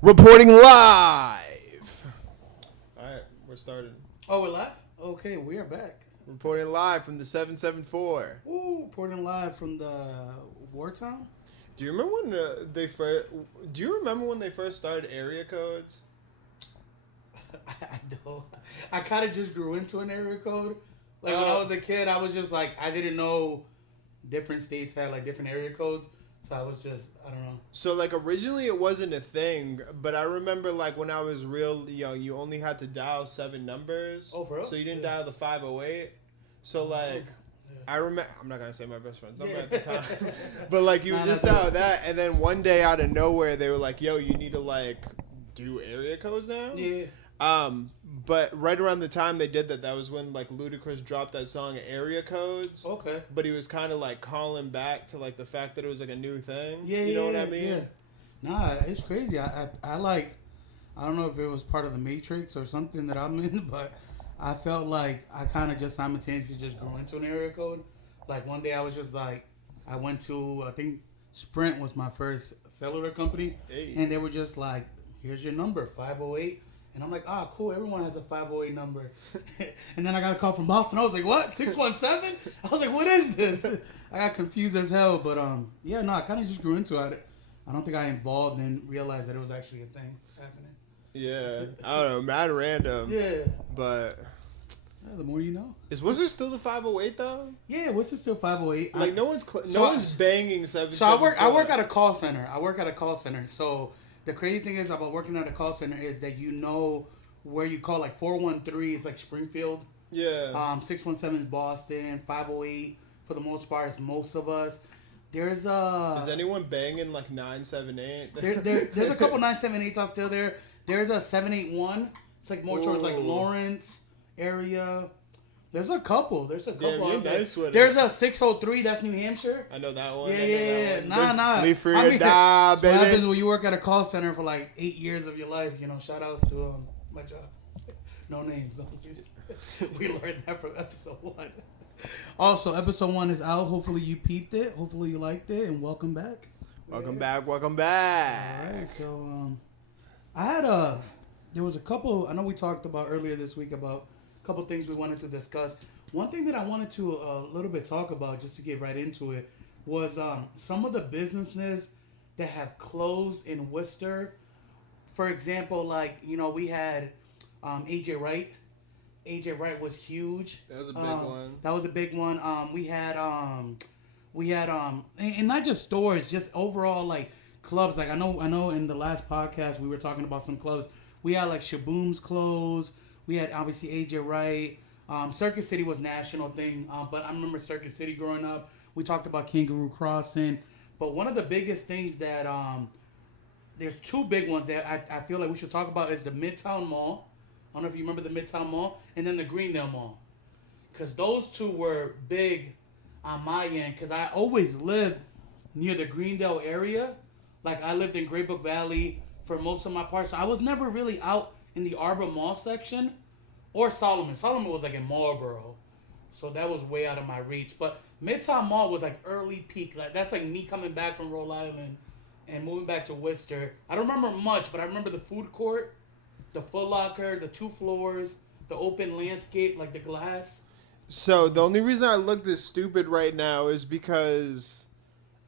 Reporting live. All right, we're starting. Oh, we're live? Okay, we are back. Reporting live from the 774. Ooh, reporting live from the Wartown. Do you remember when they first? Do you remember when they first started area codes? I don't. I kind of just grew into an area code. Like when I was a kid, I was just like, I didn't know different states had like different area codes. So I was just, I don't know. So like originally it wasn't a thing, but I remember like when I was real young, you only had to dial 7 numbers. Oh, for real? So you didn't dial the 508. So like, I remember, I'm not gonna say my best friend's number at the time, but like you just dial that, and then one day out of nowhere they were like, "Yo, you need to like do area codes now." Yeah. But right around the time they did that was when like Ludacris dropped that song Area Codes. Okay. But he was kind of like calling back to like the fact that it was like a new thing. Yeah, you know what I mean? Yeah. Nah, it's crazy. I like, I don't know if it was part of the Matrix or something that I'm in, but I felt like I kind of just simultaneously just grew into an area code. Like one day I was just like, I went to, I think Sprint was my first cellular company, and they were just like, here's your number, 508. And I'm like, cool, everyone has a 508 number. And then I got a call from Boston. I was like, what, 617? I was like, what is this? I got confused as hell. But, I kind of just grew into it. I don't think I involved and realized that it was actually a thing happening. Yeah. I don't know, mad random. Yeah. But... Yeah, the more you know. Is Worcester still the 508 though? Yeah, Worcester still 508. Like no one's banging 774. So I work at a call center. So... The crazy thing is about working at a call center is that you know where you call, like 413 is like Springfield. Yeah. 617 is Boston. 508 for the most part is most of us. There's Is anyone banging like 978? There's a couple 978s out still there. There's a 781. It's like more towards like Lawrence area. There's a couple. Damn, you're nice with it. There's a 603. That's New Hampshire. I know that one. Yeah. Nah. Leave free or die, baby. What happens when you work at a call center for like 8 years of your life? You know, shout outs to my job. No names. We learned that from episode 1. Also, episode 1 is out. Hopefully you peeped it. Hopefully you liked it. And welcome back. Welcome back. All right. So, there was a couple, I know we talked about earlier this week about couple things we wanted to discuss. One thing that I wanted to a little bit talk about, just to get right into it, was some of the businesses that have closed in Worcester. For example, like, you know, we had AJ Wright. AJ Wright was huge. That was a big one. That was a big one. We had and not just stores, just overall like clubs. Like I know in the last podcast we were talking about some clubs. We had like Shaboom's closed. We had obviously AJ Wright. Circuit City was a national thing, but I remember Circuit City growing up. We talked about Kangaroo Crossing, but one of the biggest things that there's two big ones that I feel like we should talk about is the Midtown Mall. I don't know if you remember the Midtown Mall, and then the Greendale Mall, because those two were big on my end. Because I always lived near the Greendale area. Like I lived in Great Brook Valley for most of my part, so I was never really out in the Arbor Mall section, or Solomon. Solomon was like in Marlboro, so that was way out of my reach. But Midtown Mall was like early peak. Like that's like me coming back from Rhode Island and moving back to Worcester. I don't remember much, but I remember the food court, the Foot Locker, the 2 floors, the open landscape, like the glass. So the only reason I look this stupid right now is because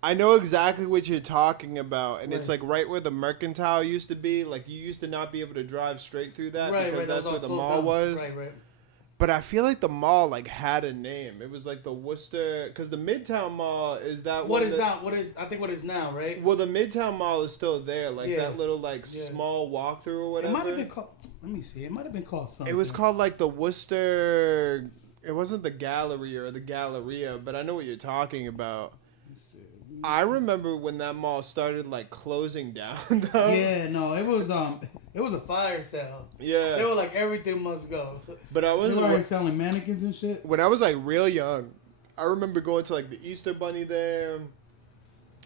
I know exactly what you're talking about, and it's like right where the Mercantile used to be. Like you used to not be able to drive straight through that because that's where the mall was. Right. But I feel like the mall like had a name. It was like the Worcester, because the Midtown Mall is that. What is that? I think what is now, right? Well, the Midtown Mall is still there, like that little like small walkthrough or whatever. It might have been called. Let me see. It might have been called something. It was called like the Worcester. It wasn't the Gallery or the Galleria, but I know what you're talking about. I remember when that mall started like closing down though. Yeah, no, it was a fire sale. Yeah. They were like everything must go. But I wasn't already selling mannequins and shit. When I was like real young, I remember going to like the Easter Bunny there.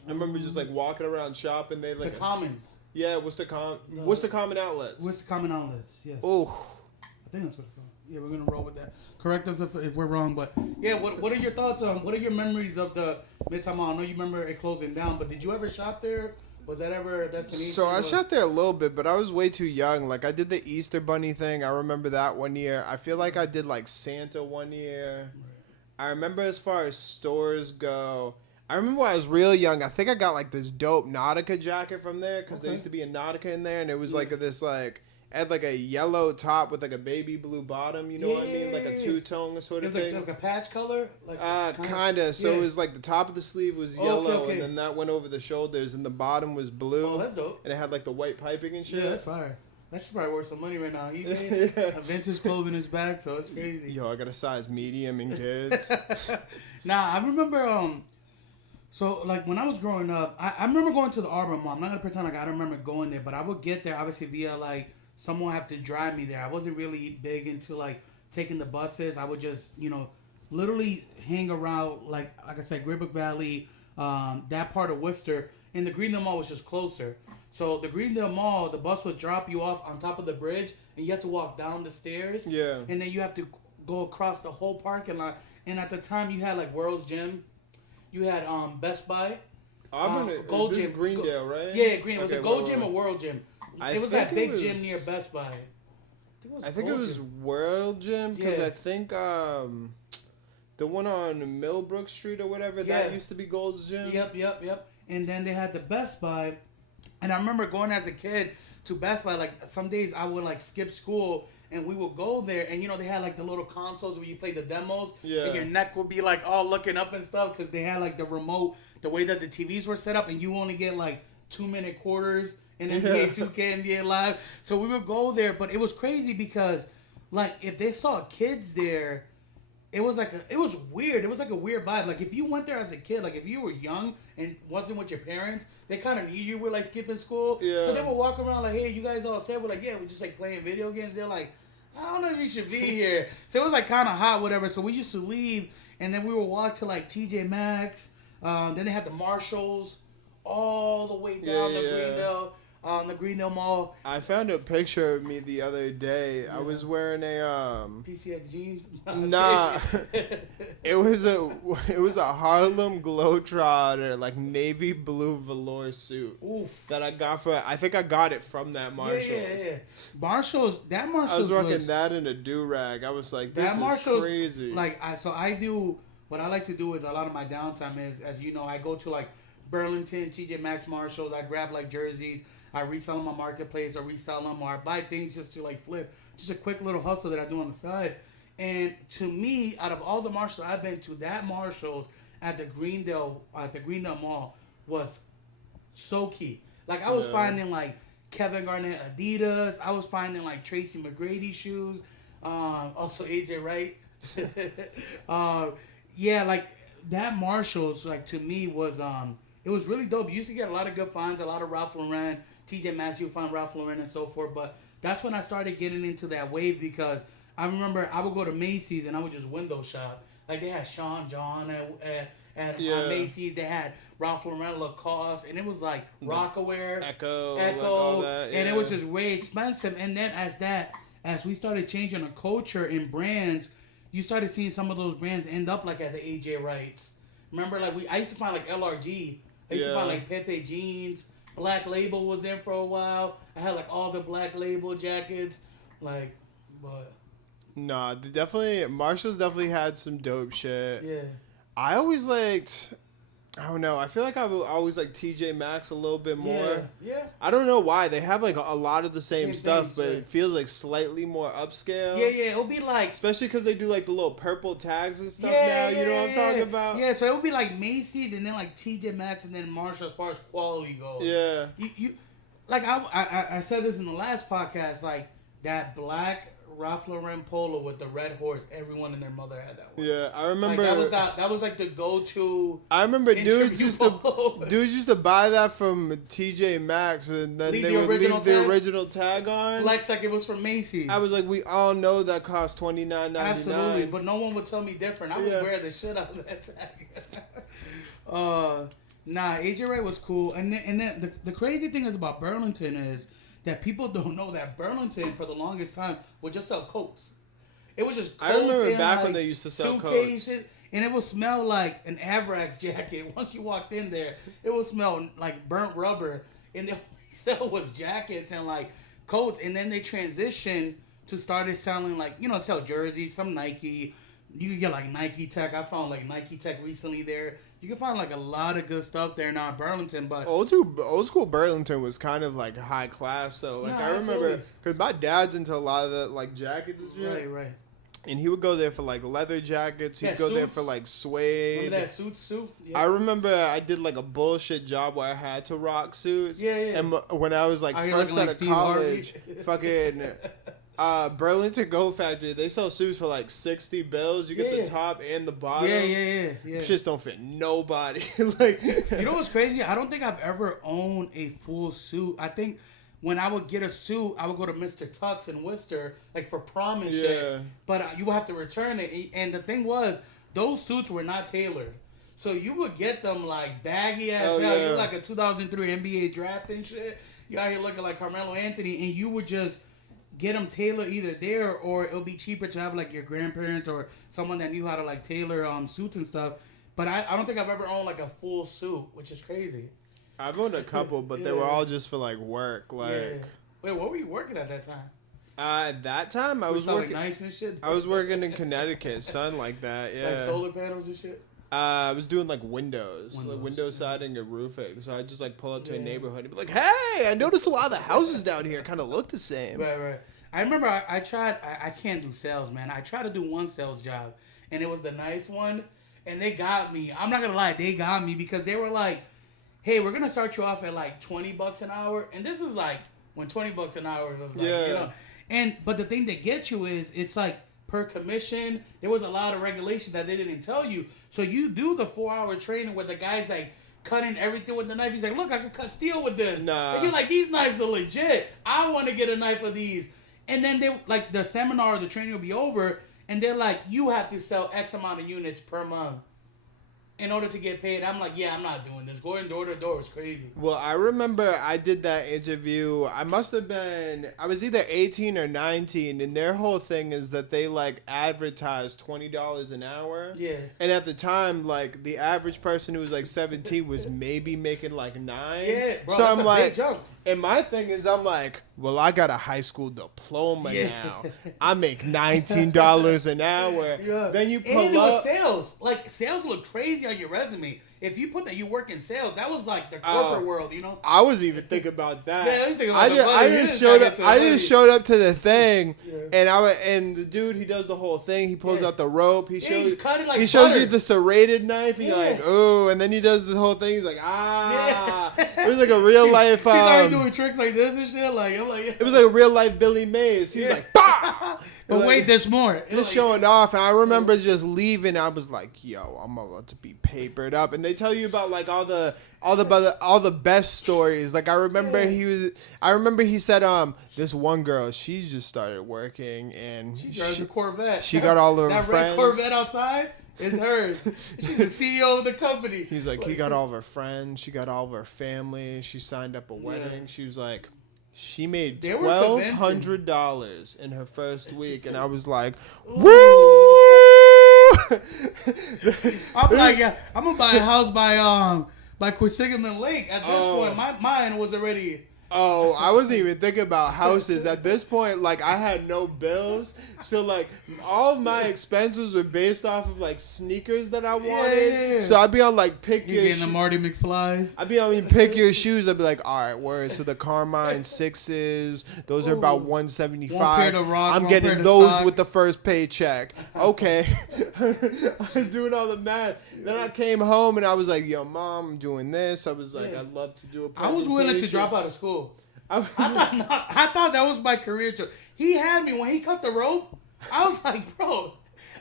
I remember just like walking around shopping. They like the Commons. Yeah, Worcester Common Outlets. Worcester Common Outlets, yes. Oh. I think that's what it's called. Yeah, we're gonna roll with that. Correct us if we're wrong, but yeah, what are your thoughts on? What are your memories of the Midtown Mall? I know you remember it closing down, but did you ever shop there Was that ever a destination? So I shot there a little bit, but I was way too young. Like I did the Easter Bunny thing. I remember that one year. I feel like I did like Santa one year. I remember as far as stores go. I remember when I was real young. I think I got like this dope Nautica jacket from there because there used to be a Nautica in there, and it was like this like. It had like a yellow top with like a baby blue bottom, you know what I mean? Like a two-tone sort of thing. Like a patch color? Like kinda. So it was like the top of the sleeve was yellow, and then that went over the shoulders, and the bottom was blue. Oh, that's dope. And it had like the white piping and shit. Yeah, that's fire. That should probably worth some money right now. eBay, vintage clothing is back, so it's crazy. Yo, I got a size medium in kids. Nah, I remember, so like when I was growing up, I remember going to the Arbor Mall. I'm not gonna pretend like I don't remember going there, but I would get there obviously via like someone have to drive me there. I wasn't really big into like taking the buses. I would just, literally hang around like I said, Greenbrook Valley, that part of Worcester, and the Greendale Mall was just closer. So the Greendale Mall, the bus would drop you off on top of the bridge, and you have to walk down the stairs. Yeah. And then you have to go across the whole parking lot. And at the time, you had like World's Gym, you had Best Buy, Gold Gym, Greendale, right? Yeah, Greendale. Was it Gold Gym or World Gym? It was that big gym near Best Buy. I think it was World Gym because I think the one on Millbrook Street or whatever that used to be Gold's Gym. Yep. And then they had the Best Buy, and I remember going as a kid to Best Buy. Like some days I would like skip school and we would go there, and they had like the little consoles where you play the demos. Yeah. And your neck would be like all looking up and stuff because they had like the remote, the way that the TVs were set up, and you only get like 2-minute quarters. In NBA 2K, NBA Live. So we would go there, but it was crazy because, like, if they saw kids there, it was weird. It was like a weird vibe. Like, if you went there as a kid, like, if you were young and wasn't with your parents, they kind of knew you were, like, skipping school. Yeah. So they would walk around like, hey, you guys all said, we're like, yeah, we're just, like, playing video games. They're like, I don't know if you should be here. So it was, like, kind of hot, whatever. So we used to leave, and then we would walk to, like, TJ Maxx. Then they had the Marshalls all the way down the Greendale. The Greendale Mall. I found a picture of me the other day. I was wearing a PCX jeans. Nah, it was a Harlem Globetrotter like navy blue velour suit that I got I think I got it from that Marshalls. Yeah. Marshalls. I was rocking that in a do rag. I was like, this is crazy. Like I do. What I like to do is a lot of my downtime is, as you know, I go to like Burlington, TJ Maxx, Marshalls. I grab like jerseys. I resell them on Marketplace or resell them, or I buy things just to like flip. Just a quick little hustle that I do on the side. And to me, out of all the Marshalls I've been to, that Marshalls at the Greendale Mall was so key. Like I was finding like Kevin Garnett Adidas. I was finding like Tracy McGrady shoes. Also AJ Wright. Like that Marshalls, like to me was it was really dope. You used to get a lot of good finds, a lot of Ralph Lauren, TJ Maxx, you'll find Ralph Lauren and so forth. But that's when I started getting into that wave because I remember I would go to Macy's and I would just window shop. Like they had Sean John at Macy's. They had Ralph Lauren, Lacoste, and it was like Rockaware, Echo, like all that, and it was just way expensive. And then as we started changing the culture in brands, you started seeing some of those brands end up like at the AJ Wrights. Remember, like I used to find like LRG. I used to find like Pepe jeans. Black Label was in for a while. I had like all the Black Label jackets. Like, but. Nah, Marshalls definitely had some dope shit. Yeah. I always liked, I don't know, I feel like I always like TJ Maxx a little bit more. Yeah. I don't know why. They have like a lot of the same stuff, but it feels like slightly more upscale. Yeah. It'll be like. Especially because they do like the little purple tags and stuff now. You know what I'm talking about? Yeah, so it would be like Macy's and then like TJ Maxx and then Marshall as far as quality goes. Yeah. You like I said this in the last podcast, like that black Ralph Lauren polo with the red horse, everyone and their mother had that one. Yeah, I remember that was like the go-to. I remember dudes used to buy that from TJ Maxx and then they would leave the original tag on. Flex like it was from Macy's. I was like, we all know that cost $29.99. Absolutely, but no one would tell me different. I would wear the shit out of that tag. AJ Wright was cool, and then the crazy thing is about Burlington is that people don't know that Burlington for the longest time would just sell coats. It was just coats. I remember back like when they used to sell suitcases, coats. And it would smell like an Avrax jacket. Once you walked in there, it would smell like burnt rubber. and the only sell was jackets and like coats, and then they transitioned to started selling like sell jerseys, some Nike. You can get like Nike Tech. I found like Nike Tech recently there. You can find like a lot of good stuff there now in Burlington, but old school Burlington was kind of like high class. So like I remember because my dad's into a lot of the like jackets and shit. Right. And he would go there for like leather jackets. He'd go there for like suede. Remember that suit? Yeah. I remember I did like a bullshit job where I had to rock suits. Yeah. And when I was like first out of college, fucking Burlington Goat Factory, they sell suits for like 60 bills. You get the top and the bottom. Yeah. Shits don't fit nobody. Like, you know what's crazy? I don't think I've ever owned a full suit. I think when I would get a suit, I would go to Mr. Tux in Worcester, like for prom and shit. But you would have to return it. And the thing was, those suits were not tailored. So you would get them like baggy as hell. You're like a 2003 NBA draft and shit. You out here looking like Carmelo Anthony, and you would just get them tailored either there, or it'll be cheaper to have like your grandparents or someone that knew how to like tailor suits and stuff. But I don't think I've ever owned like a full suit, which is crazy. I've owned a couple, but they were all just for like work. Like, wait, what were you working at that time? At that time, I was working knives and shit. I was working in Connecticut, son, like that. Yeah, like solar panels and shit. I was doing like windows, like window siding and roofing. So I just like pull up to a neighborhood and be like, "Hey, I noticed a lot of the houses down here kind of look the same." Right. I remember I tried. I can't do sales, man. I tried to do one sales job, and it was the nice one, and they got me. I'm not gonna lie, they got me because they were like, "Hey, we're gonna start you off at like $20 an hour," and this is like when $20 an hour was like, but the thing that gets you is it's like per commission. There was a lot of regulation that they didn't tell you, so you do the 4-hour training where the guy's like cutting everything with the knife. He's like, "Look, I can cut steel with this." Nah. And you're like, "These knives are legit. I want to get a knife of these." And then they like the seminar or the training will be over, and they're like, "You have to sell X amount of units per month in order to get paid." I'm like, "Yeah, I'm not doing this. Going door to door is crazy." Well, I remember I did that interview. I was either 18 or 19, and their whole thing is that they like advertise $20 an hour. Yeah. And at the time, like the average person who was like 17 was maybe making like $9. Yeah, bro, so that's I'm a like, big jump. and my thing is, I'm like, well, I got a high school diploma now. I make $19 an hour. Yeah. Then you and pull it up. was sales. Like sales look crazy on your resume. If you put that you work in sales, that was like the corporate world, you know. I wasn't even thinking about that. Yeah, I was thinking about I the just, money. I You just just showed gotta up. get to I the just money. showed up to the thing, and the dude, he does the whole thing. He pulls out the rope. He shows. you cut it like he shows butter. you the serrated knife. He's Yeah. like, oh, and then he does the whole thing. He's like, ah. It was like a real life. He's already doing tricks like this and shit. Like I'm like. It was like a real life Billy Mays. He was like, bah! But like, wait, there's more. Just showing off, and I remember just leaving. I was like, "Yo, I'm about to be papered up." And they tell you about like all the best stories. Like I remember he said, this one girl, she just started working, and She drives a Corvette. She got all of her that friends. red Corvette outside is hers. She's the CEO of the company. He's like, he got all of her friends. She got all of her family. She signed up a wedding. She was like. She made $1,200 in her first week, and I was like, "Woo!" I'm like, yeah, I'm gonna buy a house by Quisigaman Lake. At this point, my mind was already. Oh, I wasn't even thinking about houses at this point. Like I had no bills, so like all of my expenses were based off of like sneakers that I wanted. Yeah. So I'd be on like pick You your. getting the Marty McFlys? I'd be on pick your shoes. I'd be like, all right, word. So the Carmine 6s, those are about $175. One pair to rock, I'm one getting pair to those stock. with the first paycheck. Okay, I was doing all the math. Then I came home and I was like, yo, mom, I'm doing this. I was like, I'd love to do a I presentation. was willing to drop out of school. I thought that was my career choice. He had me when he cut the rope. I was like, bro,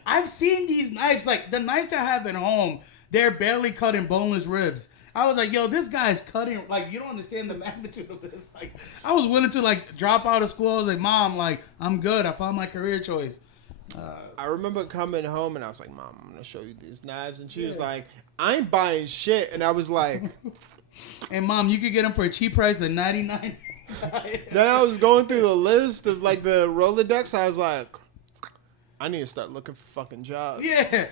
I've seen these knives. Like the knives I have at home, they're barely cutting boneless ribs. I was like, yo, this guy's cutting. Like you don't understand the magnitude of this. Like I was willing to like drop out of school. I was like, mom, like I'm good. I found my career choice. I remember coming home and I was like, Mom, I'm going to show you these knives. And she was like, I ain't buying shit. And I was like... And Mom, you could get them for a cheap price of $99. Then I was going through the list of like the Rolodex. I was like, I need to start looking for fucking jobs. Yeah.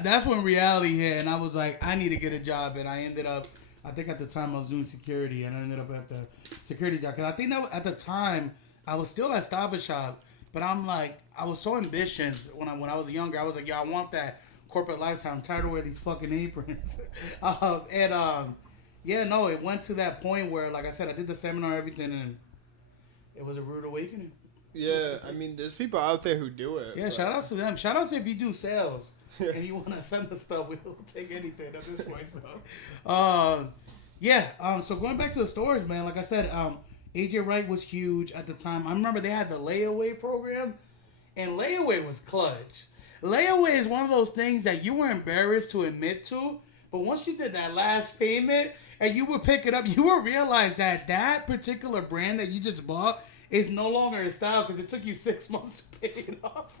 That's when reality hit. And I was like, I need to get a job. And I ended up I think at the time I was doing security, and I ended up at the security job. Cause I think that at the time I was still at Stop and Shop, but I'm like, I was so ambitious when I was younger. I was like, yo, I want that corporate lifestyle. I'm tired of wearing these fucking aprons. Yeah, no, it went to that point where, like I said, I did the seminar, everything, and it was a rude awakening. Yeah, I mean, there's people out there who do it. Yeah, shout outs to them. Shout outs if you do sales and you want to send us stuff. We'll take anything at this point. So going back to the stores, man, like I said, AJ Wright was huge at the time. I remember they had the layaway program, and layaway was clutch. Layaway is one of those things that you were embarrassed to admit to, but once you did that last payment and you would pick it up, you would realize that that particular brand that you just bought is no longer in style because it took you 6 months to pay it off.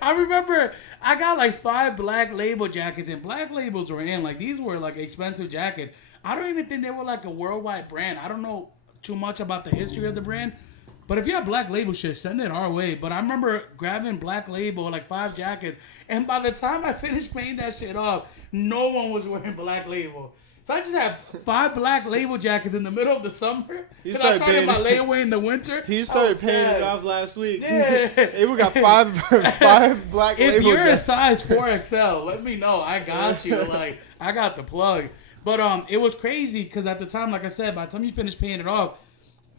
I remember I got like 5 black label jackets, and black labels were in. Like, these were like expensive jackets. I don't even think they were like a worldwide brand. I don't know too much about the history of the brand. But if you have black label shit, send it our way. But I remember grabbing black label, like 5 jackets. And by the time I finished paying that shit off, no one was wearing black label. So I just had 5 black label jackets in the middle of the summer. Because I started my layaway in the winter. He started paying it off last week. Yeah. Hey, we got 5 black label If you're a jackets. size 4XL, let me know. I got you. Like, I got the plug. But it was crazy because at the time, like I said, by the time you finished paying it off,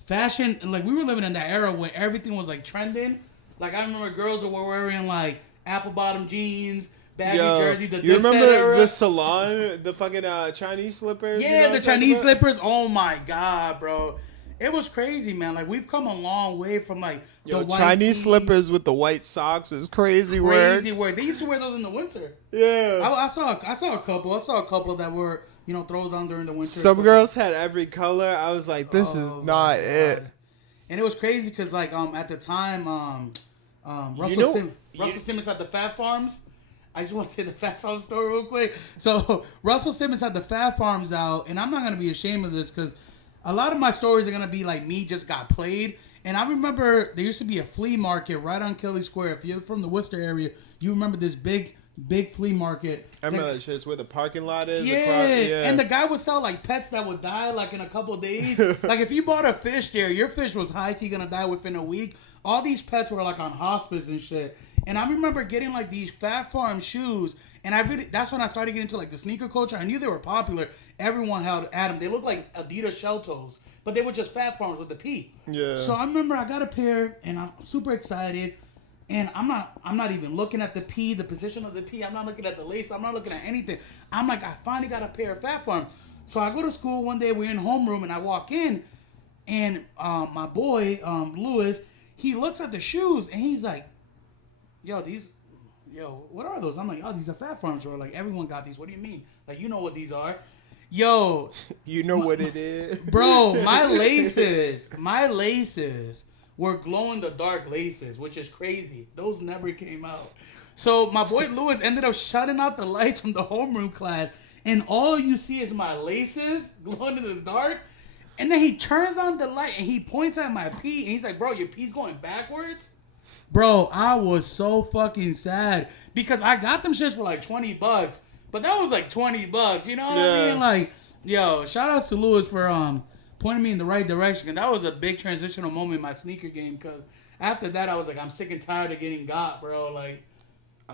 fashion, like, we were living in that era where everything was like trending. Like, I remember girls that were wearing like apple bottom jeans, baggy jerseys. You remember the salon, the fucking Chinese slippers? Yeah, you know the Chinese slippers. Oh my god, bro. It was crazy, man. Like, we've come a long way from like the white Chinese tee. slippers with the white socks was crazy work. Crazy work. They used to wear those in the winter. Yeah. I saw a couple. I saw a couple that were, you know, throws on during the winter. Some girls had every color. I was like, this is not it. And it was crazy because, like, at the time, Russell Simmons had the Fat Farms. I just want to say the Fat Farms story real quick. So Russell Simmons had the Fat Farms out, and I'm not gonna be ashamed of this because a lot of my stories are gonna be like me just got played. And I remember there used to be a flea market right on Kelly Square. If you're from the Worcester area, you remember this big flea market. I remember that shit. It's where the parking lot is. Yeah, and the guy would sell like pets that would die like in a couple of days. Like, if you bought a fish there, your fish was high-key gonna die within a week. All these pets were like on hospice and shit. And I remember getting like these Fat Farm shoes, and that's when I started getting into like the sneaker culture. I knew they were popular. Everyone had them. They looked like Adidas shell toes, but they were just Fat Farms with the P. Yeah. So I remember I got a pair, and I'm super excited. And I'm not even looking at the P, the position of the P. I'm not looking at the lace. I'm not looking at anything. I'm like, I finally got a pair of Fat Farm. So I go to school one day. We're in homeroom, and I walk in, and my boy Lewis, he looks at the shoes, and he's like, "Yo, what are those?" I'm like, "Oh, these are Fat Farms." Or like, everyone got these. What do you mean? Like, you know what these are? Yo, you know what it is, bro. My laces were glow-in-the-dark laces, which is crazy. Those never came out. So my boy Lewis ended up shutting out the lights from the homeroom class, and all you see is my laces glowing in the dark. And then he turns on the light, and he points at my pee, and he's like, "Bro, your pee's going backwards?" Bro, I was so fucking sad because I got them shits for like $20, but that was like $20. You know what I mean? Like, yo, shout out to Lewis for pointing me in the right direction. And that was a big transitional moment in my sneaker game because after that, I was like, I'm sick and tired of getting got, bro. Like,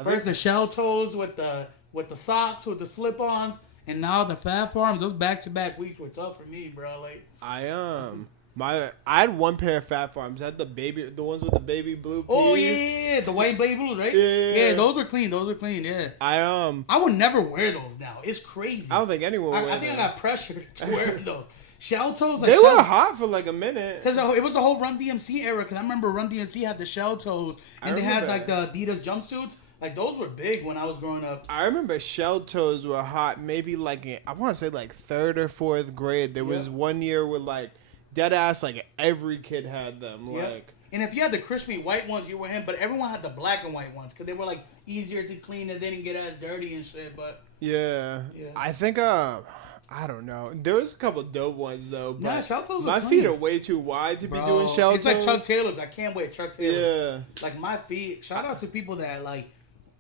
first the shell toes with the socks, with the slip-ons, and now the Fat Farms. Those back-to-back weeks were tough for me, bro. Like, I had one pair of Fat Farms. I had the ones with the baby blue peas. Oh yeah, the white baby blues, right? Yeah, those were clean. Yeah. I would never wear those now. It's crazy. I don't think anyone would. I think I got pressured to wear those. Shell toes, like they were hot for like a minute. Because it was the whole Run DMC era. Because I remember Run DMC had the shell toes, and they had like the Adidas jumpsuits. Like, those were big when I was growing up. I remember shell toes were hot. Maybe like I want to say like 3rd or 4th grade. There was one year where like dead ass like every kid had them. Like, and if you had the crispy white ones, you were him. But everyone had the black and white ones because they were like easier to clean and they didn't get as dirty and shit. But yeah. I think I don't know. There was a couple dope ones though. But nah, shell toes my feet are way too wide to be doing shell toes. It's like Chuck Taylor's. I can't wear Chuck Taylor's. Yeah. Like, my feet. Shout out to people that like.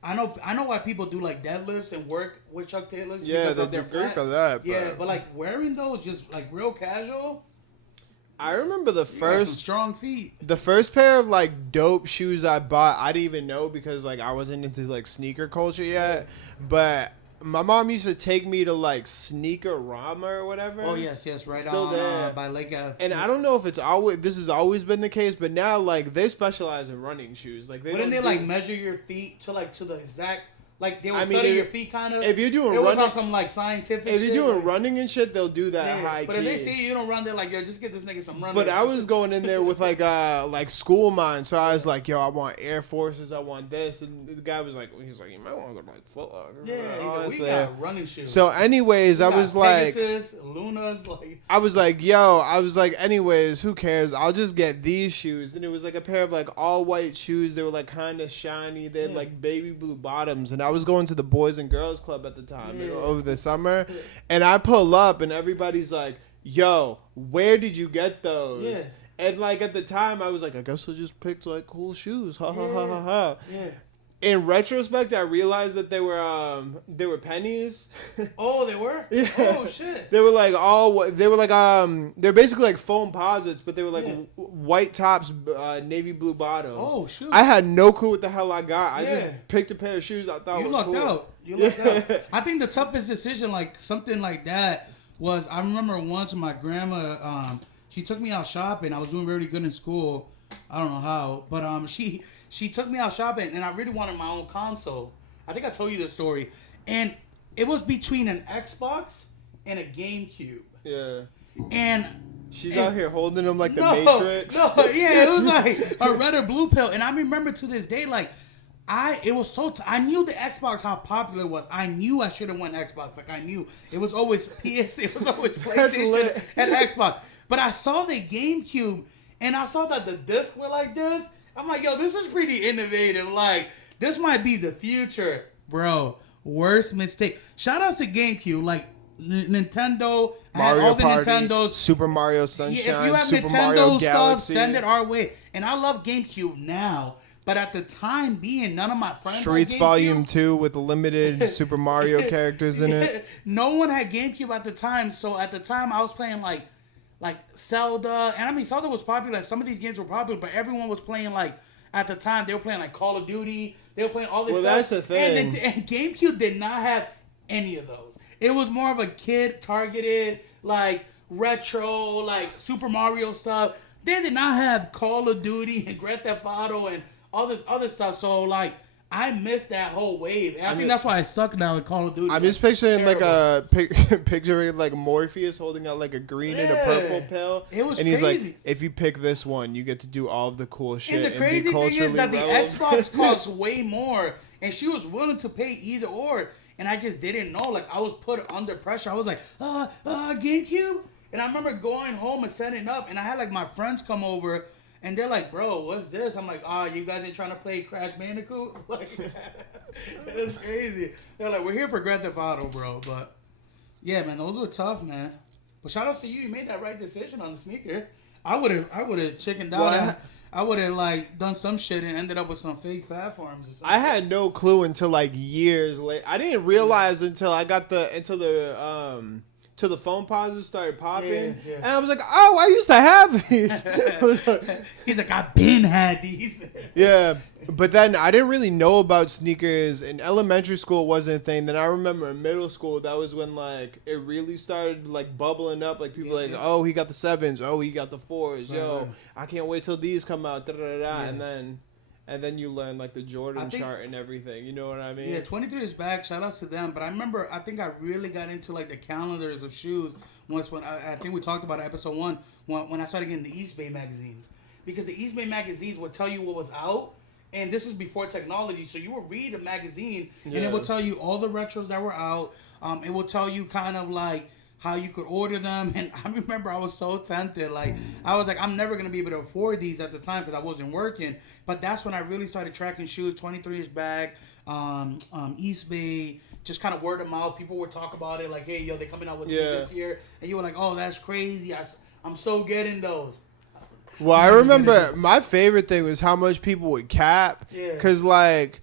I know why people do like deadlifts and work with Chuck Taylors. Yeah, because they of their do great fat. for that. Yeah, but like wearing those just like real casual. I remember the You got some first strong feet. The first pair of like dope shoes I bought, I didn't even know because like I wasn't into like sneaker culture yet. But my mom used to take me to like Sneaker Rama or whatever. Oh yes, right Still on there. by Lake Ave. And I don't know if this has always been the case, but now like they specialize in running shoes. Like Wouldn't they like measure your feet to the exact like they would mean, study your feet kind of? if you're doing it was running- on some like scientific. If shit, you're doing like, running and shit, they'll do that yeah. high But key. if they see you don't run, they're like, yo, just get this nigga some running. But I was going in there with like school mind, so I was like, yo, I want Air Forces, I want this, and the guy was like, he's like, you might want to go to like Foot Locker. Yeah, he's like, we got running shoes. So anyways, I got was like, Pegasus, Lunas, like. I was like, anyways, who cares? I'll just get these shoes. And it was like a pair of like all white shoes. They were like kind of shiny. They had like baby blue bottoms. And I was going to the Boys and Girls Club at the time over the summer. And I pull up and everybody's like, yo, where did you get those? Yeah. And like at the time I was like, I guess I just picked like cool shoes. Ha ha ha ha ha. Yeah. In retrospect, I realized that they were pennies. Oh, they were? Yeah. Oh shit. They're basically like foam posits, but they were like white tops, navy blue bottoms. Oh shoot. I had no clue what the hell I got. I Yeah. just picked a pair of shoes I thought You were lucked cool. out. You lucked out. I think the toughest decision, like something like that, was I remember once my grandma, she took me out shopping. I was doing really good in school. I don't know how, but she took me out shopping, and I really wanted my own console. I think I told you this story, and it was between an Xbox and a GameCube. Yeah. And She's out here holding them like the no, Matrix. No, yeah, it was like a red or blue pill, and I remember to this day, like. I knew the Xbox how popular it was. I knew I should have went Xbox. Like I knew it was always PS, it was always PlayStation and Xbox. But I saw the GameCube and I saw that the discs were like this. I'm like, yo, this is pretty innovative. Like this might be the future, bro. Worst mistake. Shout out to GameCube. Like Nintendo, I had Mario all the Party, Nintendos. Super Mario Sunshine, Yeah, if you have Super Nintendo Mario stuff, Galaxy. send it our way. And I love GameCube now. But at the time being, none of my friends Streets had GameCube. Volume 2 with limited Super Mario characters in it. No one had GameCube at the time, so at the time I was playing like Zelda, and I mean Zelda was popular. Some of these games were popular, but everyone was playing like at the time they were playing like Call of Duty. They were playing all this stuff. Well, that's the thing. And GameCube did not have any of those. It was more of a kid targeted, like retro, like Super Mario stuff. They did not have Call of Duty and Grand Theft Auto and all this other stuff. So like I missed that whole wave. And I think that's why I suck now in Call of Duty. I'm just picturing picturing like Morpheus holding out like a green and a purple pill. It was and he's crazy. like, if you pick this one, you get to do all of the cool shit. And the crazy be thing is that the relevant. Xbox costs way more, and she was willing to pay either or, and I just didn't know. Like I was put under pressure. I was like, GameCube, and I remember going home and setting up, and I had like my friends come over, and they're like, bro, what's this? I'm like, you guys ain't trying to play Crash Bandicoot? Like, it was crazy. They're like, we're here for Grand Theft Auto, bro. But yeah, man, those were tough, man. But shout out to you. You made that right decision on the sneaker. I would have chickened out. What? I would have like done some shit and ended up with some fake Fat Farms or something. I had no clue until like years later. I didn't realize until I got till the phone pauses started popping, Yeah. and I was like, "Oh, I used to have these." He's like, I've been had these. Yeah, but then I didn't really know about sneakers. In elementary school, it wasn't a thing. Then I remember in middle school, that was when like it really started like bubbling up. Like people like, "Oh, he got the 7s. Oh, he got the 4s. Yo, I can't wait till these come out." Da, da, da, da. And then you learn like the Jordan chart and everything. You know what I mean? Yeah, 23 is back. Shout outs to them. But I remember, I think I really got into like the calendars of shoes once when I think we talked about it, episode 1 when I started getting the East Bay magazines, because the East Bay magazines would tell you what was out. And this is before technology, so you would read a magazine and it would tell you all the retros that were out. It will tell you kind of like how you could order them. And I remember I was so tempted. Like I was like, I'm never gonna be able to afford these at the time because I wasn't working. But that's when I really started tracking shoes. 23 is back. East Bay, just kind of word of mouth. People would talk about it like, hey, yo, they're coming out with these this year, and you were like, oh, that's crazy. I'm so getting those. Well, I remember my favorite thing was how much people would cap. Yeah. Because, like,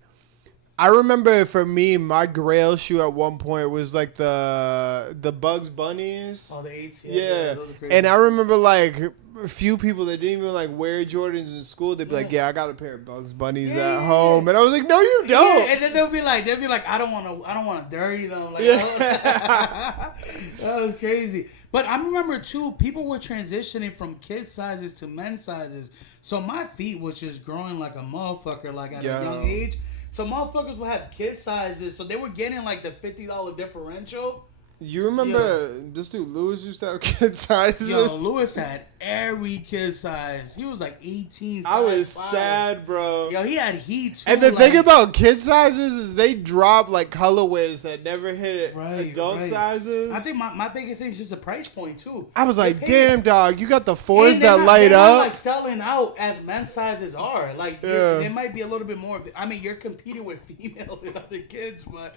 I remember for me, my grail shoe at one point was like the Bugs Bunnies. Oh, the 8s? Yeah. Those are crazy. And I remember like a few people that didn't even like wear Jordans in school. They'd be like, "Yeah, I got a pair of Bugs Bunnies at home," and I was like, "No, you don't." Yeah, and then they'll be like, I don't want to dirty them. Like, that was crazy. But I remember too, people were transitioning from kid sizes to men's sizes. So my feet was just growing like a motherfucker, like at a young age. So motherfuckers would have kid sizes, so they were getting like the $50 differential. You remember this dude Lewis used to have kid sizes? Yo, Lewis had every kid size. He was like 18. I was 5. sad, bro. Yo, he had heat too. And the thing about kid sizes is they drop like colorways that never hit adult sizes. I think my biggest thing is just the price point too. I was like, damn, dog, you got the fours that they're light not, up. like selling out as men's sizes are. Like they might be a little bit more. I mean, you're competing with females and other kids, but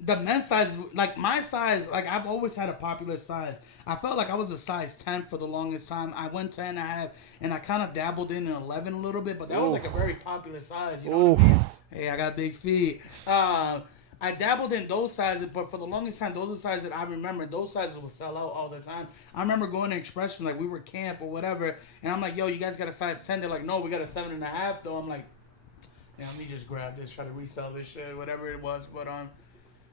the men's size, like my size, like I've always had a popular size. I felt like I was a size 10 for the longest time. I went 10 and a half, and I kind of dabbled in an 11 a little bit, but that was like a very popular size. You know what I mean? Hey, I got big feet. I dabbled in those sizes, but for the longest time, those are the sizes that I remember. Those sizes would sell out all the time. I remember going to Expression, like we were camp or whatever, and I'm like, yo, you guys got a size 10? They're like, no, we got a 7.5 though. I'm like, yeah, let me just grab this, try to resell this shit, whatever it was. But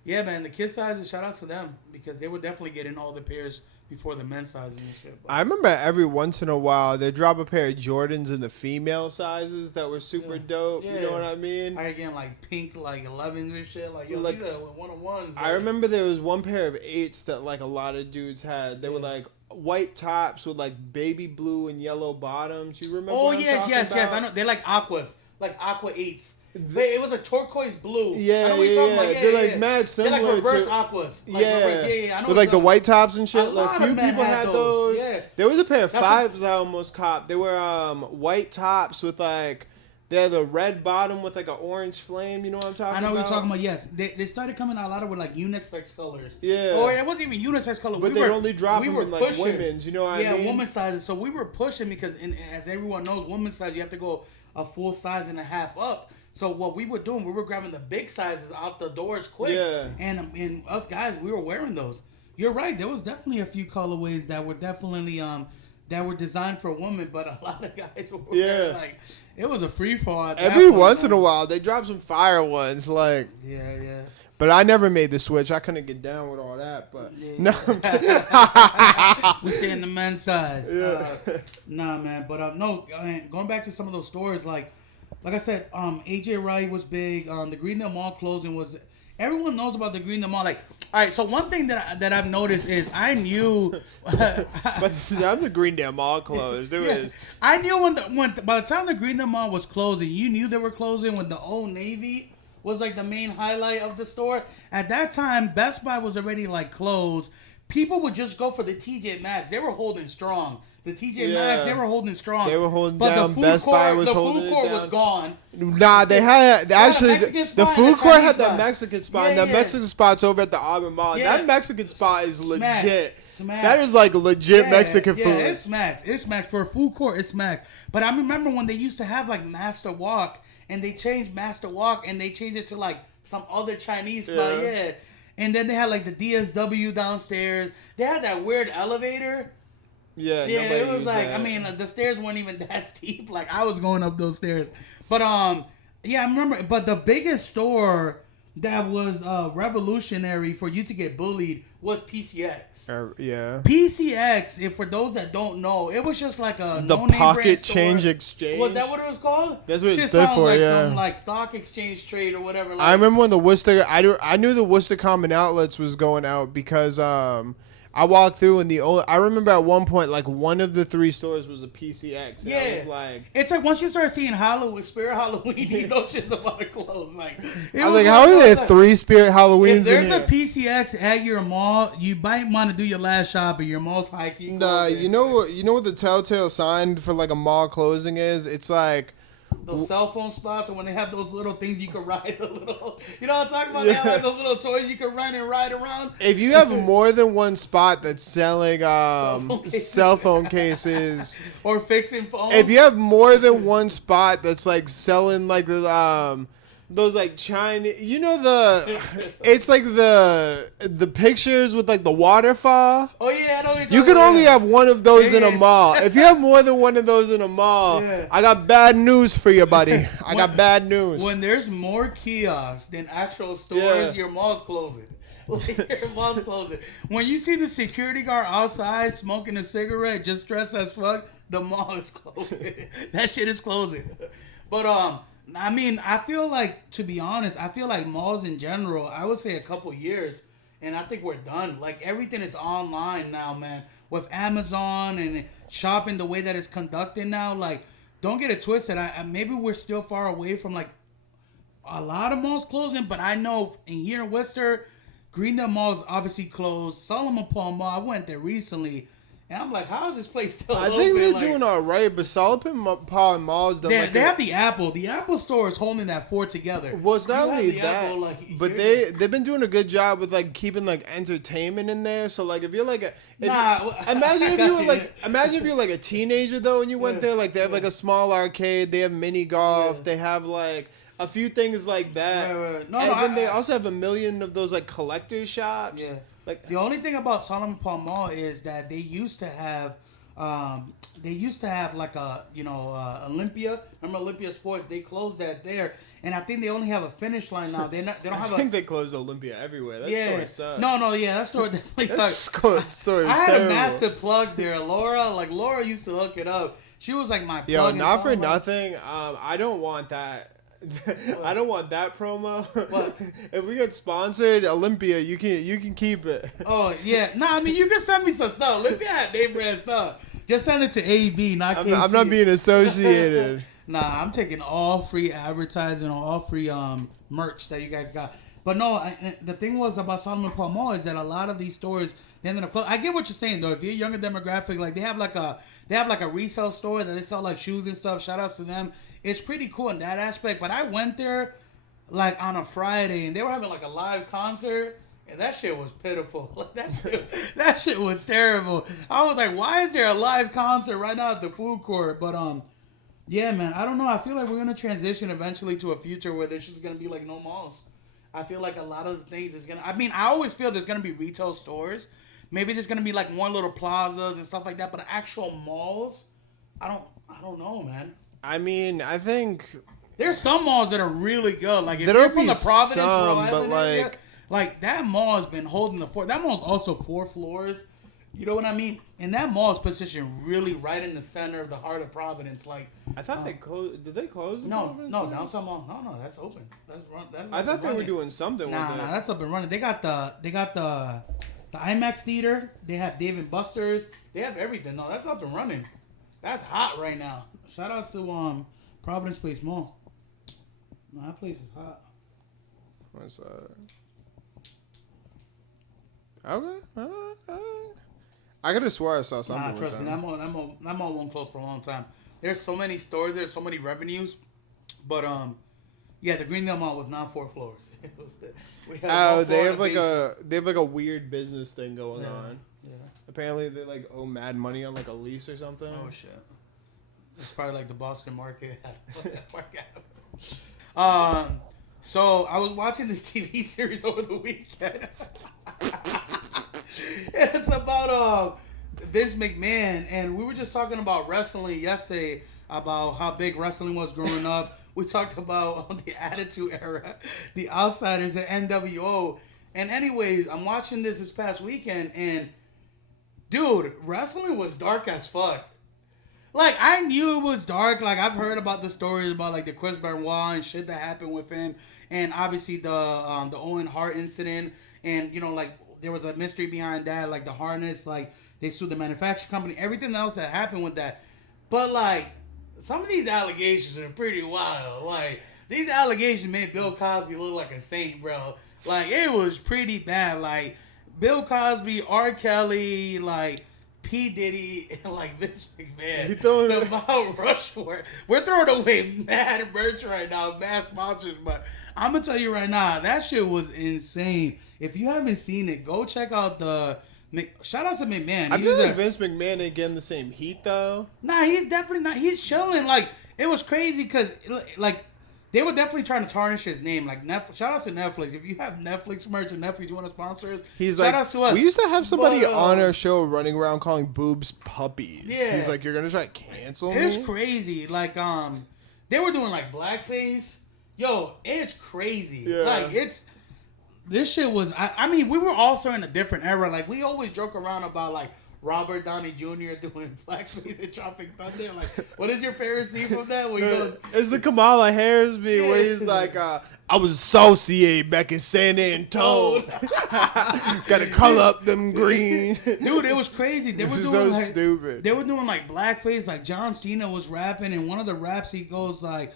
yeah, man, the kid sizes, shout out to them because they were definitely getting all the pairs before the men's sizes and shit. But I remember every once in a while they drop a pair of Jordans in the female sizes that were super dope. Yeah. You know what I mean? I again like pink like 11s and shit. Like yo, like, these are one-on-ones. I remember there was one pair of 8s that like a lot of dudes had. They were like white tops with like baby blue and yellow bottoms. You remember? Oh yes. I know. They're like aquas, like aqua 8s. It was a turquoise blue. Yeah, I know what you're talking about. They're like mad similar. They're like reverse aquas. Like reverse, I know with like the white tops and shit. A lot few of men people had those. Yeah. There was a pair of 5s I almost copped. They were white tops with like they had the red bottom with like an orange flame. You know what I'm talking about? I know what you're talking about. Yes, they started coming out a lot of with like unisex colors. Yeah. Or it wasn't even unisex color. But they only drop them in like women's. You know what I mean? Yeah, women's sizes. So we were pushing because, as everyone knows, women's size you have to go a full size and a half up. So what we were doing, we were grabbing the big sizes out the doors quick. Yeah. And us guys, we were wearing those. You're right. There was definitely a few colorways that were definitely that were designed for women, but a lot of guys were wearing, like it was a free fall. Every once in a while, they drop some fire ones, like yeah. But I never made the switch. I couldn't get down with all that. But no, we stay in the men's size. Yeah. Nah, man. But no, going back to some of those stores, like I said, AJ Wright was big. The Greendale Mall closing was. Everyone knows about the Greendale Mall. Like, all right. So one thing that I've noticed is I knew. But I'm the Greendale Mall closed. There was. I knew when by the time the Greendale Mall was closing, you knew they were closing when the Old Navy was like the main highlight of the store. At that time, Best Buy was already like closed. People would just go for the TJ Maxx. They were holding strong. The TJ Maxx, they were holding strong. They were holding down. Best Buy was holding it down. The food court was gone. Nah, they had actually the food court had the spot. Mexican spot, and the Mexican spot's over at the Auburn Mall. Yeah. That Mexican spot is legit. Smack. That is like legit Mexican food. Yeah, it's smacked. It's smacked for a food court. It's smacked. But I remember when they used to have like Master Walk, and they changed Master Walk, and they changed it to like some other Chinese spot. Yeah. And then they had like the DSW downstairs. They had that weird elevator. Yeah, it was like that. I mean, the stairs weren't even that steep. Like I was going up those stairs, but yeah, I remember. But the biggest store that was revolutionary for you to get bullied was PCX. Yeah, PCX. If for those that don't know, it was just like a the pocket change exchange. Was that what it was called? That's what it stood for. Like some like stock exchange trade or whatever. Like, I remember when the Worcester. I knew the Worcester Common Outlets was going out because I walked through and I remember at one point like one of the 3 stores was a PCX. And I was like, it's like once you start seeing Spirit Halloween, you know shit's about to close. Like I was like, how are there 3 Spirit Halloweens? If there's a PCX at your mall, you might want to do your last shop at your mall's hiking. Nah, you know what the telltale sign for like a mall closing is? It's like those cell phone spots, or when they have those little things you can ride, the little, you know what I'm talking about? They have like those little toys you can run and ride around. If you have more than one spot that's selling cell phone cases or fixing phones, if you have more than one spot that's like selling like the those like Chinese, you know it's like the pictures with like the waterfall. Oh yeah, I know. You can only have one of those in a mall. If you have more than one of those in a mall, I got bad news for you, buddy. I got bad news. When there's more kiosks than actual stores, your mall's closing. Your mall's closing. When you see the security guard outside smoking a cigarette, just dressed as fuck, the mall is closing. That shit is closing. But I mean, I feel like, to be honest, I feel like malls in general, I would say a couple years, and I think we're done. Like, everything is online now, man. With Amazon and shopping the way that it's conducted now, like, don't get it twisted. Maybe we're still far away from, like, a lot of malls closing, but I know here in Worcester, Greendale Mall is obviously closed. Solomon Paul Mall, I went there recently. And I'm like, how is this place still open? I think they're doing all right, but Solomon Paul Mall is they have the Apple. The Apple store is holding that fort together. Well, it's not only that, but they've been doing a good job with like keeping like entertainment in there. So like if you're like imagine if you're like a teenager though, and you went there, like they have like a small arcade, they have mini golf, they have like a few things like that. Right. Then they also have a million of those like collector shops. Yeah. Like the only thing about Solomon Paul Mall is that they used to have like a Olympia. Remember Olympia Sports? They closed that there, and I think they only have a Finish Line now. They don't have. I think they closed Olympia everywhere. That store sucks. That store definitely sucks. That store is I had terrible. a massive plug there, Laura used to hook it up. She was like my plug. Yo, not for nothing. I don't want that. I don't want that promo. What? If we get sponsored, Olympia, you can keep it. Oh yeah, I mean you can send me some stuff. Olympia had name brand stuff. Just send it to AB, not KC. I'm not being associated. Nah, I'm taking all free advertising, all free merch that you guys got. But no, the thing was about Solomon Paul Mall is that a lot of these stores they ended up closing. I get what you're saying though. If you're a younger demographic, like they have like a resale store that they sell like shoes and stuff. Shout outs to them. It's pretty cool in that aspect, but I went there like on a Friday and they were having like a live concert and that shit was pitiful. Like that shit was terrible. I was like, why is there a live concert right now at the food court? But yeah, man, I don't know. I feel like we're gonna transition eventually to a future where there's just gonna be like no malls. I feel like a lot of the things is gonna. I mean, I always feel there's gonna be retail stores. Maybe there's gonna be like more little plazas and stuff like that, but actual malls, I don't know, man. I mean, I think there's some malls that are really good. Like if you're from the Providence, Rhode Island but area, like that mall has been holding the fort. That mall's also 4 floors. You know what I mean? And that mall is positioned really right in the center of the heart of Providence. Like I thought they closed. Did they close? No, downtown mall. No, that's open. That's I thought they were doing something with it. Nah, that's up and running. They got the IMAX theater. They have Dave & Buster's. They have everything. No, that's up and running. That's hot right now. Shout out to Providence Place Mall. No, that place is hot. What's that? Okay. I could have swore I saw something. Nah, trust me, that mall won't close for a long time. There's so many stores, there's so many revenues, but yeah, the Greendale Mall was not 4 floors. They have like a weird business thing going on. Yeah. Apparently they like owe mad money on like a lease or something. Oh shit. It's probably like the Boston market. So I was watching this TV series over the weekend. It's about Vince McMahon, and we were just talking about wrestling yesterday, about how big wrestling was growing up. We talked about the Attitude Era, the Outsiders, at NWO. And anyways, I'm watching this past weekend, and dude, wrestling was dark as fuck. Like, I knew it was dark. Like, I've heard about the stories about, like, the Chris Benoit and shit that happened with him. And obviously the Owen Hart incident. And, you know, like, there was a mystery behind that. Like, the harness, like, they sued the manufacturing company. Everything else that happened with that. But, like, some of these allegations are pretty wild. Like, these allegations made Bill Cosby look like a saint, bro. Like, it was pretty bad. Like, Bill Cosby, R. Kelly, like, P. Diddy, and like Vince McMahon. The Mount Rushmore. We're throwing away mad merch right now, mad sponsors, but I'm gonna tell you right now, that shit was insane. If you haven't seen it, go check out shout out to McMahon. I feel like Vince McMahon ain't getting the same heat though. Nah, he's definitely not. He's chilling. Like, it was crazy because like they were definitely trying to tarnish his name. Like Netflix, shout out to Netflix. If you have Netflix merch or Netflix, you want to sponsor us. He's shout like, out to us. we used to have somebody But, on our show running around calling boobs puppies. Yeah. He's like, you're gonna try to cancel me? It's crazy. Like they were doing like blackface. Yo, it's crazy. Yeah. Like this shit was. I mean, we were also in a different era. Like we always joke around about like Robert Downey Jr. doing blackface in Tropic Thunder. Like, what is your favorite scene from that? Where he goes, It's the Kamala Harris beat where he's like, I was associated back in San Antonio. Gotta color up them green. dude, it was crazy. They were This is doing so like, stupid. They were doing like blackface. Like John Cena was rapping, and one of the raps he goes like.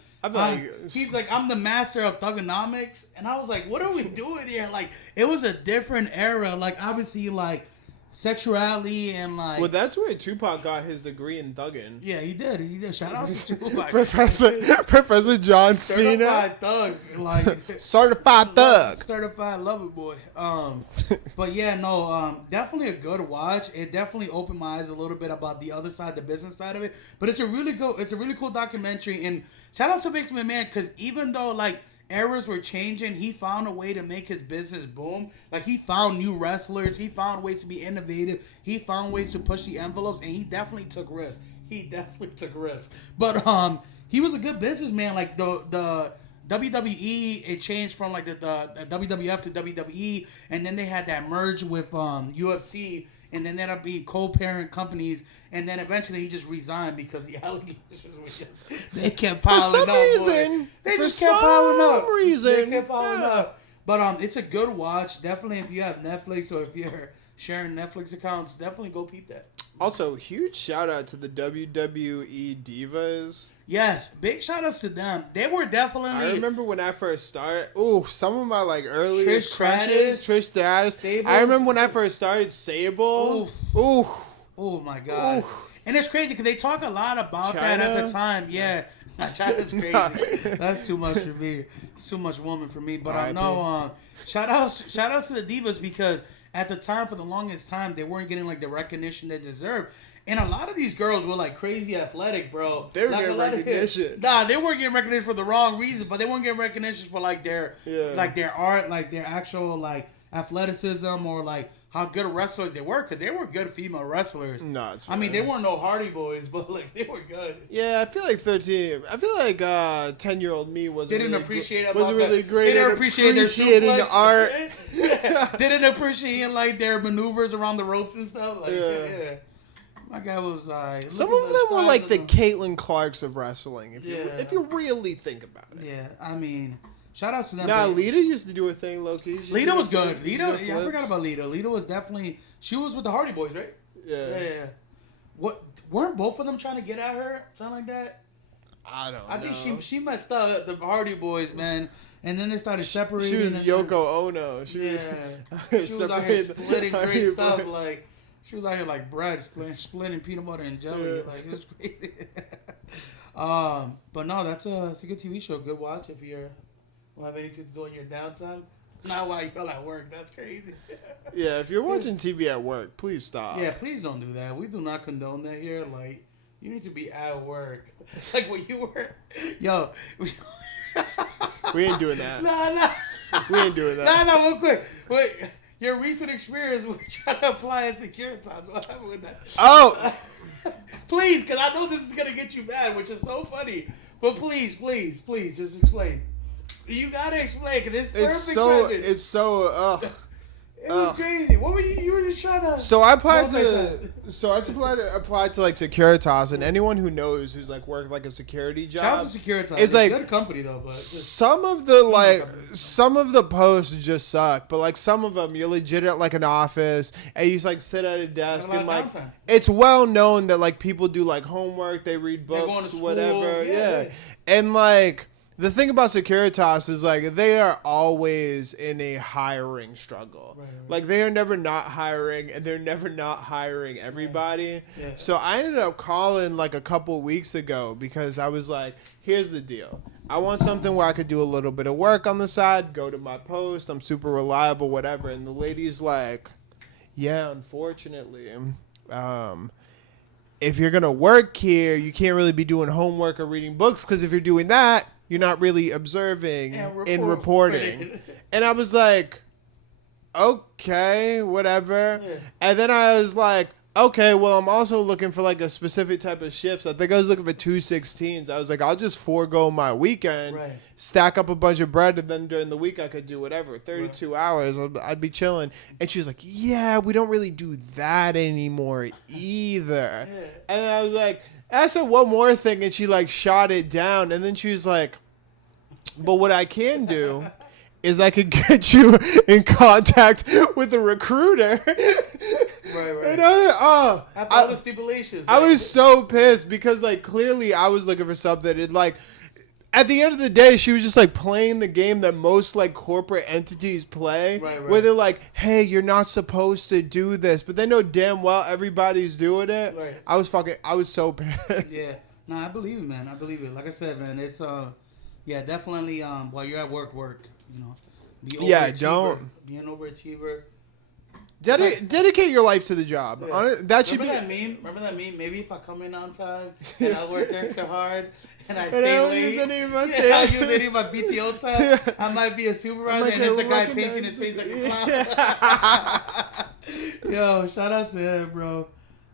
He's like, I'm the master of thugonomics, and I was like, what are we doing here? Like, it was a different era. Like, obviously, like sexuality and like. Well, that's where Tupac got his degree in thugging. Yeah, he did. He did. Shout out to Tupac. Professor John Cena, Certified thug, like certified thug. certified lover boy. But yeah, no, definitely a good watch. It definitely opened my eyes a little bit about the other side, the business side of it. But it's a really cool documentary. And shout out to Vince McMahon, because even though like eras were changing, he found a way to make his business boom. Like he found new wrestlers, he found ways to be innovative, he found ways to push the envelopes, and he definitely took risks. But he was a good businessman. Like the WWE, it changed from like the WWF to WWE, and then they had that merge with UFC, and then ended up being co-parent companies, and then eventually he just resigned because the allegations were just they kept piling up. For some reason, They for just kept piling up. some reason, They kept piling yeah. up. But it's a good watch. Definitely, if you have Netflix or if you're sharing Netflix accounts, definitely go peep that. Also, huge shout out to the WWE divas. Yes, big shout outs to them. They were definitely. I remember when I first started. Ooh, some of my like earliest Trish Stratus. Sable. I remember when I first started Sable. Ooh. Oh my god. Ooh. And it's crazy because they talk a lot about that at the time. Yeah. China's crazy. That's too much for me. It's too much woman for me. But I know shout outs to the divas, because at the time, for the longest time, they weren't getting like the recognition they deserved. And a lot of these girls were like crazy athletic, bro. They were getting recognition. Nah, they weren't getting recognition for the wrong reason, but they weren't getting recognition for like their art, like their actual like athleticism, or like how good wrestlers they were, because they were good female wrestlers. No, it's fine. I mean, they weren't no Hardy Boys, but like they were good. Yeah, I feel like 10-year-old me wasn't Didn't really appreciate wasn't really great Didn't at appreciate their appreciating suplex. art. Yeah. Didn't appreciate like their maneuvers around the ropes and stuff. Like, yeah. My guy was some of them were like the Caitlin Clarks of wrestling, if you really think about it. Yeah, I mean, shout out to them. Nah, Lita used to do a thing, low-key. Lita was good. Lita, I forgot about Lita. Lita was definitely, she was with the Hardy Boys, right? Yeah. What, weren't both of them trying to get at her? Something like that? I don't know. I think she messed up the Hardy Boys, man. And then they started separating. She was Yoko Ono. She was out here splitting great stuff. Like, she was out here like bread, splitting peanut butter and jelly. Like, it was crazy. But no, it's a good TV show. Good watch if you don't have anything to do in your downtime. Not while you're at work. That's crazy. Yeah, if you're watching TV at work, please stop. Yeah, please don't do that. We do not condone that here. Like, you need to be at work. Like when you were, yo. We ain't doing that. Nah. We ain't doing that. Nah, real quick. Wait, your recent experience with trying to apply at Securitas. What happened with that? Oh! Please, because I know this is going to get you mad, which is so funny. But please, just explain. You got to explain, because it's perfect. It's so, It was crazy. What were you were just trying to... So I applied to like Securitas, and anyone who knows who's like worked like a security job. Shout out to Securitas. It's like a good company though, but some of the posts just suck, but like some of them you're legit at like an office and you just like sit at a desk and like downtime. It's well known that like people do like homework, they read books, going to school, whatever. yeah. And like the thing about Securitas is like they are always in a hiring struggle. Right. Like they are never not hiring, and they're never not hiring everybody. Right. Yeah. So I ended up calling like a couple weeks ago because I was like, here's the deal. I want something where I could do a little bit of work on the side, go to my post, I'm super reliable, whatever. And the lady's like, yeah, unfortunately, if you're going to work here, you can't really be doing homework or reading books, because if you're doing that, you're not really observing And in reporting. reporting. And I was like, okay, whatever. Yeah. And then I was like, okay, well, I'm also looking for like a specific type of shifts. I think I was looking for 216s. I was like, I'll just forego my weekend, Right. stack up a bunch of bread, and then during the week I could do whatever. 32 hours, I'd be chilling. And she was like, yeah, we don't really do that anymore either. Yeah. And I was like, I said one more thing, and she like shot it down. And then she was like, but what I can do is I could get you in contact with a recruiter. Right. And I was like, oh, After all the stipulations. I was so pissed because like clearly I was looking for something. And like at the end of the day, she was just like playing the game that most like corporate entities play, Right. where they're like, hey, you're not supposed to do this, but they know damn well everybody's doing it. Right. I was so pissed. Yeah. No, I believe it, man. I believe it. Like I said, man, it's yeah, definitely while you're at work, you know. Be Yeah, overachiever. don't. Be an overachiever. Dedicate your life to the job. Yeah. That should Remember be. that meme? Remember that meme? Maybe if I come in on time and I work extra hard and I And stay I don't late, use any of my yeah, I use any of my PTO time. I might be a supervisor, might and it's the get guy painting his face like a clown. Yo, shout out to him, bro.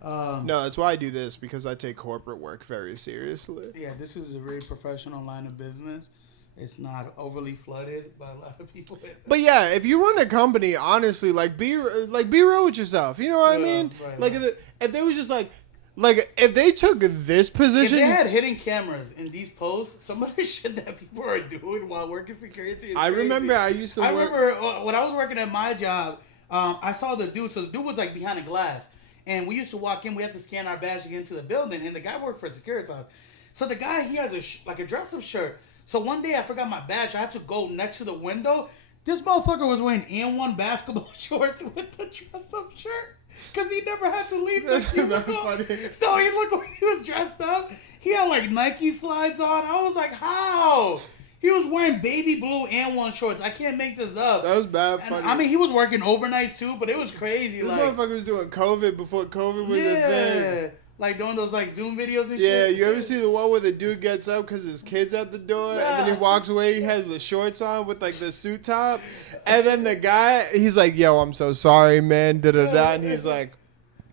No, that's why I do this, because I take corporate work very seriously. Yeah, this is a very professional line of business. It's not overly flooded by a lot of people. But yeah, if you run a company, honestly, be real with yourself. You know what I Yeah, mean? right, Like right. if they were just like if they took this If position, they had hidden cameras in these posts, some of the shit that people are doing while working security is I crazy. remember I used to I work. remember when I was working at my job, I saw the dude. So the dude was like behind a glass. And we used to walk in. We had to scan our badge to get into the building. And the guy worked for Securitas. So the guy, he has a dress-up shirt. So one day I forgot my badge. I had to go next to the window. This motherfucker was wearing N1 basketball shorts with the dress-up shirt. Because he never had to leave the cubicle. So he looked like he was dressed up. He had like Nike slides on. I was like, how? He was wearing baby blue N1 shorts. I can't make this up. That was bad And, funny. I mean, he was working overnights too, but it was crazy. this Like, motherfucker was doing COVID before COVID was a thing. yeah. Like doing those like Zoom videos and Yeah, shit. you ever see the one where the dude gets up because his kid's at the door, and then he Yeah. walks away, he has the shorts on with like the suit top, and then the guy, he's like, yo, I'm so sorry, man, da-da-da, and he's like,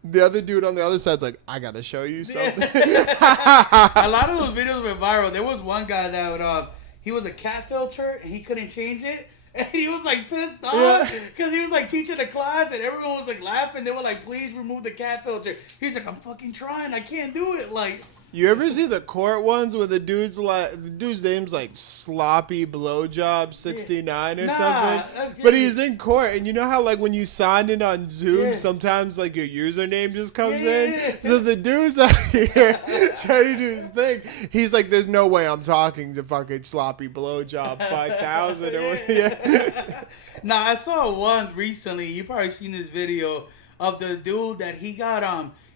the other dude on the other side's like, I gotta show you something. A lot of those videos went viral. There was one guy that would, he was a cat filter and he couldn't change it. And he was like pissed off because he was like teaching a class and everyone was like laughing. They were like, please remove the cat filter. He's like, I'm fucking trying. I can't do it. Like, You ever see the court ones where the dude's name's like Sloppy Blowjob 69 or Nah, something? that's But crazy. he's in court, and you know how like when you sign in on Zoom, Yeah. sometimes like your username just comes Yeah. in. So the dude's out here trying to do his thing. He's like, "There's no way I'm talking to fucking Sloppy Blowjob 5000 or yeah." Nah, I saw one recently. You probably seen this video of the dude that he got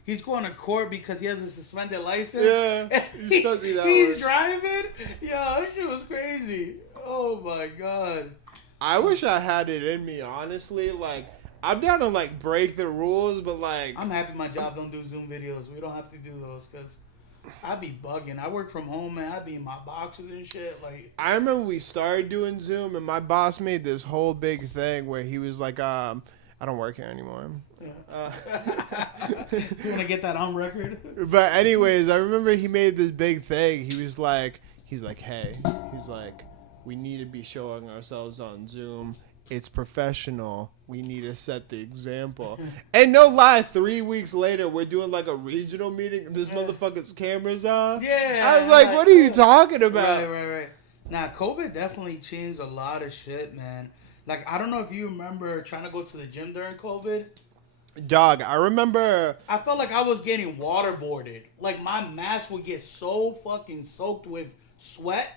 he's going to court because he has a suspended license. Yeah, you sent me that He's one. driving. Yo, that shit was crazy. Oh my god. I wish I had it in me, honestly. Like, I'm down to like break the rules, but like, I'm happy my job don't do Zoom videos. We don't have to do those because I'd be bugging. I work from home, man. I'd be in my boxes and shit. Like, I remember we started doing Zoom, and my boss made this whole big thing where he was like, I don't work here anymore. you want to get that on record? But anyways, I remember he made this big thing. He was like, hey, we need to be showing ourselves on Zoom. It's professional. We need to set the example. And no lie, 3 weeks later, we're doing like a regional meeting. This motherfucker's camera's on. Yeah. I was like, what are you talking about? Right. Nah, COVID definitely changed a lot of shit, man. Like, I don't know if you remember trying to go to the gym during COVID. Dog, I remember. I felt like I was getting waterboarded. Like, my mask would get so fucking soaked with sweat.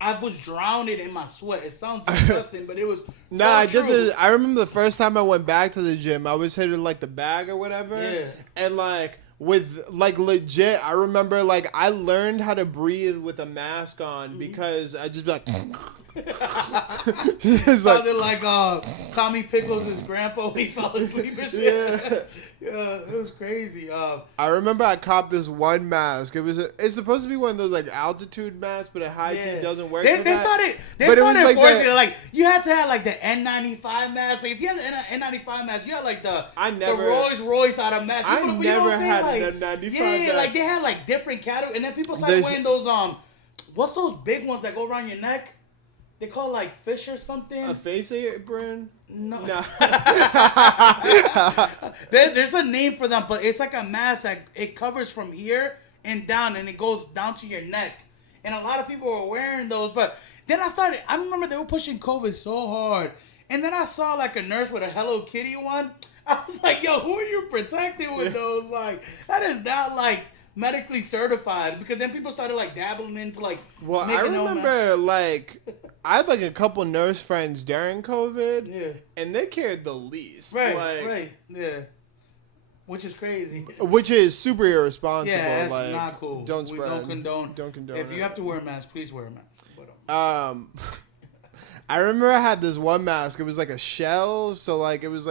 I was drowning in my sweat. It sounds disgusting, but it was Nah, so I true. did this. I remember the first time I went back to the gym, I was hitting like the bag or whatever. Yeah. And like with like legit. I remember like I learned how to breathe with a mask on because I just be like. It's sounded like Tommy Pickles' grandpa when he fell asleep and shit. Yeah, it was crazy. I remember I copped this one mask. It's supposed to be one of those like altitude masks, but at high T doesn't work. They started forcing it. Like you had to have like the N95 mask. Like, if you had the N95 mask, you had like the Rolls Royce out of mask. I never had an N95 mask. Like they had like different categories, and then people started wearing those what's those big ones that go around your neck? They call it like fish or something. A face apron? No. There's a name for them, but it's like a mask that it covers from here and down, and it goes down to your neck. And a lot of people were wearing those, but then I remember they were pushing COVID so hard. And then I saw like a nurse with a Hello Kitty one. I was like, yo, who are you protecting with those? Like, that is not like medically certified, because then people started like dabbling into like. Well, I remember like I had like a couple nurse friends during COVID, and they cared the least, right, which is crazy, which is super irresponsible. Yeah, that's like, not cool. Don't spread. Don't condone. If you have to wear a mask, please wear a mask. But, I remember I had this one mask. It was like a shell, so like it was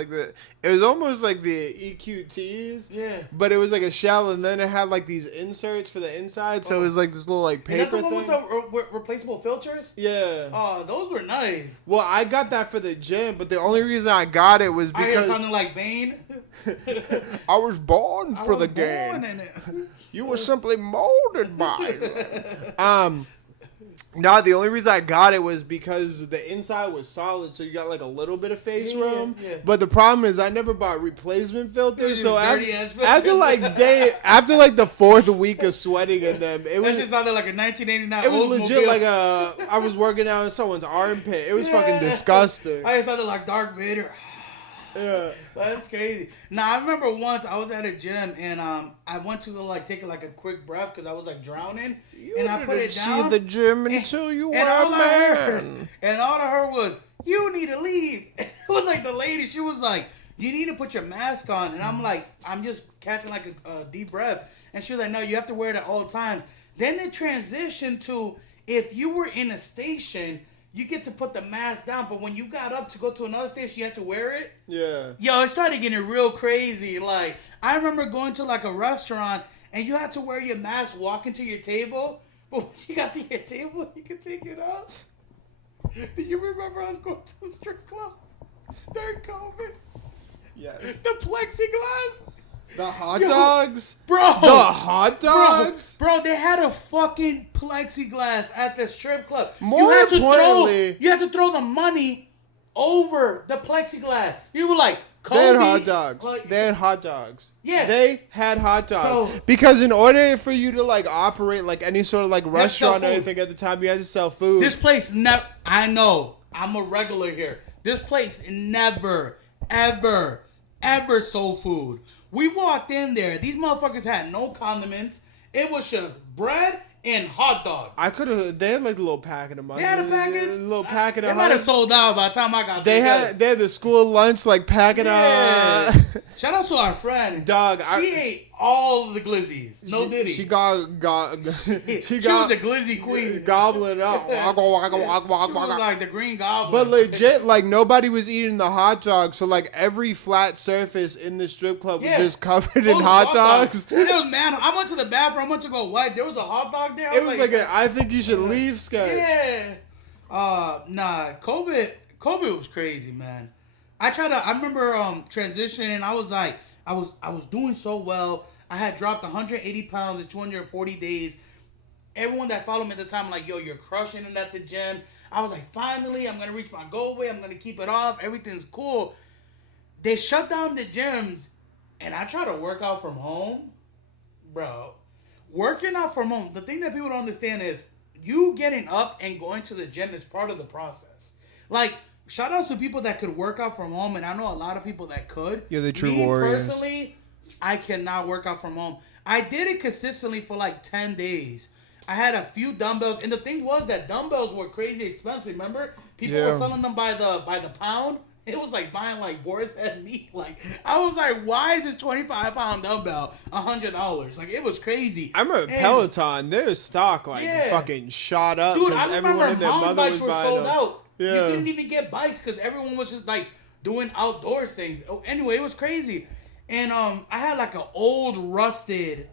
almost like the EQTs. Yeah. But it was like a shell, and then it had like these inserts for the inside, so it was like this little like paper thing. Is that the one with the replaceable filters? Yeah. Oh, those were nice. Well, I got that for the gym, but the only reason I got it was because I hear something like Bane. I was born for the game. You were simply molded by it. No, the only reason I got it was because the inside was solid, so you got like a little bit of face room. Yeah. But the problem is I never bought replacement filters, so after the fourth week of sweating in them, it was just sounded like a 1989. It was legit like I was working out in someone's armpit. It was fucking disgusting. I sounded like Darth Vader. Yeah, that's crazy. Now I remember once I was at a gym and I went to like take like a quick breath because I was like drowning, and I put it down. See the gym until you were a man. And all I heard was, "You need to leave." It was like the lady. She was like, "You need to put your mask on," and I'm like, I'm just catching like a deep breath, and she was like, "No, you have to wear it at all times." Then it transitioned to if you were in a station, you get to put the mask down, but when you got up to go to another station, you had to wear it. Yeah. Yo, it started getting real crazy. Like, I remember going to like a restaurant, and you had to wear your mask walking to your table. But once you got to your table, you could take it out. Do you remember I was going to the strip club during COVID? Yes. The plexiglass. The hot dogs? Bro. The hot dogs? Bro, they had a fucking plexiglass at the strip club. More importantly, you had to throw the money over the plexiglass. You were like, Kobe. They had hot dogs. They had hot dogs. Yeah. They had hot dogs. So, because in order for you to like operate like any sort of like restaurant or anything at the time, you had to sell food. This place I know. I'm a regular here. This place never, ever, ever sold food. We walked in there. These motherfuckers had no condiments. It was just bread and hot dog. They had like a little packet of money. They had a package? A little packet of They might have sold out by the time I got there. They had the school lunch like packet of. Shout out to our friend. She ate all the glizzies. No diddy. She was the glizzy queen. Gobbling up. She was like the green goblin. But legit, like nobody was eating the hot dogs, so like every flat surface in the strip club was just covered in hot dogs. It was mad. I went to the bathroom. I went to go wipe. There was a hot dog there. It was like I think you should leave sketch. Yeah. Nah. COVID was crazy, man. I remember transitioning. I was like, I was doing so well. I had dropped 180 pounds in 240 days. Everyone that followed me at the time, like, yo, you're crushing it at the gym. I was like, finally, I'm going to reach my goal weight. I'm going to keep it off. Everything's cool. They shut down the gyms, and I try to work out from home. Bro, working out from home, the thing that people don't understand is you getting up and going to the gym is part of the process. Like, shout out to people that could work out from home, and I know a lot of people that could. You're the true warriors. Personally, I cannot work out from home. I did it consistently for like 10 days. I had a few dumbbells, and the thing was that dumbbells were crazy expensive. Remember, people were selling them by the pound. It was like buying like boar's head meat. Like I was like, why is this 25-pound dumbbell $100? Like it was crazy. I remember And, Peloton, their stock like Yeah. fucking shot up. dude, 'cause I everyone remember and their mountain mother bikes was were buying sold them. out. Yeah. You couldn't even get bikes because everyone was just like doing outdoors things. Oh, anyway, it was crazy. And I had like an old rusted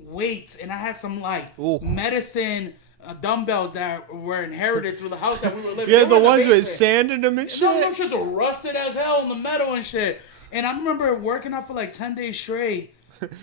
weights, and I had some like Ooh. medicine dumbbells that were inherited through the house that we were living. Yeah, They were the in ones with basement. sand in them and shit. No, them shits were rusted as hell in the metal and shit. And I remember working out for like 10 days straight.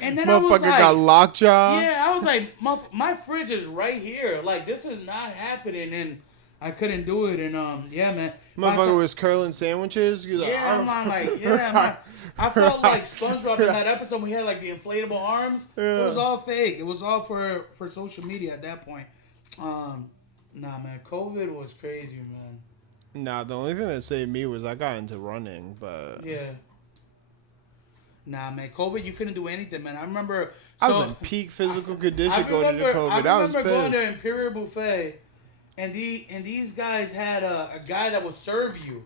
And then I was Motherfucker like, got lockjaw. yeah, I was like, my fridge is right here. Like, this is not happening. And I couldn't do it. And, yeah, man. Motherfucker was curling sandwiches. He was like, Yeah, "Arf." I'm like, yeah, man. I felt like SpongeBob in that episode. We had like the inflatable arms. Yeah. It was all fake. It was all for social media at that point. Nah, man, COVID was crazy, man. Nah, the only thing that saved me was I got into running, but Yeah. Nah, man, COVID, you couldn't do anything, man. I remember. I was in peak physical condition going into COVID. I I was remember going pissed. to Imperial Buffet, and these guys had a guy that would serve you.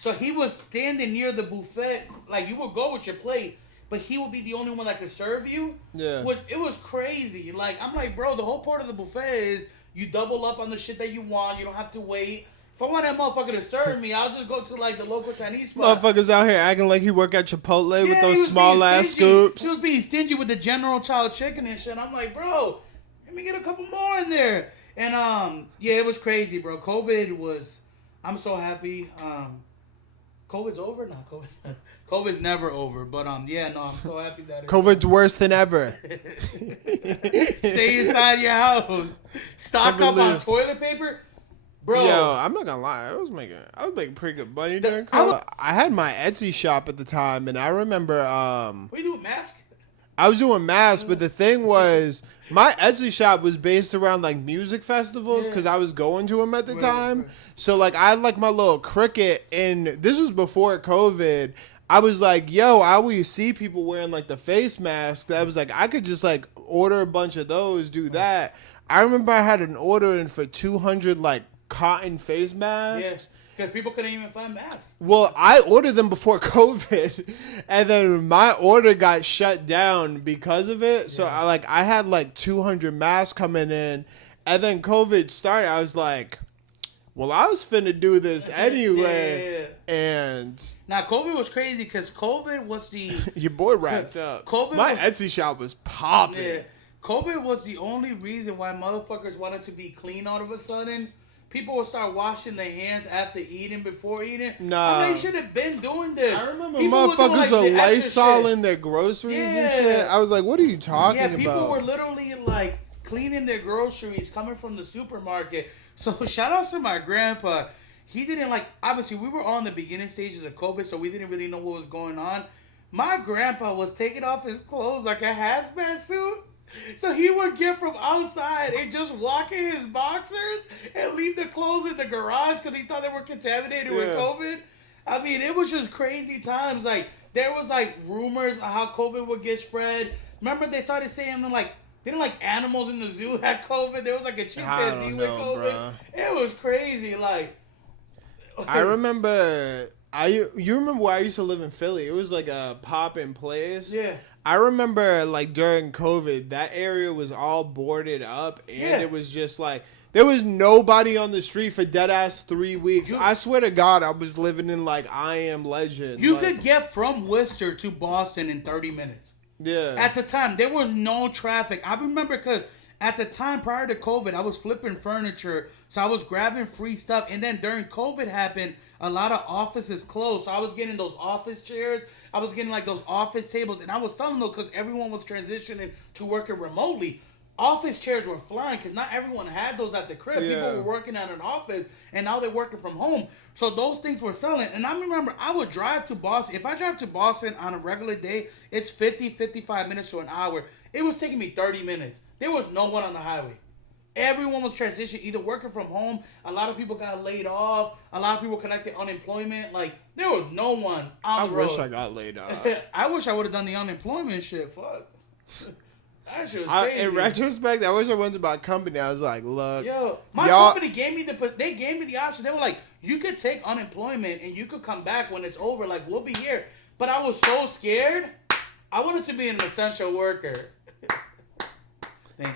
So he was standing near the buffet, like you would go with your plate, but he would be the only one that could serve you. Yeah. It was crazy. Like I'm like, bro, the whole part of the buffet is you double up on the shit that you want. You don't have to wait. If I want that motherfucker to serve me, I'll just go to like the local Chinese spot. Motherfuckers out here acting like he work at Chipotle with Yeah, he those was small being ass stingy. scoops. He was being stingy with the General Chow chicken and shit. I'm like, bro, let me get a couple more in there. And yeah, it was crazy, bro. COVID was. I'm so happy. COVID's over? No, COVID's never over. But yeah, no, I'm so happy that it's COVID's worse than ever. Stay inside your house. Stock up on toilet paper. Bro, Yo, I'm not gonna lie. I was making pretty good money during COVID. I had my Etsy shop at the time, and I remember what you doing, mask? I was doing masks, but the thing was, my Etsy shop was based around like music festivals because I was going to them at the time. Right. So like I had like my little cricket, and this was before COVID. I was like, yo, I always see people wearing like the face masks. I was like, I could just like order a bunch of those, do that. I remember I had an order in for 200 like cotton face masks. Yeah, because people couldn't even find masks. Well, I ordered them before COVID, and then my order got shut down because of it. So I had like 200 masks coming in, and then COVID started. I was like, well, I was finna do this anyway. And now COVID was crazy because COVID was the your boy wrapped up. My Etsy shop was popping. Yeah, COVID was the only reason why motherfuckers wanted to be clean all of a sudden. People would start washing their hands after eating, before eating. Nah. I mean, you should have been doing this. I remember People would do, motherfuckers the were extra Lysol shit. in their groceries and Yeah. shit. I was like, what are you talking Yeah, about? people were literally like cleaning their groceries coming from the supermarket. So shout out to my grandpa. He didn't like, obviously we were all in the beginning stages of COVID, so we didn't really know what was going on. My grandpa was taking off his clothes like a hazmat suit. So he would get from outside and just walk in his boxers and leave the clothes in the garage because he thought they were contaminated with COVID. I mean, it was just crazy times. Like, there was like rumors of how COVID would get spread. Remember they started saying like, didn't like animals in the zoo had COVID? There was like a chimpanzee with COVID. Bruh. It was crazy. Like, I remember. You remember where I used to live in Philly? It was like a poppin' place. Yeah. I remember like during COVID, that area was all boarded up, and it was just like there was nobody on the street for dead ass 3 weeks. I swear to God, I was living in like I Am Legend. You like, could get from Worcester to Boston in 30 minutes. Yeah. At the time, there was no traffic. I remember because at the time prior to COVID, I was flipping furniture. So I was grabbing free stuff. And then during COVID happened, a lot of offices closed. So I was getting those office chairs. I was getting like those office tables. And I was telling them because everyone was transitioning to working remotely. Office chairs were flying because not everyone had those at the crib. Yeah. People were working at an office and now they're working from home. So those things were selling. And I remember I would drive to Boston. If I drive to Boston on a regular day, it's 55 minutes to an hour. It was taking me 30 minutes. There was no one on the highway. Everyone was transitioning, either working from home. A lot of people got laid off. A lot of people connected unemployment. Like, there was no one on the road. I wish I got laid off. I wish I would have done the unemployment shit. Fuck. That shit was crazy. In retrospect, I wish I went to my company. I was like, look, Yo, my company gave me the option. They were like, you could take unemployment and you could come back when it's over. Like, we'll be here. But I was so scared. I wanted to be an essential worker.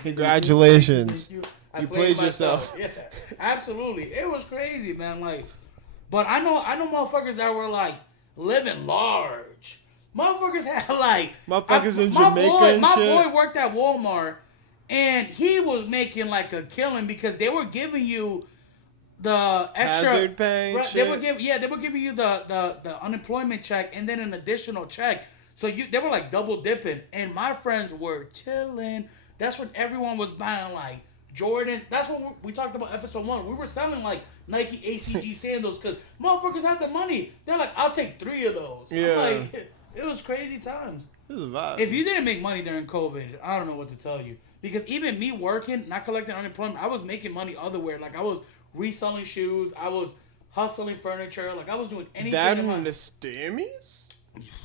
Congratulations. Thank you. You played yourself. Yeah, absolutely. It was crazy, man. Like, but I know motherfuckers that were like living large. Motherfuckers had like motherfuckers in Jamaica and my shit. boy worked at Walmart, and he was making like a killing because they were giving you the extra hazard pay. They were giving you the unemployment check and then an additional check. So they were like double dipping, and my friends were chilling. That's when everyone was buying like Jordan. That's what we talked about episode 1. We were selling like Nike ACG sandals because motherfuckers had the money. They're like, I'll take 3 of those. Yeah. I'm like, it was crazy times. It was a vibe. If you didn't make money during COVID, I don't know what to tell you. Because even me working, not collecting unemployment, I was making money otherwhere. Like I was reselling shoes. I was hustling furniture. Like I was doing anything. That in the stimmies?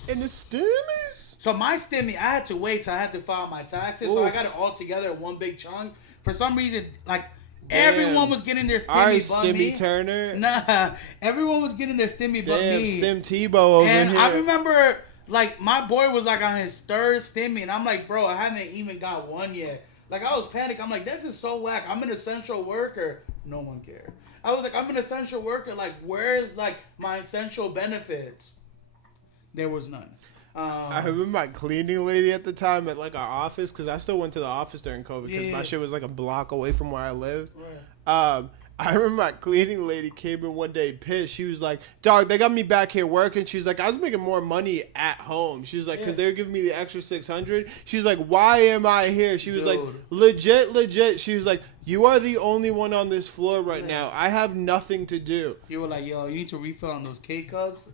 In the stimmies? So my stimmy, I had to wait till I had to file my taxes. So I got it all together in one big chunk. For some reason, like everyone was getting their stimmy but Stimmy me. Turner. Nah, everyone was getting their stimmy but me. Stim Tebow over and here. I remember, like, my boy was like on his 3rd stimmy, and I'm like, bro, I haven't even got one yet. Like, I was panicked. I'm like, this is so whack. I'm an essential worker. No one cared. I was like, I'm an essential worker. Like, where's like my essential benefits? There was none. I remember my cleaning lady at the time at like our office, because I still went to the office during COVID because my shit was like a block away from where I lived. Right. I remember my cleaning lady came in one day pissed. She was like, dog, they got me back here working. She's like, I was making more money at home. She was like, because they were giving me the extra $600. She's like, why am I here? She was like, legit. She was like, you are the only one on this floor right now. I have nothing to do. You were like, yo, you need to refill on those K-Cups.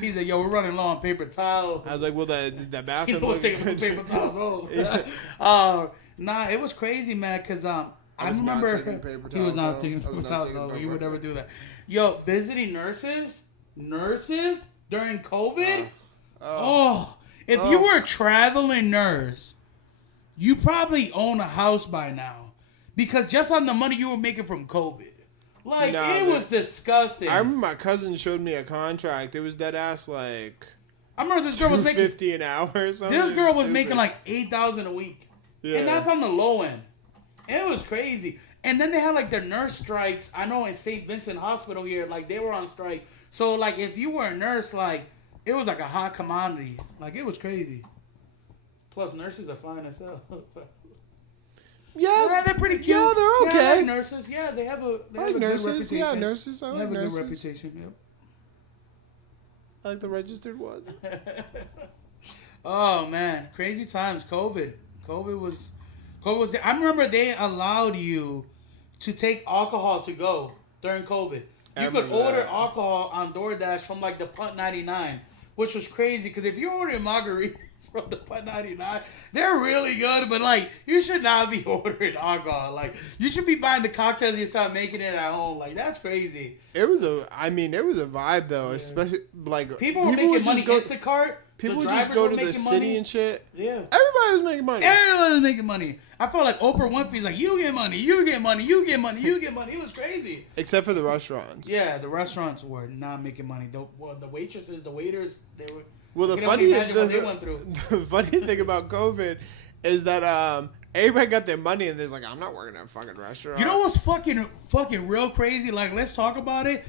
He said, yo, we're running low on paper towels. I was like, well, that bathroom. He was taking the paper towels home. Nah, it was crazy, man, because I remember he was not taking paper towels home. He would never do that. Yo, visiting nurses during COVID. If you were a traveling nurse, you probably own a house by now, because just on the money you were making from COVID. Like, it was disgusting. I remember my cousin showed me a contract. It was dead ass like. I remember this girl was making $250 an hour or something. This girl was making like $8,000 a week. Yeah. And that's on the low end. And it was crazy. And then they had like their nurse strikes. I know in St. Vincent Hospital here, like they were on strike. So like if you were a nurse, like it was like a hot commodity. Like it was crazy. Plus nurses are fine as hell. Yeah, they're pretty cute. Yeah, they're okay. Yeah, I like nurses, yeah, they have a good reputation. Yeah, nurses. I they like have a nurses. good reputation. Yep. I like the registered ones. Oh man, crazy times. COVID was. I remember they allowed you to take alcohol to go during COVID. You could order alcohol on DoorDash from like the Punt 99, which was crazy because if you order margaritas from the Punt 99, they're really good, but like you should not be ordering alcohol. Like you should be buying the cocktails yourself, making it at home. Like that's crazy. It was a vibe though, especially like people were making money. Instacart. People would just go to the city and shit. Yeah. Everybody was making money. Everyone was making money. I felt like Oprah Winfrey's like, you get money, you get money, you get money, you get money. It was crazy. Except for the restaurants. Yeah, the restaurants were not making money. The waitresses, the waiters, they were. Well, the funny thing about COVID is that everybody got their money and they're like, I'm not working at a fucking restaurant. You know what's fucking real crazy? Like, let's talk about it.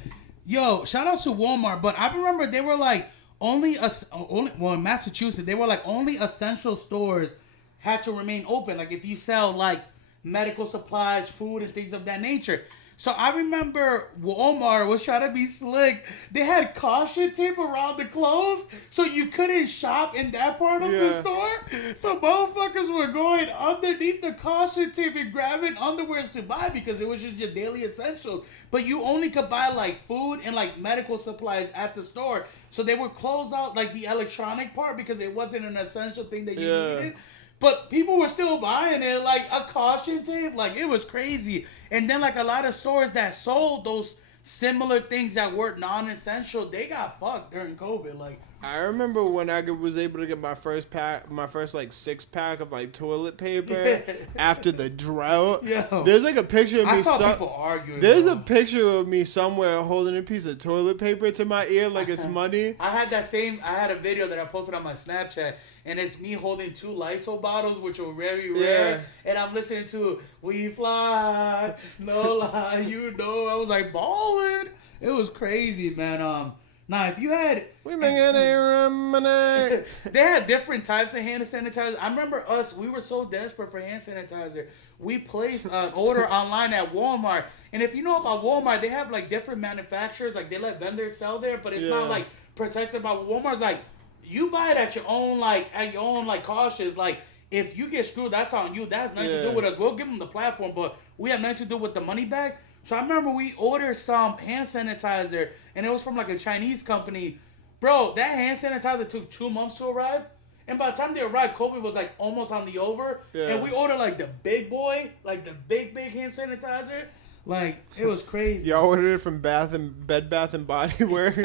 Yo, shout out to Walmart, but I remember they were like, only in Massachusetts, they were like only essential stores had to remain open. Like if you sell like medical supplies, food, and things of that nature. So I remember Walmart was trying to be slick. They had caution tape around the clothes so you couldn't shop in that part of the store. So motherfuckers were going underneath the caution tape and grabbing underwear to buy because it was just your daily essentials. But you only could buy like food and like medical supplies at the store. So they were closed out like the electronic part because it wasn't an essential thing that you needed. But people were still buying it, like a caution tape. Like, it was crazy. And then, like, a lot of stores that sold those similar things that were non-essential, they got fucked during COVID. Like, I remember when I was able to get my first like 6-pack of like toilet paper after the drought. Yo. There's like a picture of me. I saw people arguing. There's bro. a picture of me somewhere holding a piece of toilet paper to my ear like it's money. I had a video that I posted on my Snapchat, and it's me holding 2 Lysol bottles, which are very rare, and I'm listening to "We Fly, No Lie," you know. I was like balling. It was crazy, man. Now, if you had... We make it a They had different types of hand sanitizer. I remember we were so desperate for hand sanitizer. We placed an order online at Walmart. And if you know about Walmart, they have like different manufacturers. Like they let vendors sell there, but it's not like protected by Walmart's like, you buy it at your own cautious. Like, if you get screwed, that's on you. That's nothing to do with us. We'll give them the platform, but we have nothing to do with the money back. So I remember we ordered some hand sanitizer, and it was from like a Chinese company. Bro, that hand sanitizer took 2 months to arrive. And by the time they arrived, COVID was like almost on the over. Yeah. And we ordered like the big boy, like the big hand sanitizer. Like, it was crazy. Y'all ordered it from Bed Bath and Body Works.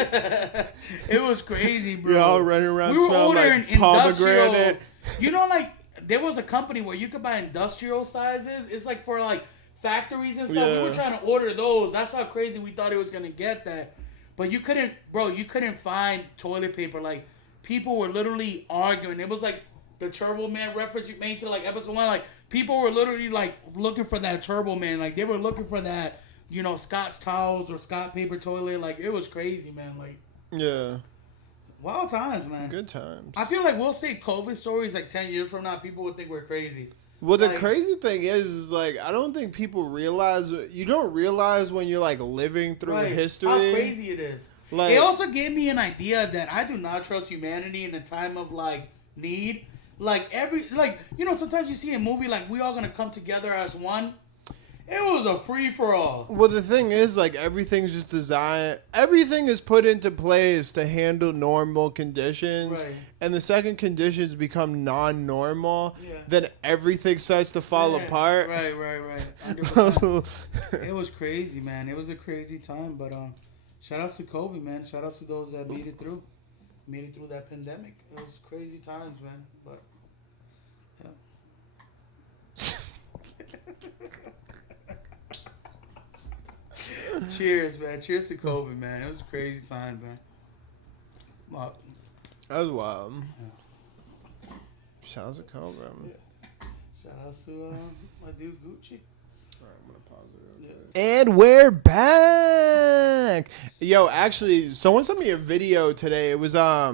It was crazy, bro. Y'all running around smelling like pomegranate. You know, like, there was a company where you could buy industrial sizes. It's like for like factories and stuff. We were trying to order those. That's how crazy we thought it was gonna get that. But you couldn't find toilet paper. Like, people were literally arguing. It was like the Turbo Man reference you made to like episode 1. Like, people were literally like looking for that Turbo Man. Like, they were looking for that, you know, Scott's towels or Scott paper toilet. Like, it was crazy, man. Like, yeah. Wild times, man. Good times. I feel like we'll say COVID stories like 10 years from now. People would think we're crazy. Well, the crazy thing is like, I don't think people realize. You don't realize when you're like living through history how crazy it is. Like, it also gave me an idea that I do not trust humanity in a time of like need. Like you know, sometimes you see a movie like we all gonna come together as one. It was a free for all. Well, the thing is, like, everything's just designed. Everything is put into place to handle normal conditions. Right. And the second conditions become non-normal, then everything starts to fall apart. Right. It was crazy, man. It was a crazy time. But shout outs to COVID, man. Shout outs to those that made it through that pandemic. It was crazy times, man. But cheers, man. Cheers to COVID, man. It was a crazy time, man. Well, that was wild. Yeah. Shout out to COVID. Yeah. Shout out to my dude Gucci. All right, I'm going to pause it. Yeah. And we're back. Yo, actually, someone sent me a video today. It was, I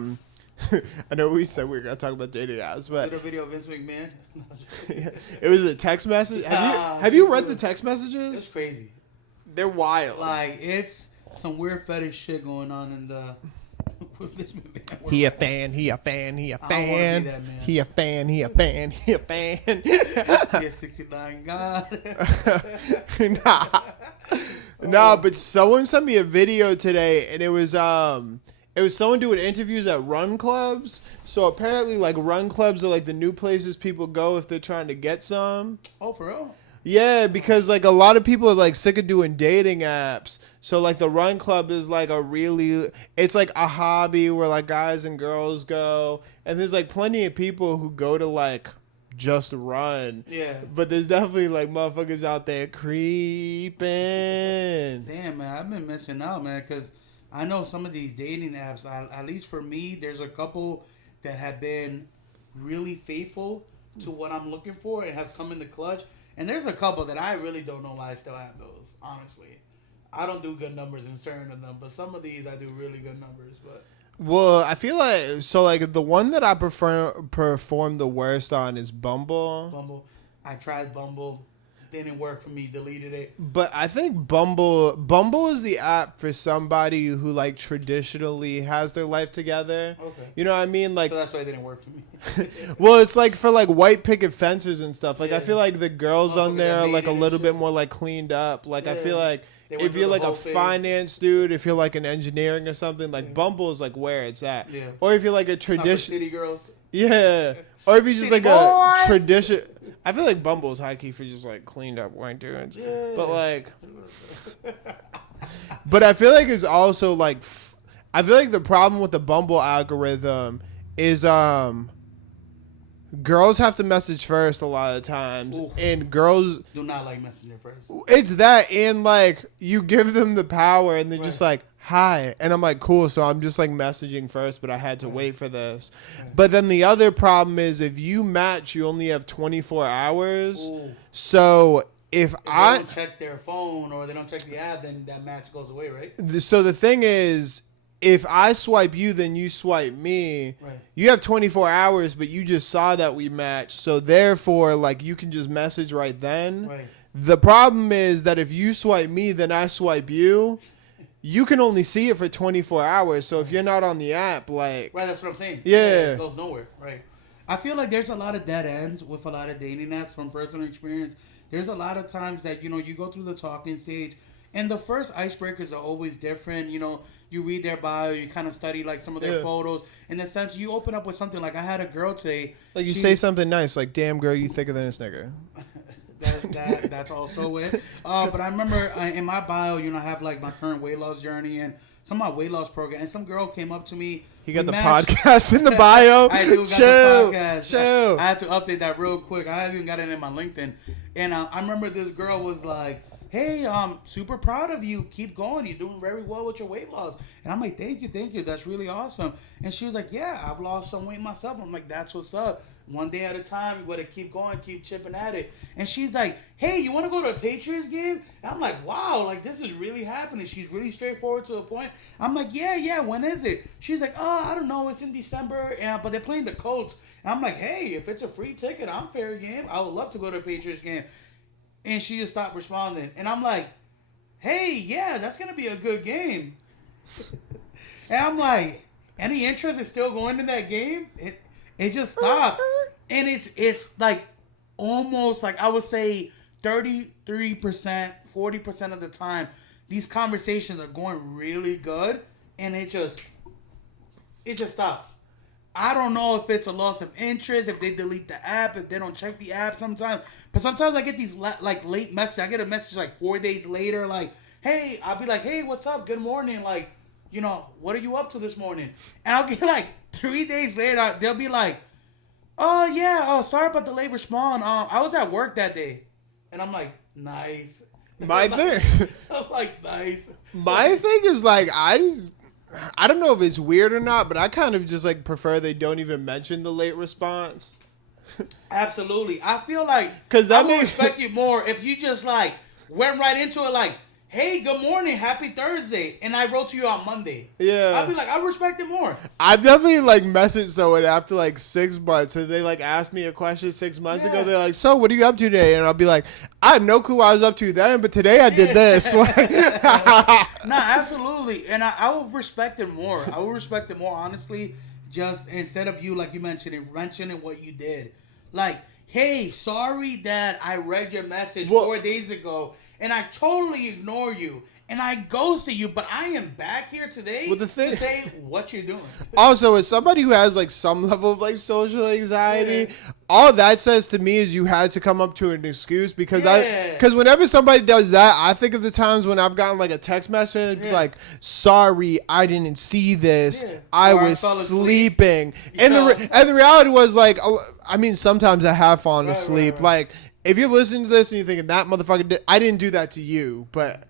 know we said we were going to talk about dating apps, but... Did a video of Vince McMahon? It was a text message. Have you read the text messages? It's crazy. They're wild. Like, it's some weird fetish shit going on in the... He a fan. He a fan. He a fan. He a fan. He a fan. He a fan. Yeah, 69 God. Nah, but someone sent me a video today, and it was someone doing interviews at run clubs. So apparently, like, run clubs are like the new places people go if they're trying to get some. Oh, for real? Yeah, because like a lot of people are like sick of doing dating apps. So like the run club is like it's like a hobby where like guys and girls go, and there's like plenty of people who go to like just run. Yeah. But there's definitely like motherfuckers out there creeping. Damn, man, I've been missing out, man, because I know some of these dating apps, at least for me, there's a couple that have been really faithful to what I'm looking for and have come in the clutch. And there's a couple that I really don't know why I still have those, honestly. I don't do good numbers in certain of them, but some of these I do really good numbers. But well, I feel like the one that I perform the worst on is Bumble. Bumble. I tried Bumble. Didn't work for me. Deleted it. But I think Bumble is the app for somebody who like traditionally has their life together. Okay. You know what I mean? Like, so that's why it didn't work for me. Well, it's like for like white picket fencers and stuff. Like, I feel like the girls on there are like a little bit more like cleaned up. Like, I feel like if you're like a finance dude, if you're like an engineering or something, like Bumble is like where it's at. Yeah. Or if you're like a tradition. City girls. Yeah. Or if you're just like a tradition. I feel like Bumble's high key for just like cleaned up white dudes. Yeah. But like, But I feel like it's also like, I feel like the problem with the Bumble algorithm is girls have to message first a lot of times. Oof. And girls do not like Messenger first. It's that, and like you give them the power and they're just Right. like, hi. And I'm like, cool. So I'm just like messaging first, but I had to Right. wait for this. Right. But then the other problem is if you match, you only have 24 hours. Ooh. So if If they I, don't check their phone or they don't check the app, then that match goes away, right? so the thing is, if I swipe you, then you swipe me. Right. You have 24 hours, but you just saw that we matched. So therefore, like you can just message right then. Right. The problem is that if you swipe me, then I swipe you. You can only see it for 24 hours. So if you're not on the app, like... Right, that's what I'm saying. Yeah. It goes nowhere. Right. I feel like there's a lot of dead ends with a lot of dating apps from personal experience. There's a lot of times that, you know, you go through the talking stage and the first icebreakers are always different. You know, you read their bio, you kind of study like some of their photos. In the sense, you open up with something like I had a girl today. Like you say something nice, like, damn girl, you thicker than this nigga. That's also it. But I remember in my bio, you know, I have like my current weight loss journey and some of my weight loss program. And some girl came up to me. He got We the matched. podcast in the bio. I do got Chill. the podcast. Chill. I had to update that real quick. I haven't even got it in my LinkedIn. And I remember this girl was like, hey, I'm super proud of you. Keep going. You're doing very well with your weight loss. And I'm like, thank you. That's really awesome. And she was like, yeah, I've lost some weight myself. I'm like, that's what's up. One day at a time, you gotta keep going, keep chipping at it. And she's like, hey, you want to go to a Patriots game? And I'm like, wow, like this is really happening. She's really straightforward to the point. I'm like, yeah, when is it? She's like, oh, I don't know, it's in December, but they're playing the Colts. And I'm like, hey, if it's a free ticket, I'm fair game. I would love to go to a Patriots game. And she just stopped responding. And I'm like, hey, yeah, that's gonna be a good game. And I'm like, any interest in still going to that game? It just stopped. And it's like almost like I would say 33%, 40% of the time, these conversations are going really good and it just stops. I don't know if it's a loss of interest, if they delete the app, if they don't check the app sometimes. But sometimes I get these like late messages. I get a message like 4 days later, like, hey, I'll be like, hey, what's up? Good morning. Like, you know, what are you up to this morning? And I'll get like 3 days later, they'll be like, oh, yeah. Oh, sorry about the late response. I was at work that day. And I'm like, nice. My thing... I'm like, nice. My thing is like, I don't know if it's weird or not, but I kind of just like prefer they don't even mention the late response. Absolutely. I feel like 'Cause that I would means- respect you more if you just like went right into it like, hey, good morning, happy Thursday. And I wrote to you on Monday. Yeah. I'd be like, I respect it more. I've definitely like messaged someone after like 6 months and they like asked me a question 6 months ago. Yeah. They're like, so what are you up to today? And I'll be like, I had no clue what I was up to then, but today I did this. Like, No, absolutely. And I would respect it more. I would respect it more, honestly, just instead of you, like you mentioning what you did. Like, hey, sorry that I read your message 4 days ago and I totally ignore you and I ghosted you, but I am back here today Well, the thing- to say what you're doing. Also, as somebody who has like some level of like social anxiety, all that says to me is you had to come up to an excuse because because whenever somebody does that, I think of the times when I've gotten like a text message like, sorry, I didn't see this. I Or I was fell asleep. sleeping. And the reality was like, I mean, sometimes I have fallen asleep. right. Like if you're listening to this and you're thinking that motherfucker I didn't do that to you, but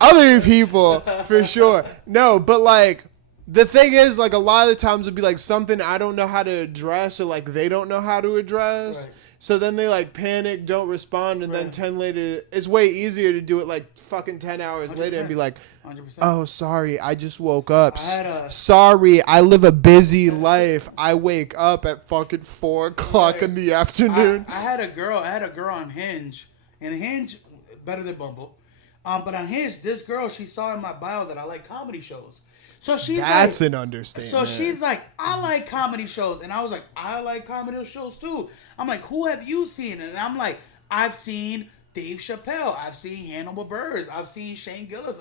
other people for sure. No, but like the thing is, like a lot of the times it'd be like something I don't know how to address or like they don't know how to address. Right. So then they like panic, don't respond, and then Right. 10 later, it's way easier to do it like fucking 10 hours later and be like, 100%. oh, sorry, I just woke up. I had a- Sorry, I live a busy life. I wake up at fucking 4 o'clock in the afternoon. I had a girl on Hinge, and Hinge better than Bumble. But on Hinge, this girl, she saw in my bio that I like comedy shows. So she's That's like, an understatement. So she's like, I like comedy shows. And I was like, I like comedy shows too. I'm like, who have you seen? And I'm like, I've seen Dave Chappelle. I've seen Hannibal Buress. I've seen Shane Gillis.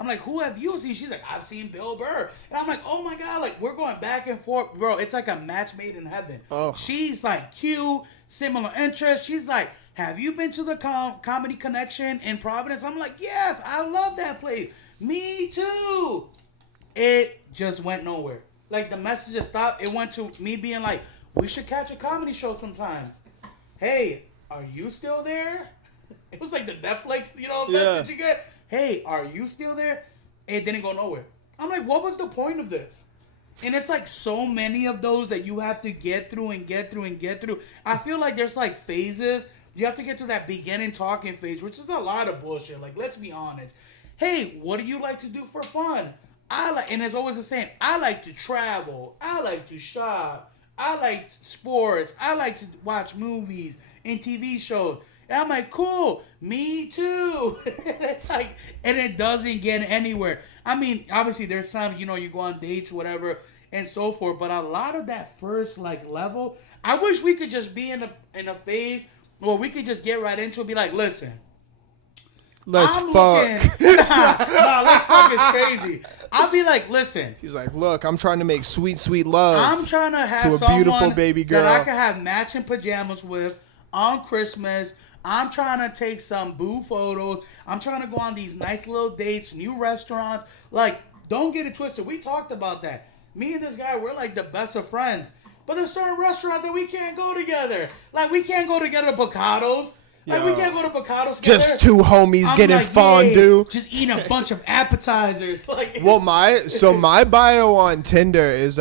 I'm like, who have you seen? She's like, I've seen Bill Burr. And I'm like, oh my God, like we're going back and forth. Bro, it's like a match made in heaven. Oh. She's like cute, similar interests. She's like, have you been to the Comedy Connection in Providence? I'm like, yes, I love that place. Me too. It just went nowhere. Like, the messages stopped. It went to me being like, we should catch a comedy show sometimes. Hey, are you still there? It was like the Netflix, message you get. Hey, are you still there? It didn't go nowhere. I'm like, what was the point of this? And it's like so many of those that you have to get through and get through and get through. I feel like there's like phases. You have to get through that beginning talking phase, which is a lot of bullshit. Like, let's be honest. Hey, what do you like to do for fun? And it's always the same. I like to travel. I like to shop. I like sports. I like to watch movies and TV shows. And I'm like, cool, me too. It's like, and it doesn't get anywhere. I mean, obviously there's times, you go on dates, whatever, and so forth. But a lot of that first level, I wish we could just be in a phase where we could just get right into it. Be like, listen, let's fuck. Nah, let's fuck is crazy. I'll be like, listen. He's like, look, I'm trying to make sweet, sweet love. I'm trying to have to a beautiful baby girl that I can have matching pajamas with on Christmas. I'm trying to take some boo photos. I'm trying to go on these nice little dates, new restaurants. Like, don't get it twisted. We talked about that. Me and this guy, we're like the best of friends. But there's certain restaurants that we can't go together. Like, we can't go together to Bocados. Like, we can't go to Bocados together. Just two homies getting like, fondue. Yeah, just eating a bunch of appetizers. Like, well, my bio on Tinder is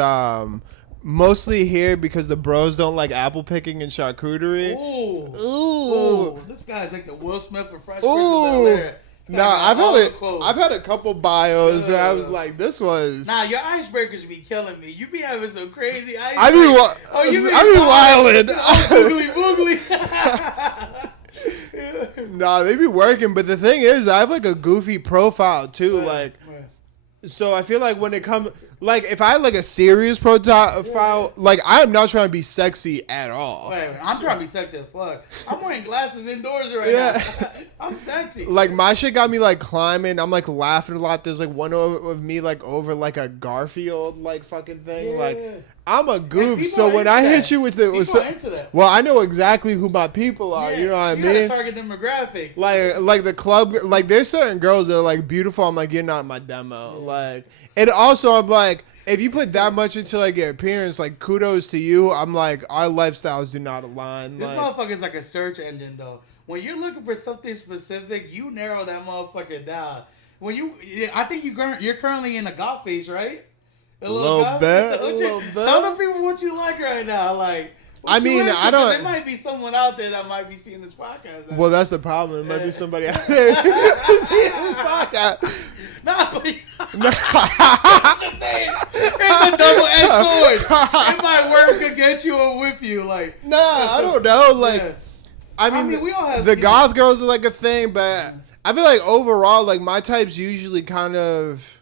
mostly here because the bros don't like apple picking and charcuterie. Ooh. This guy's like the Will Smith for Fresh Prince of Bel-Air. Nah, I've had a couple bios where I was like, this was. Nah, your icebreakers be killing me. You be having some crazy icebreakers. I be wildin'. Boogly. Nah, they be working, but the thing is, I have like a goofy profile too. So I feel like when it comes, like if I had like a serious profile, like I am not trying to be sexy at all. Wait, I'm trying to be sexy as fuck. I'm wearing glasses indoors right now. I'm sexy. Like my shit got me like climbing. I'm like laughing a lot. There's like one of me like over like a Garfield like fucking thing. Yeah. Like I'm a goof. So when I hit you with the, well, I know exactly who my people are. You know what I mean? You gotta target demographic. Like the club, like there's certain girls that are like beautiful. I'm like, you're not my demo. Like, and also I'm like, if you put that much into like your appearance, like kudos to you. I'm like, our lifestyles do not align. This motherfucker's like a search engine though. When you're looking for something specific, you narrow that motherfucker down. I think you're currently in a golf phase, right? A little bit. Tell the people what you like right now. Like, I mean, I don't. There might be someone out there that might be seeing this podcast. Well, that's the problem. There might be somebody out there seeing this podcast. Nah, but I'm just saying, it's a double-edged sword. It might work against you or with you. Like, nah, I don't know. Like, I mean, we all have the goth girls are like a thing, but I feel like overall, like my type's usually kind of.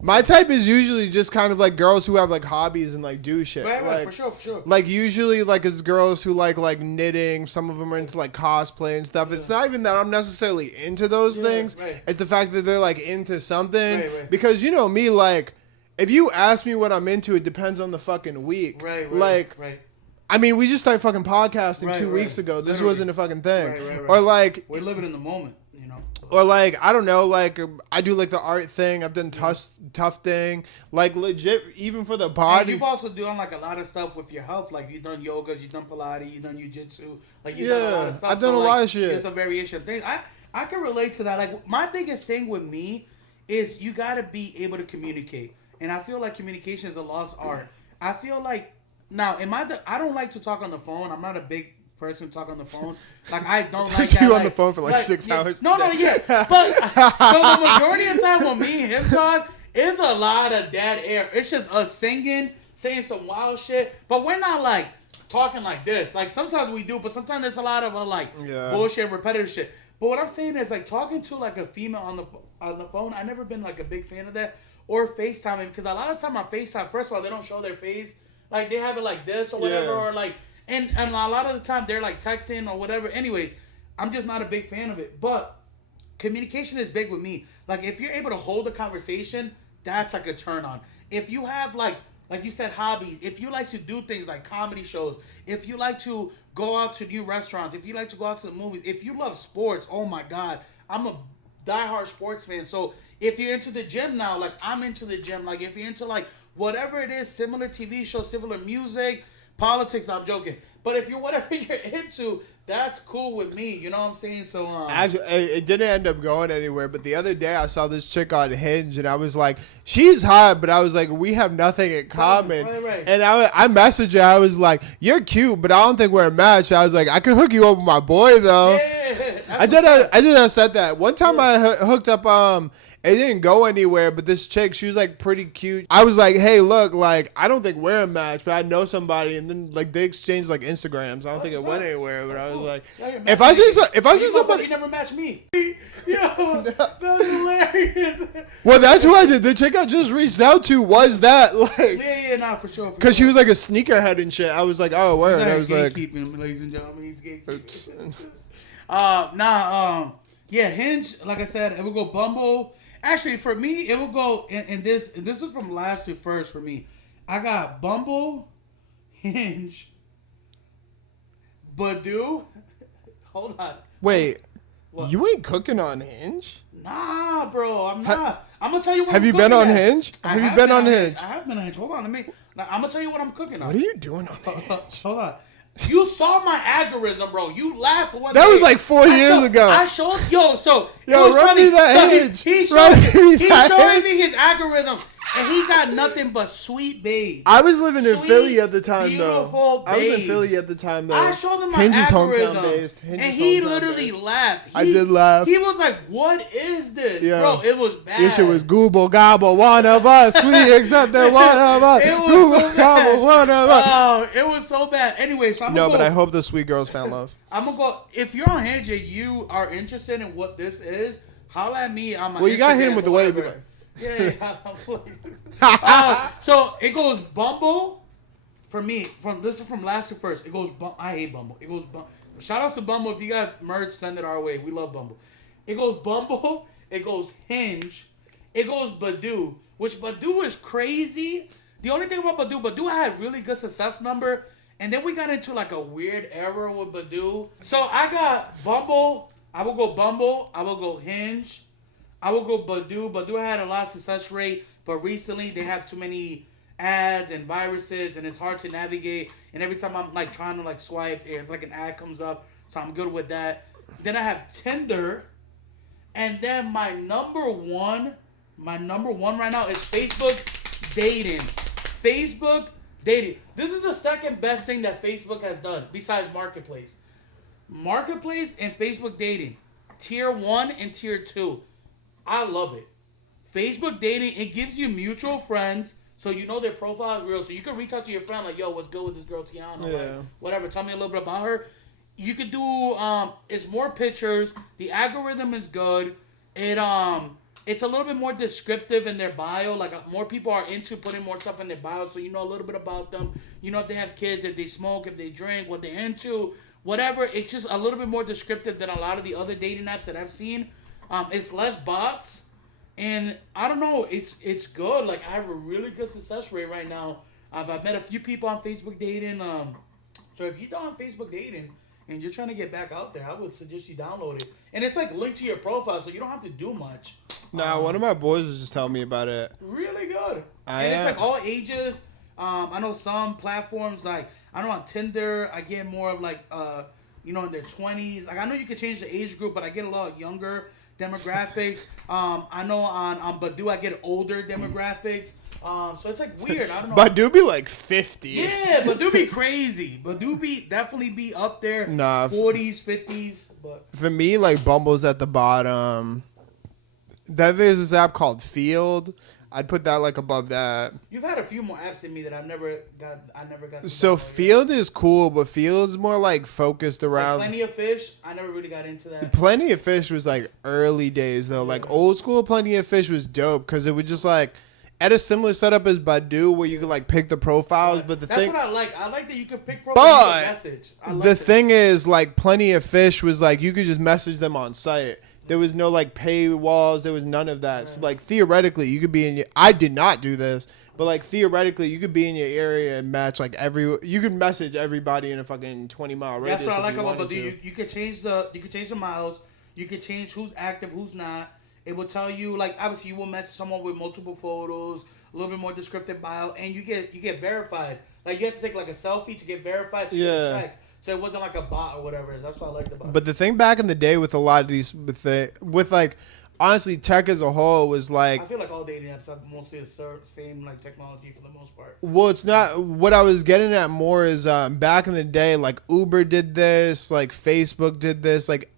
My type is usually just kind of like girls who have like hobbies and like do shit. Right, like, for sure. Like usually like it's girls who like knitting. Some of them are into like cosplay and stuff. Yeah. It's not even that I'm necessarily into those things. Right. It's the fact that they're like into something. Right. Because you know me, like if you ask me what I'm into, it depends on the fucking week. Right. I mean, we just started fucking podcasting 2 weeks ago. This wasn't a fucking thing. Right. Or like we're living in the moment. Or like I don't know, like I do like the art thing. I've done tough thing, like legit even for the body. And you've also done like a lot of stuff with your health. Like you've done yogas, you've done Pilates, you've done jiu-jitsu. Like you've done a lot of stuff. I've done a lot of shit. There's a variation of things. I can relate to that. Like my biggest thing with me is you got to be able to communicate, and I feel like communication is a lost art. I feel like now I don't like to talk on the phone. I'm not a big person talk on the phone. Like I don't like that. You on the phone for like 6 hours. No, but so the majority of the time when me and him talk, it's a lot of dead air. It's just us singing, saying some wild shit, but we're not like talking like this. Like sometimes we do, but sometimes there's a lot of bullshit, repetitive shit. But what I'm saying is like talking to like a female on the phone. I've never been like a big fan of that, or FaceTiming, because a lot of time on FaceTime, first of all, they don't show their face. Like they have it like this or whatever, or like. And a lot of the time they're like texting or whatever. Anyways, I'm just not a big fan of it. But communication is big with me. Like if you're able to hold a conversation, that's like a turn on. If you have like like you said, hobbies. If you like to do things like comedy shows, if you like to go out to new restaurants, if you like to go out to the movies, if you love sports, oh my God, I'm a diehard sports fan. So if you're into the gym now, like I'm into the gym, like if you're into like whatever it is, similar TV shows, similar music, politics, I'm joking. But if you're whatever you're into, that's cool with me. You know what I'm saying? So Actually, it didn't end up going anywhere. But the other day, I saw this chick on Hinge, and I was like, "She's hot," but I was like, "We have nothing in common." Right. And I messaged her. I was like, "You're cute, but I don't think we're a match." I was like, "I could hook you up with my boy, though." Yeah, I did. I said that one time. I hooked up. It didn't go anywhere, but this chick, she was like pretty cute. I was like, "Hey, look, like I don't think we're a match, but I know somebody." And then like they exchanged like Instagrams. I don't think it went anywhere, but I was like, if I see somebody, you never match me. Yo, that was hilarious. Well, that's who I did. The chick I just reached out to was that like, Yeah, nah, for sure. because she was like a sneakerhead and shit. I was like, oh, word. I was like, gatekeeping, ladies and gentlemen, he's gatekeeping. Yeah, Hinge. Like I said, it would go Bumble. Actually, for me, it will go in this. This was from last to first for me. I got Bumble, Hinge, Badoo. Hold on. wait, What? you ain't cooking on Hinge? Nah, bro, I'm not. I'm gonna tell you what. Have I'm you been cooking on at. Hinge? I Have you been on Hinge? I have been on Hinge. Hold on, I'm gonna tell you what I'm cooking on. What are you doing on Hinge? Hold on. You saw my algorithm, bro. You laughed one That day. was like 4 years ago. I showed so Yo, it was run funny. me that So Hinge. He Run showed me he that showed Hinge. me his algorithm, and he got nothing but sweet babes. I was living in Sweet, Philly at the time, beautiful though. I was in babes. Philly at the time, though. I showed him my Hinge is algorithm, hometown based. Hinge and is he hometown literally based. laughed. I did laugh. He was like, "What is this, Yeah. bro?" It was bad. This shit was Google Gobble, one of us. We accept that one of us. It was Google so bad. Gobble, one of us. Oh, it was so bad. Anyway, so I'm No, gonna but go, I hope the sweet girls found love. I'm gonna go. If you're on Hinge and you are interested in what this is, holla at me on my. Well, you gotta hit him Instagram with the or wave. whatever. Yeah. So it goes Bumble. For me, this is from last to first. It goes. I hate Bumble. It goes. Shout out to Bumble. If you got merch, send it our way. We love Bumble. It goes Bumble. It goes Hinge. It goes Badoo. Which Badoo is crazy. The only thing about Badoo had really good success number. And then we got into like a weird era with Badoo. So I got Bumble. I will go Bumble. I will go Hinge. I will go Badoo. Badoo had a lot of success rate, but recently they have too many ads and viruses, and it's hard to navigate. And every time I'm like trying to like swipe, it's like an ad comes up. So I'm good with that. Then I have Tinder, and then my number one right now is Facebook dating. Facebook dating. This is the second best thing that Facebook has done besides Marketplace. Marketplace and Facebook dating. Tier 1 and Tier 2. I love it. Facebook dating, it gives you mutual friends, so you know their profile is real. So you can reach out to your friend like, yo, what's good with this girl Tiana? Yeah. Like, whatever, tell me a little bit about her. You could do, it's more pictures. The algorithm is good. It's a little bit more descriptive in their bio. Like, more people are into putting more stuff in their bio, so you know a little bit about them. You know if they have kids, if they smoke, if they drink, what they're into, whatever. It's just a little bit more descriptive than a lot of the other dating apps that I've seen. It's less bots, and I don't know. It's good. Like, I have a really good success rate right now. I've met a few people on Facebook dating. So if you're on Facebook dating and you're trying to get back out there, I would suggest you download it. And it's like linked to your profile, so you don't have to do much. Nah, one of my boys was just telling me about it. Really good. I And it's am. like all ages. I know some platforms like I know on Tinder I get more of like in their 20s. Like I know you can change the age group, but I get a lot younger demographics. I know on Badoo I get older demographics. So it's like weird. I don't know. But do be like 50. Yeah, Badoo be crazy. Badoo be definitely be up there. Nah, 40s, 50s. But For me, like Bumble's at the bottom. Then there's this app called Field. I'd put that like above that. you've had a few more apps than me that I never got. To So download yet. Field is cool, but Field's more like focused Like around. Plenty of Fish. I never really got into that. Plenty of Fish was like early days though. Like old school Plenty of Fish was dope because it would just like at a similar setup as Badoo where you could like pick the profiles, but That's what I like. I like that you can pick But profile and message. I like the that. thing is like Plenty of Fish was like you could just message them on site. There was no like paywalls. There was none of that. So like theoretically, you could be in. I did not do this, But like theoretically, you could be in your area and match like you could message everybody in a fucking 20-mile radius. That's what I like if you about wanted the to. you could change the miles. You could change who's active, who's not. It will tell you, like, obviously you will message someone with multiple photos, a little bit more descriptive bio, and you get verified. Like, you have to take like a selfie to get verified to get checked. So it wasn't like a bot or whatever. That's what I liked about it. But the thing back in the day with a lot of these, with like, honestly, tech as a whole was like. I feel like all dating apps have mostly the same like technology for the most part. Well, it's not. What I was getting at more is back in the day, like Uber did this, like Facebook did this, like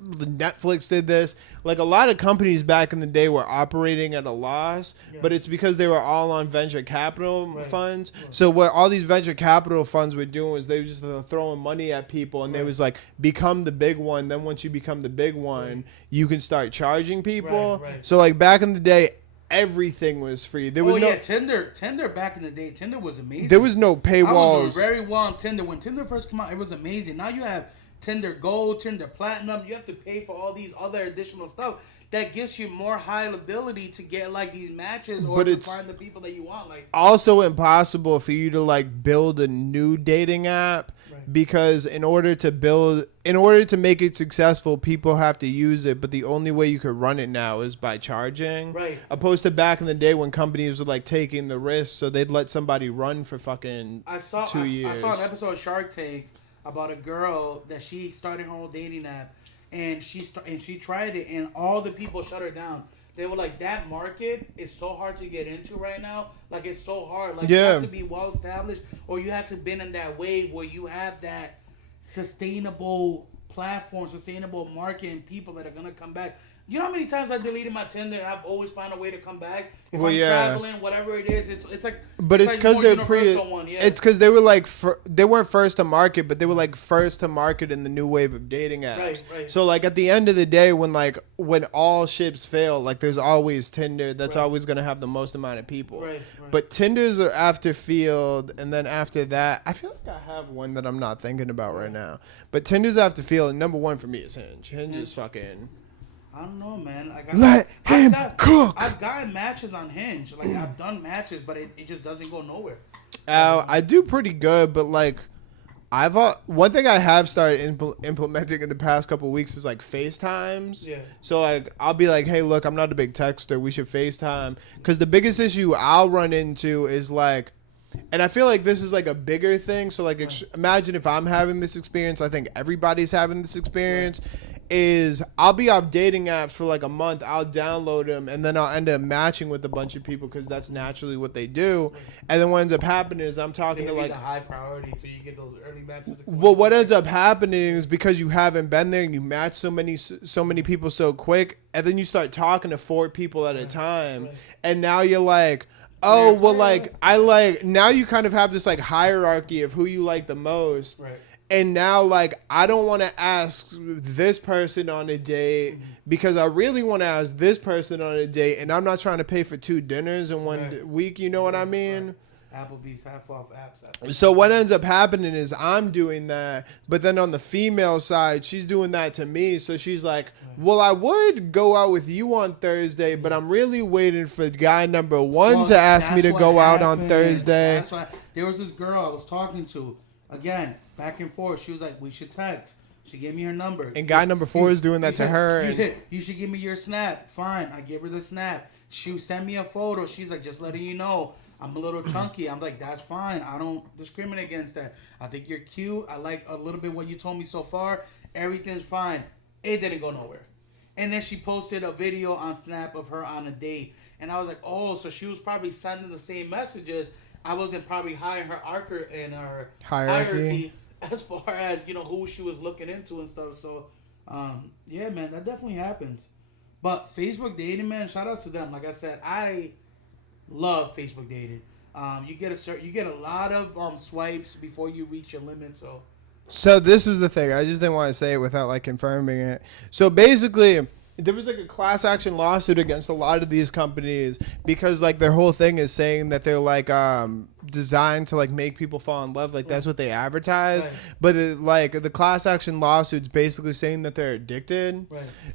Netflix did this. Like a lot of companies back in the day were operating at a loss, but it's because they were all on venture capital funds. Right. So what all these venture capital funds were doing was they were just throwing money at people, and they was like, become the big one. Then once you become the big one, you can start charging people. Right. So like back in the day, everything was free. There was Tinder back in the day, Tinder was amazing. There was no paywalls. I was doing very well on Tinder. When Tinder first came out, it was amazing. Now you have Tinder Gold, Tinder Platinum. You have to pay for all these other additional stuff that gives you more high ability to get like these matches or to find the people that you want. Like also impossible for you to like build a new dating app because in order to make it successful, people have to use it. But the only way you could run it now is by charging. Right. Opposed to back in the day when companies were like taking the risk, so they'd let somebody run for fucking 2 years. I saw an episode of Shark Tank about a girl that she started her own dating app, and she tried it, and all the people shut her down. They were like, that market is so hard to get into right now. Like, it's so hard. Like, you have to be well established, or you have to been in that wave where you have that sustainable platform, sustainable market, and people that are gonna come back. You know how many times I deleted my Tinder and I've always found a way to come back? If I'm traveling, whatever it is, it's like. But it's because they're It's because they were like they weren't first to market, but they were like first to market in the new wave of dating apps. Right. So like at the end of the day, when all ships fail, like there's always Tinder. That's always gonna have the most amount of people. Right. But Tinders are after Field, and then after that, I feel like I have one that I'm not thinking about right now. But Tinder's after Field, and number one for me is Hinge. Hinge is fucking. I don't know, man. Like, I've gotten matches on Hinge. Like, I've done matches, but it just doesn't go nowhere. I do pretty good, but like, one thing I have started implementing in the past couple of weeks is like FaceTimes. Yeah. So like, I'll be like, hey, look, I'm not a big texter. We should FaceTime. Because the biggest issue I'll run into is like, and I feel like this is like a bigger thing. So like, imagine if I'm having this experience. I think everybody's having this experience. Is I'll be off dating apps for like a month. I'll download them, and then I'll end up matching with a bunch of people because that's naturally what they do. And then what ends up happening is I'm talking to like a high priority, so you get those early matches. Well, what ends up happening is because you haven't been there and you match so many people so quick, and then you start talking to 4 people at a time, and now you're like, oh well, like now you kind of have this like hierarchy of who you like the most. Right. And now, like, I don't want to ask this person on a date because I really want to ask this person on a date, and I'm not trying to pay for 2 dinners in 1 week. You know what I mean? Applebee's half off apps. So what ends up happening is I'm doing that, but then on the female side, she's doing that to me. So she's like, well, I would go out with you on Thursday, but I'm really waiting for guy number 1 to ask me to go out on Thursday. That's why there was this girl I was talking to. Again, back and forth. She was like, we should text. She gave me her number. And guy number 4 is doing that to her. You should give me your snap. Fine. I give her the snap. She sent me a photo. She's like, just letting you know, I'm a little chunky. I'm like, that's fine. I don't discriminate against that. I think you're cute. I like a little bit what you told me so far. Everything's fine. It didn't go nowhere. And then she posted a video on Snap of her on a date. And I was like, oh, so she was probably sending the same messages. I wasn't probably high in her hierarchy as far as, you know, who she was looking into and stuff. So, yeah, man, that definitely happens. But Facebook dating, man, shout out to them. Like I said, I love Facebook dating. You get a lot of swipes before you reach your limit. So this was the thing. I just didn't want to say it without like confirming it. So basically, there was like a class action lawsuit against a lot of these companies because like their whole thing is saying that they're like designed to like make people fall in love, like that's what they advertise. But like the class action lawsuit's basically saying that they're addicted.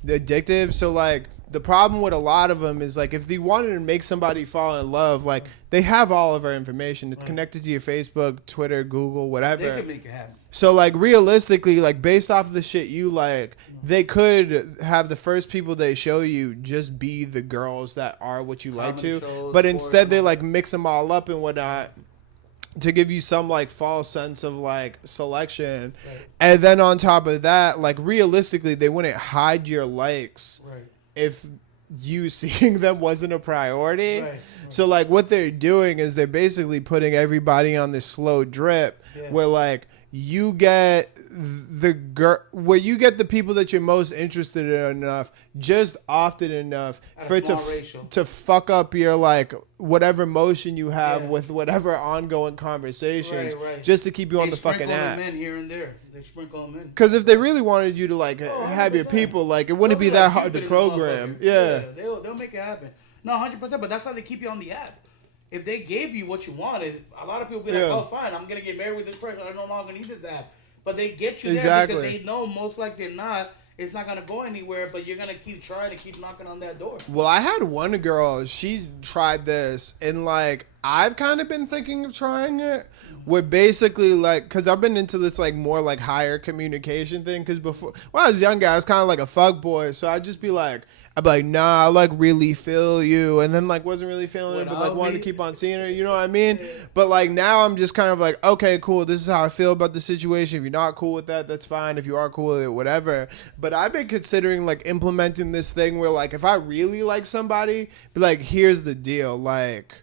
They're addictive. So like the problem with a lot of them is like if they wanted to make somebody fall in love, like they have all of our information. It's connected to your Facebook, Twitter, Google, whatever. They can make it happen. So like realistically, like based off of the shit you like, they could have the first people they show you just be the girls that are what you like to, shows, but sports, instead they like mix them all up and whatnot to give you some like false sense of like selection. Right. And then on top of that, like realistically, they wouldn't hide your likes Right. if you seeing them wasn't a priority. Right. So like what they're doing is they're basically putting everybody on this slow drip where like you get where you get the people that you're most interested in enough, just often enough for it to fuck up your like whatever motion you have with whatever ongoing conversations, just to keep you on the fucking app. Them in here and there. They sprinkle them in. Because if they really wanted you to like have your people, like it wouldn't be that hard to program. Yeah, they'll make it happen. No, 100%. But that's how they keep you on the app. If they gave you what you wanted, a lot of people be like, "Oh, fine, I'm gonna get married with this person. I no longer need this app." But they get you there because they know most likely not, it's not gonna go anywhere. But you're gonna keep trying to keep knocking on that door. Well, I had one girl. She tried this, and like I've kind of been thinking of trying it. Where basically like, because I've been into this like more like higher communication thing. Because before, when I was younger, I was kind of like a fuck boy. So I'd just be like. I'd be like, nah, I like really feel you. And then like wasn't really feeling it, but like wanted to keep on seeing her. You know what I mean? Yeah. But like now I'm just kind of like, okay, cool. This is how I feel about the situation. If you're not cool with that, that's fine. If you are cool with it, whatever. But I've been considering like implementing this thing where like if I really like somebody, be like, here's the deal. Like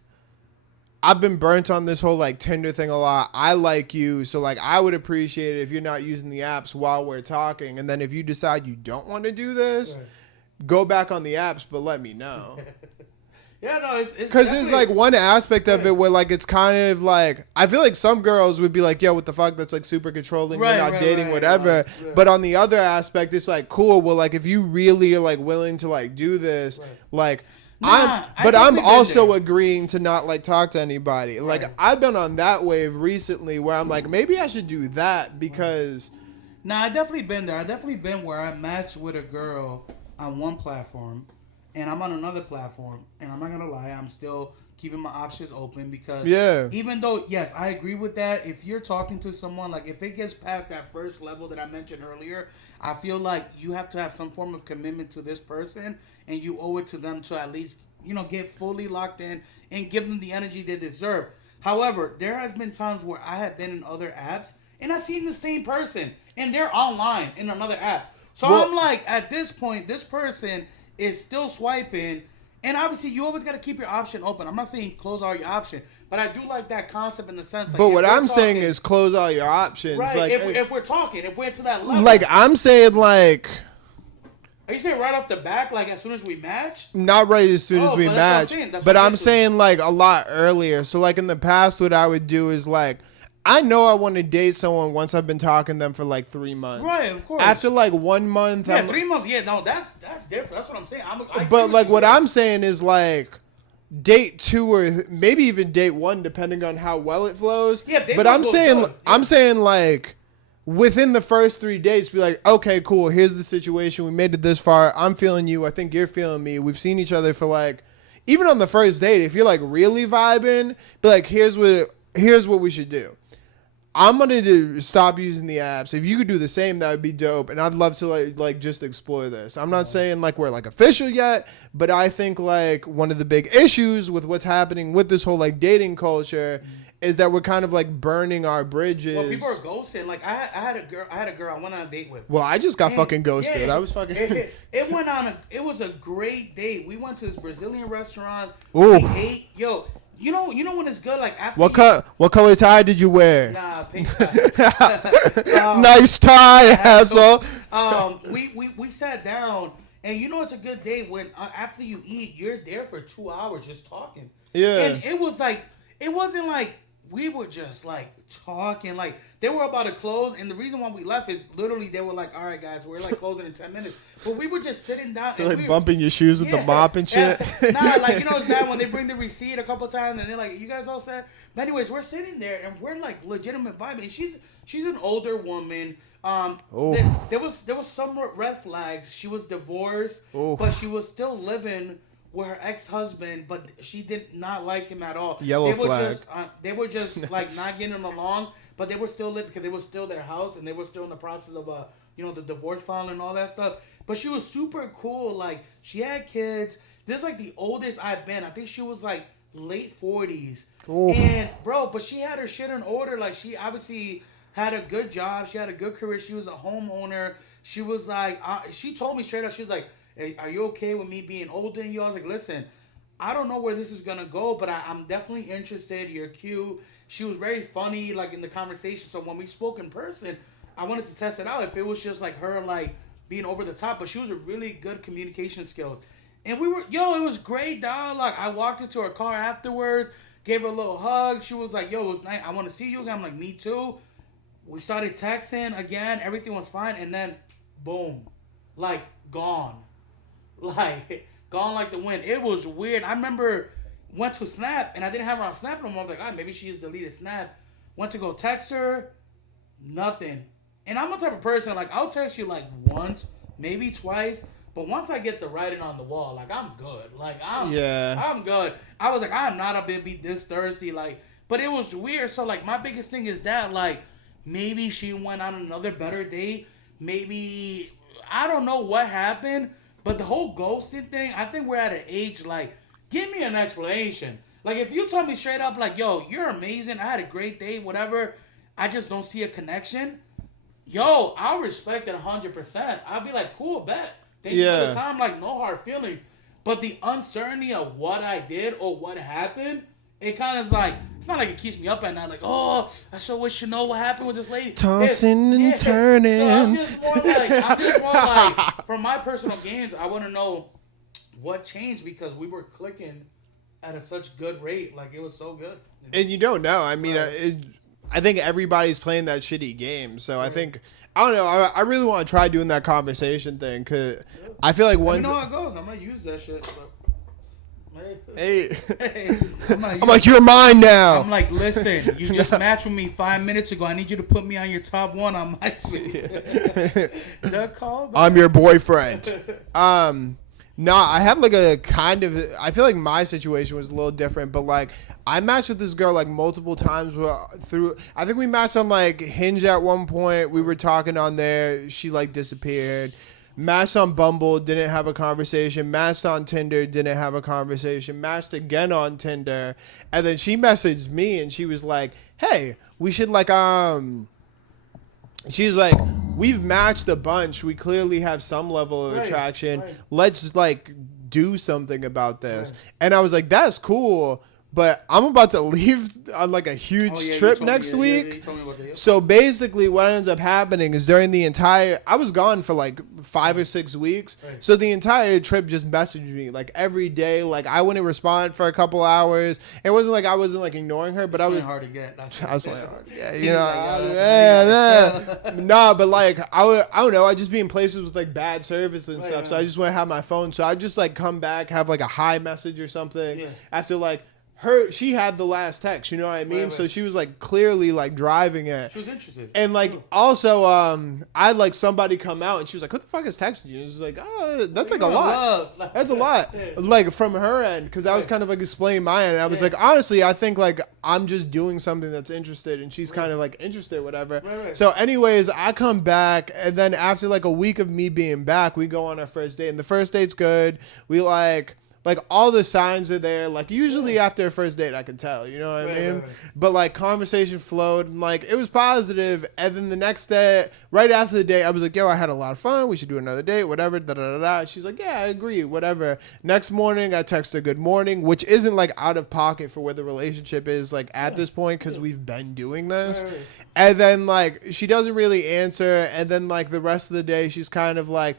I've been burnt on this whole like Tinder thing a lot. I like you. So like I would appreciate it if you're not using the apps while we're talking. And then if you decide you don't want to do this, go back on the apps, but let me know. Yeah, no, it's because there's like one aspect of it where like it's kind of like I feel like some girls would be like, yo, what the fuck? That's like super controlling. We're not dating, whatever. But on the other aspect, it's like cool. Well, like if you really are like willing to like do this, like I'm also agreeing to not like talk to anybody. Like I've been on that wave recently where I'm like maybe I should do that because. Nah, I definitely been there. I definitely been where I matched with a girl on one platform and I'm on another platform, and I'm not gonna lie, I'm still keeping my options open because even though yes, I agree with that, if you're talking to someone, like if it gets past that first level that I mentioned earlier, I feel like you have to have some form of commitment to this person and you owe it to them to at least, you know, get fully locked in and give them the energy they deserve. However, there has been times where I have been in other apps and I've seen the same person and they're online in another app. So I'm like, at this point, this person is still swiping. And obviously, you always got to keep your option open. I'm not saying close all your options. But I do like that concept in the sense like... But what I'm saying is close all your options. Right, like, if we're talking, if we're to that level. Like, I'm saying, like... Are you saying right off the back, like as soon as we match? Not right as soon as we match. But I'm saying, like, a lot earlier. So, like, in the past, what I would do is, like... I know I want to date someone once I've been talking to them for like 3 months. Right, of course. After like 1 month. Yeah, 3 months. Yeah, no, that's different. That's what I'm saying. But like what I'm saying is like date 2 or maybe even date 1, depending on how well it flows. Yeah, but I'm saying like within the first 3 dates, be like, okay, cool. Here's the situation. We made it this far. I'm feeling you. I think you're feeling me. We've seen each other for like, even on the first date, if you're like really vibing, be like, here's what we should do. I'm gonna stop using the apps. If you could do the same, that would be dope. And I'd love to like just explore this. I'm not saying like we're like official yet, but I think like one of the big issues with what's happening with this whole like dating culture is that we're kind of like burning our bridges. Well, people are ghosting. Like I had a girl I went on a date with. Well, I just got fucking ghosted. I was fucking. It was a great date. We went to this Brazilian restaurant. Ooh. We ate. Yo. You know when it's good, like after what color tie did you wear? Nah, pink tie. Nice tie, asshole. We sat down, and you know it's a good day when after you eat, you're there for 2 hours just talking. Yeah. And it was like, it wasn't like we were just like talking, like they were about to close, and the reason why we left is literally they were like, all right guys, we're like closing in 10 minutes, but we were just sitting down They're and like we were, bumping your shoes with the mop and shit. Nah, like you know it's bad when they bring the receipt a couple times and they're like, you guys all set? But anyways, we're sitting there and we're like legitimate vibing, and she's an older woman. There was some red flags. She was divorced, but she was still living with her ex-husband, but she did not like him at all. Yellow flag. They were just like not getting along, but they were still lit because it was still their house and they were still in the process of the divorce filing and all that stuff. But she was super cool. Like she had kids. This is like the oldest I've been. I think she was like late 40s. And bro, but she had her shit in order. Like she obviously had a good job. She had a good career. She was a homeowner. She was like, she told me straight up, she was like, hey, are you okay with me being older than you? I was like, listen, I don't know where this is going to go, but I'm definitely interested. You're cute. She was very funny, like, in the conversation. So when we spoke in person, I wanted to test it out if it was just, like, her, like, being over the top. But she was a really good communication skills. And it was great, dog. Like, I walked into her car afterwards, gave her a little hug. She was like, yo, it was nice. I want to see you again. I'm like, me too. We started texting again. Everything was fine. And then, boom, like, gone. Like, gone like the wind. It was weird. I remember went to Snap, and I didn't have her on Snap no more. I was like, maybe she just deleted Snap. Went to go text her, nothing. And I'm the type of person, like, I'll text you, like, once, maybe twice, but once I get the writing on the wall, like, I'm good. Like, I'm good. I was like, I'm not going to be this thirsty, like, but it was weird. So, like, my biggest thing is that, like, maybe she went on another better date. Maybe, I don't know what happened. But the whole ghosting thing, I think we're at an age, like, give me an explanation. Like, if you tell me straight up, like, yo, you're amazing, I had a great day, whatever, I just don't see a connection, yo, I'll respect it 100%. I'll be like, cool, bet. Thank you for the time, like, no hard feelings. But the uncertainty of what I did or what happened, it kind of is like, it's not like it keeps me up at night, like, oh, I so wish you know what happened with this lady. Tossing and turning. So I'm just more like, from my personal games, I want to know what changed because we were clicking at such good rate. Like, it was so good. And you don't know. I mean, I think everybody's playing that shitty game. So I think, I don't know. I really want to try doing that conversation thing because I feel like You know how it goes. I might use that shit. So. Hey. I'm like, you're mine now. I'm like, listen, you just matched with me 5 minutes ago. I need you to put me on your top one on MySpace. The call back. I'm your boyfriend. I had like a kind of, I feel like my situation was a little different, but like I matched with this girl like multiple times I think we matched on like Hinge at one point. We were talking on there. She like disappeared. Matched on Bumble, didn't have a conversation. Matched on Tinder, didn't have a conversation. Matched again on Tinder. And then she messaged me and she was like, hey, we should like, she's like, we've matched a bunch. We clearly have some level of attraction. Right. Let's like do something about this. Right. And I was like, that's cool. But I'm about to leave on like a huge trip next week. So basically what ends up happening is I was gone for like 5 or 6 weeks. Right. So the entire trip just messaged me like every day. Like I wouldn't respond for a couple hours. It wasn't like I wasn't like ignoring her, but I was hard to get. I was playing hard. Yeah, you know. Nah, but like I don't know. I just be in places with like bad service and stuff. Right. So I just want to have my phone. So I just like come back, have like a hi message or something after like. She had the last text, you know what I mean? Right. So she was like clearly like driving it. She was interested. And like also I had like somebody come out and she was like, "Who the fuck is texting you?" And it was like, "Oh, that's like a lot. That's a lot." Like from her end, because I was kind of like explaining my end. And I was like, honestly, I think like I'm just doing something that's interested, and she's kind of like interested, whatever. Right. So, anyways, I come back, and then after like a week of me being back, we go on our first date, and the first date's good. We like all the signs are there. Like usually after a first date, I can tell, you know what I mean? Right. But like conversation flowed and like it was positive. And then the next day, right after the date, I was like, yo, I had a lot of fun. We should do another date, whatever. Da da da da. She's like, yeah, I agree, whatever. Next morning, I text her good morning, which isn't like out of pocket for where the relationship is like at this point because we've been doing this. Right. And then like she doesn't really answer. And then like the rest of the day, she's kind of like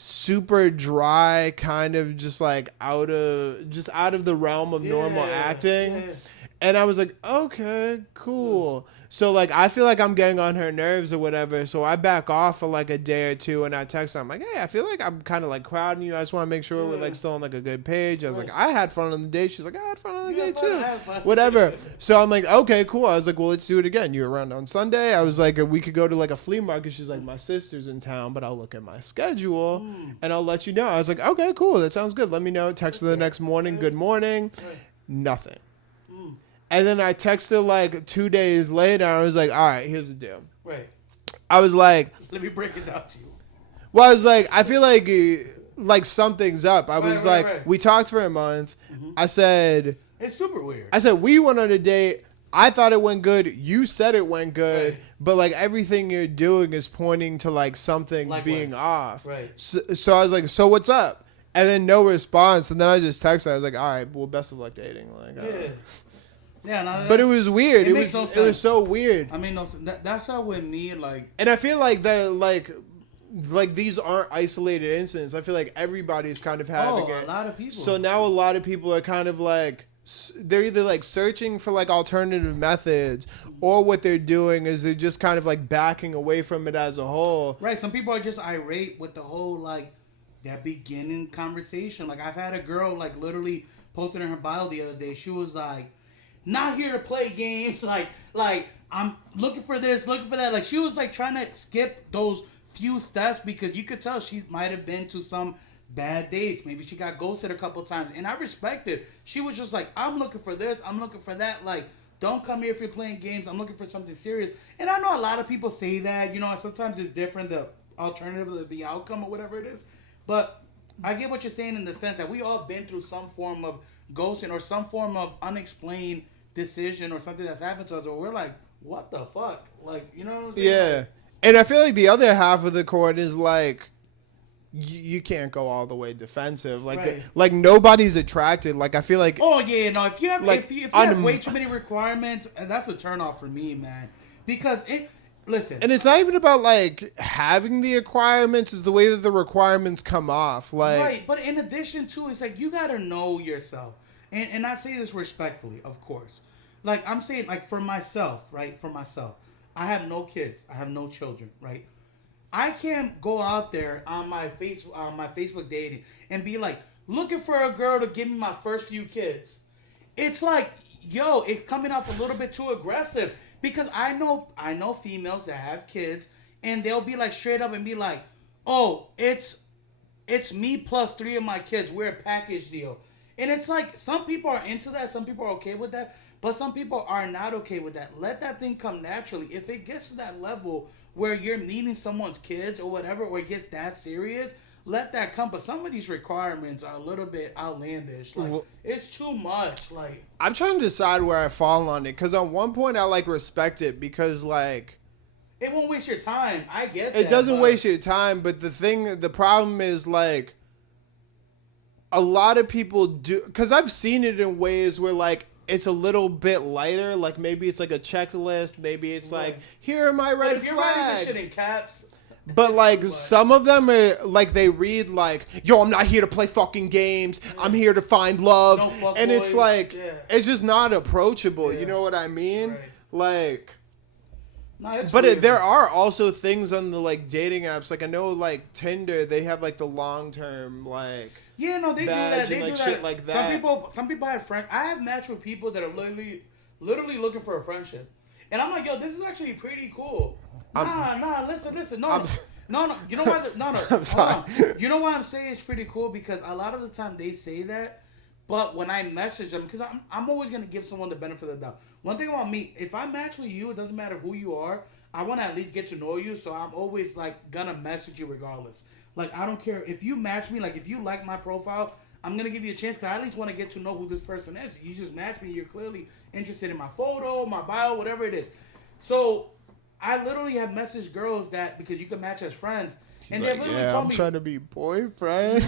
super dry, kind of just like out of the realm of normal acting. And I was like, okay, cool. So, like, I feel like I'm getting on her nerves or whatever. So I back off for, like, a day or two, and I text her. I'm like, hey, I feel like I'm kind of, like, crowding you. I just want to make sure we're, like, still on, like, a good page. I was like, I had fun on the date. She's like, I had fun on the date, too. Whatever. So I'm like, okay, cool. I was like, well, let's do it again. You're around on Sunday. I was like, we could go to, like, a flea market. She's like, my sister's in town, but I'll look at my schedule, and I'll let you know. I was like, okay, cool. That sounds good. Let me know. Text her the next morning. Good morning. Nothing. And then I texted like 2 days later. I was like, all right, here's the deal. Right. I was like, let me break it down to you. Well, I was like, I feel like something's up. I was like, we talked for a month. I said, it's super weird. I said, we went on a date. I thought it went good. You said it went good. Right. But like everything you're doing is pointing to like something being off. Right. So I was like, so what's up? And then no response. And then I just texted. I was like, all right, well, best of luck dating. Like, yeah. Yeah, no, but it was weird. It was so weird. I mean, no, that's how with me, like. And I feel like that, like these aren't isolated incidents. I feel like everybody's kind of having it. A lot of people. So now a lot of people are kind of like, they're either like searching for like alternative methods, or what they're doing is they're just kind of like backing away from it as a whole. Right. Some people are just irate with the whole like that beginning conversation. Like I've had a girl like literally posted in her bio the other day. She was like, not here to play games, like I'm looking for this, looking for that. Like she was like trying to skip those few steps because you could tell she might have been to some bad dates. Maybe she got ghosted a couple times, and I respect it. She was just like, I'm looking for this, I'm looking for that. Like, don't come here if you're playing games. I'm looking for something serious. And I know a lot of people say that, you know, and sometimes it's different, the alternative, the outcome or whatever it is. But I get what you're saying in the sense that we all been through some form of ghosting or some form of unexplained decision or something that's happened to us, or we're like, what the fuck? Like, you know what I'm saying? Yeah. Like, and I feel like the other half of the court is like, you can't go all the way defensive. Like, like nobody's attracted. Like, I feel like. Oh yeah, no. If you have like, if you have way too many requirements, that's a turnoff for me, man. Because listen. And it's not even about like having the requirements. It's the way that the requirements come off. Like. Right, but in addition to, it's like you gotta know yourself. And I say this respectfully, of course. Like, I'm saying, like, for myself, right? For myself. I have no kids. I have no children, right? I can't go out there on my Facebook dating and be like, looking for a girl to give me my first few kids. It's like, yo, it's coming up a little bit too aggressive. Because I know females that have kids, and they'll be like, straight up and be like, oh, it's me plus 3 of my kids. We're a package deal. And it's like, some people are into that, some people are okay with that, but some people are not okay with that. Let that thing come naturally. If it gets to that level where you're meeting someone's kids or whatever, or it gets that serious, let that come. But some of these requirements are a little bit outlandish. Like, it's too much. Like, I'm trying to decide where I fall on it, because on one point I like respect it because like, it won't waste your time. I get that. It doesn't waste your time, but the problem is like, a lot of people do, because I've seen it in ways where like it's a little bit lighter, like maybe it's like a checklist, maybe it's like, here are my red if you're flags. writing this shit in caps, but like some of them are like, they read like, yo, I'm not here to play fucking games, I'm here to find love, and it's like, it's just not approachable. You know what I mean? Like, no, but there are also things on the like dating apps, like I know like Tinder, they have like the long term like. Yeah, no, they do that. They like, do shit that. like that. Some people have friends. I have matched with people that are literally looking for a friendship, and I'm like, yo, this is actually pretty cool. Listen, no. You know why? No. I'm sorry. You know why I'm saying it's pretty cool? Because a lot of the time they say that, but when I message them, because I'm always gonna give someone the benefit of the doubt. One thing about me, if I match with you, it doesn't matter who you are. I want to at least get to know you, so I'm always like gonna message you regardless. Like, I don't care if you match me. Like, if you like my profile, I'm gonna give you a chance because I at least want to get to know who this person is. You just match me, you're clearly interested in my photo, my bio, whatever it is. So I literally have messaged girls that, because you can match as friends, and like, they've literally told me, trying to be boyfriend.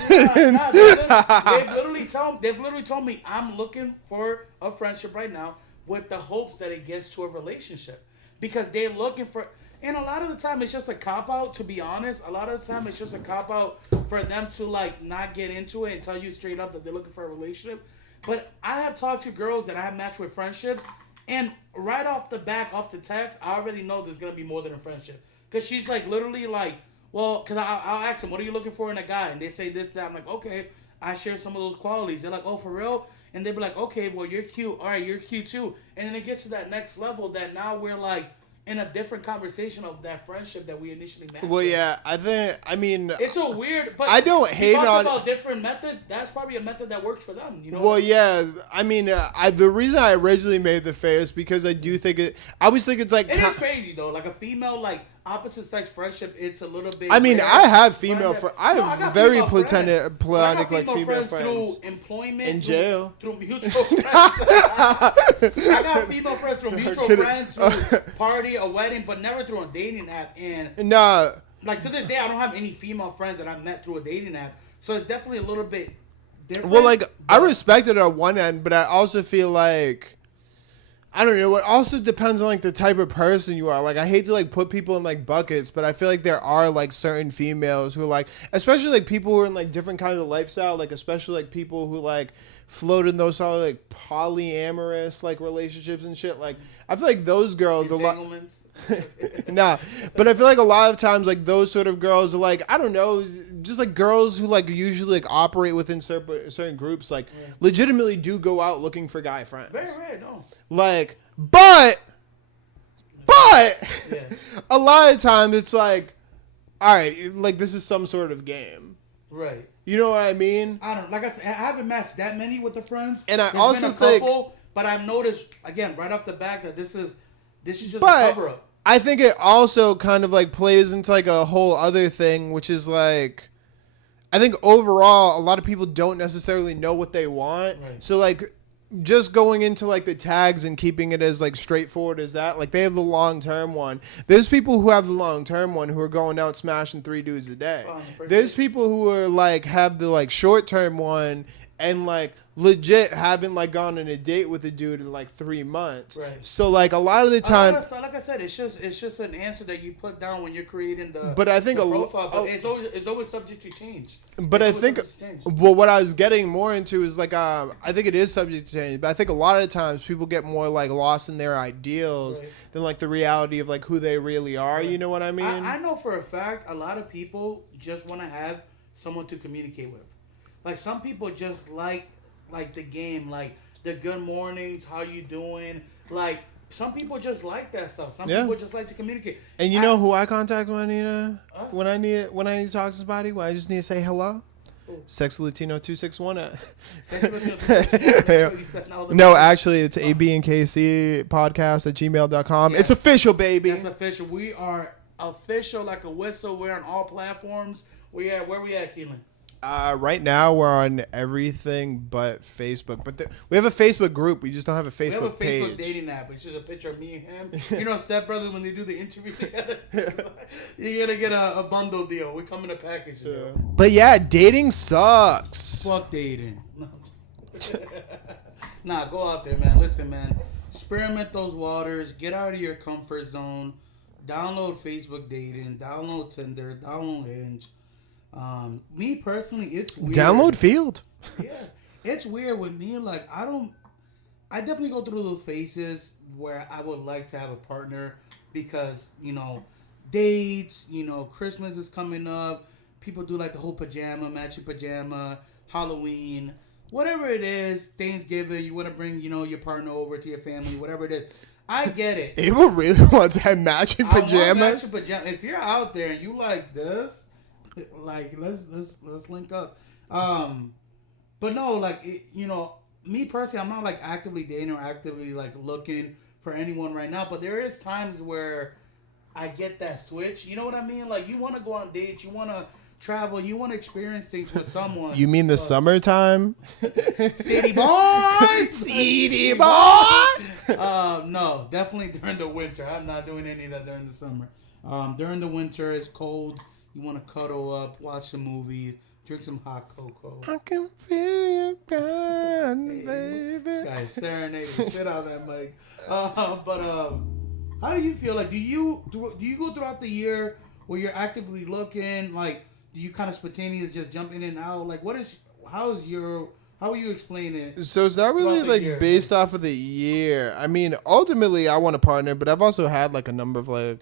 they've literally told me I'm looking for a friendship right now with the hopes that it gets to a relationship, because they're looking for. And a lot of the time, it's just a cop-out, to be honest. A lot of the time, it's just a cop-out for them to, like, not get into it and tell you straight up that they're looking for a relationship. But I have talked to girls that I have matched with friendships, and right off the back, off the text, I already know there's gonna be more than a friendship. Cause she's like literally like, well, cause I'll ask them, what are you looking for in a guy? And they say this, that. I'm like, okay, I share some of those qualities. They're like, oh, for real? And they'd be like, okay, well, you're cute. All right, you're cute too. And then it gets to that next level that now we're like in a different conversation of that friendship that we initially met. Well, yeah, I mean, it's a weird, but I don't hate on about different methods. That's probably a method that works for them. You know. Well, yeah, I mean, the reason I originally made the face because I do think I always think it's like it is crazy though. Like a female, like opposite sex friendship, it's a little bit. I mean, rare. I have female friends. I have very platonic like female friends through employment, in jail, through mutual friends. I got female friends through mutual friends, through party, a wedding, but never through a dating app. And nah, like to this day, I don't have any female friends that I've met through a dating app. So it's definitely a little bit different. Well, like I respect it on one end, but I also feel like. I don't know. It also depends on like the type of person you are. Like I hate to like put people in like buckets, but I feel like there are like certain females who are like, especially like people who are in like different kinds of lifestyle. Like especially like people who like float in those sort of like polyamorous like relationships and shit. Like I feel like those girls a lot. Nah, but I feel like a lot of times like those sort of girls are like I don't know, just like girls who like usually like operate within certain groups like legitimately do go out looking for guy friends. Very rare, no. Like, but yeah. a lot of times it's like, all right, like this is some sort of game, right? You know what I mean? I don't like I said, I haven't matched that many with the friends, and I There's also been a think, couple, but I've noticed again right off the back that this is just a cover up. I think it also kind of like plays into like a whole other thing, which is like, I think overall a lot of people don't necessarily know what they want, right. So like. Just going into like the tags and keeping it as like straightforward as that, like they have the long term one. There's people who have the long term one who are going out smashing 3 dudes a day. There's people who are like have the like short term one and like legit haven't like gone on a date with a dude in like 3 months. Right. So like a lot of the time, like I said, it's just an answer that you put down when you're creating the. But I think the profile, but it's always subject to change. But I think, well, what I was getting more into is like, I think it is subject to change. But I think a lot of times people get more like lost in their ideals than like the reality of like who they really are. Right. You know what I mean? I know for a fact a lot of people just want to have someone to communicate with. Like some people just like the game, like the good mornings, how you doing, like. Some people just like that stuff. Some people just like to communicate. And you know who I contact when I need to talk to somebody? When I just need to say hello? Sexy Latino 261. No, actually, it's ABandKCPodcast at gmail.com. It's official, baby. It's official. We are official like a whistle. We're on all platforms. Where we at, Keelan? Right now we're on everything but Facebook. But we have a Facebook group. We just don't have a Facebook page. We have a Facebook dating app. It's just a picture of me and him. You know, Step Brothers, when they do the interview together, you're going to get a bundle deal. We come in a package deal. But yeah, dating sucks. Fuck dating. Nah, go out there, man. Listen, man. Experiment those waters. Get out of your comfort zone. Download Facebook dating. Download Tinder. Download Hinge. Me personally, it's weird. Download Field. Yeah, it's weird with me. Like I definitely go through those phases where I would like to have a partner because dates. Christmas is coming up. People do like the whole matching pajama, Halloween, whatever it is. Thanksgiving, you want to bring your partner over to your family, whatever it is. I get it. Ava really wants to have matching pajamas. If you're out there and you like this. Like let's link up, but no, like me personally, I'm not like actively dating or actively like looking for anyone right now. But there is times where I get that switch. You know what I mean? Like you want to go on dates, you want to travel, you want to experience things with someone. You mean the summertime? City boy, city boy. No, definitely during the winter. I'm not doing any of that during the summer. During the winter, it's cold. You want to cuddle up, watch some movies, drink some hot cocoa. I can feel you crying, baby. This guy's serenading shit out of that mic. But how do you feel? Like, do you go throughout the year where you're actively looking? Like, do you kind of spontaneous just jump in and out? Like, how's your How would you explain it? So it's not really Throughout the like year. based off of the year. I mean, ultimately, I want a partner, but I've also had like a number of like,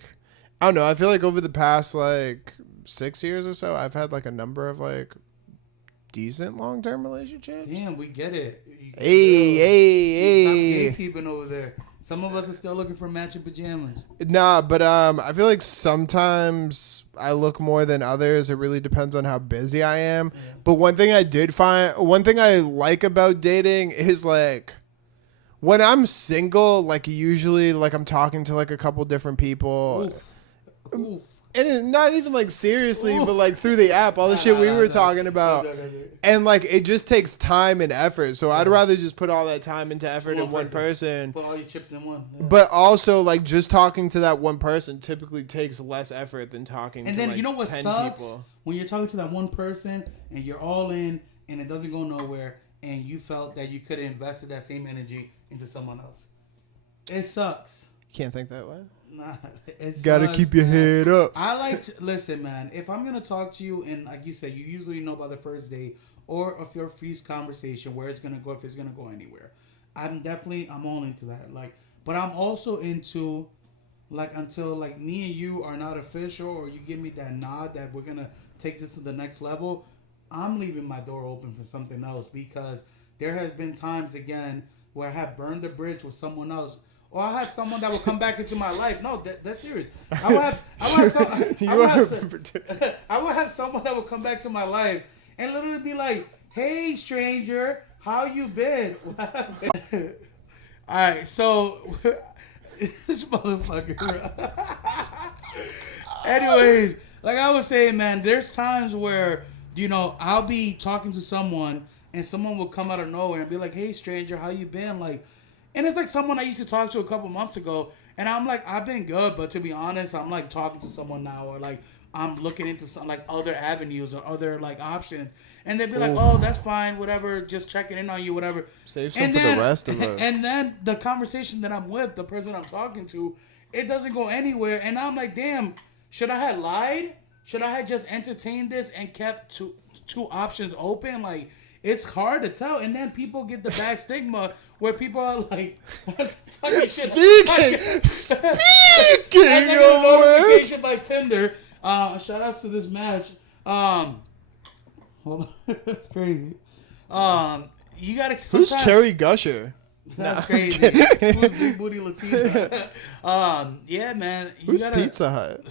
I don't know. I feel like over the past like 6 years or so, I've had like a number of like decent long-term relationships. Damn, we get it. Hey. Stop gatekeeping over there. Some of us are still looking for matching pajamas. Nah, but I feel like sometimes I look more than others. It really depends on how busy I am. Yeah. But one thing I like about dating is like when I'm single, like usually like I'm talking to like a couple different people. Oof. And not even like seriously, but like through the app, all the shit we were talking about. And like it just takes time and effort. So I'd rather just put all that time into effort in one person. Put all your chips in one. Yeah. But also like just talking to that one person typically takes less effort than talking And to then like you know what 10 sucks? people. When you're talking to that one person and you're all in and it doesn't go nowhere and you felt that you could have invested that same energy into someone else. It sucks. Can't think that way. Nah, it Gotta sucks, keep your man. head up. I like to listen, man. If I'm gonna talk to you, and like you said, you usually know by the first date or if your first conversation where it's gonna go, if it's gonna go anywhere. I'm all into that. Like, but I'm also into like until like me and you are not official, or you give me that nod that we're gonna take this to the next level. I'm leaving my door open for something else because there has been times again where I have burned the bridge with someone else. Or I have someone that will come back into my life. No, that's serious. I would have someone that will come back to my life and literally be like, "Hey, stranger, how you been?" All right, so this motherfucker. Anyways, like I was saying, man, there's times where I'll be talking to someone and someone will come out of nowhere and be like, "Hey, stranger, how you been?" Like. And it's like someone I used to talk to a couple months ago, and I'm like, I've been good, but to be honest, I'm like talking to someone now, or like I'm looking into some like other avenues or other like options, and they'd be like, "Oh, that's fine, whatever, just checking in on you, whatever." Save some for the rest of us. And then the conversation that I'm with, the person I'm talking to, it doesn't go anywhere, and I'm like, damn, should I have lied? Should I have just entertained this and kept two options open? Like, it's hard to tell, and then people get the bad stigma. Where people are like, speaking of notification by Tinder. Shout outs to this match. Hold on, that's crazy. You gotta. Who's Cherry Gusher? That's crazy. Who's Big Booty Latina? Yeah, man. Who's Pizza Hut?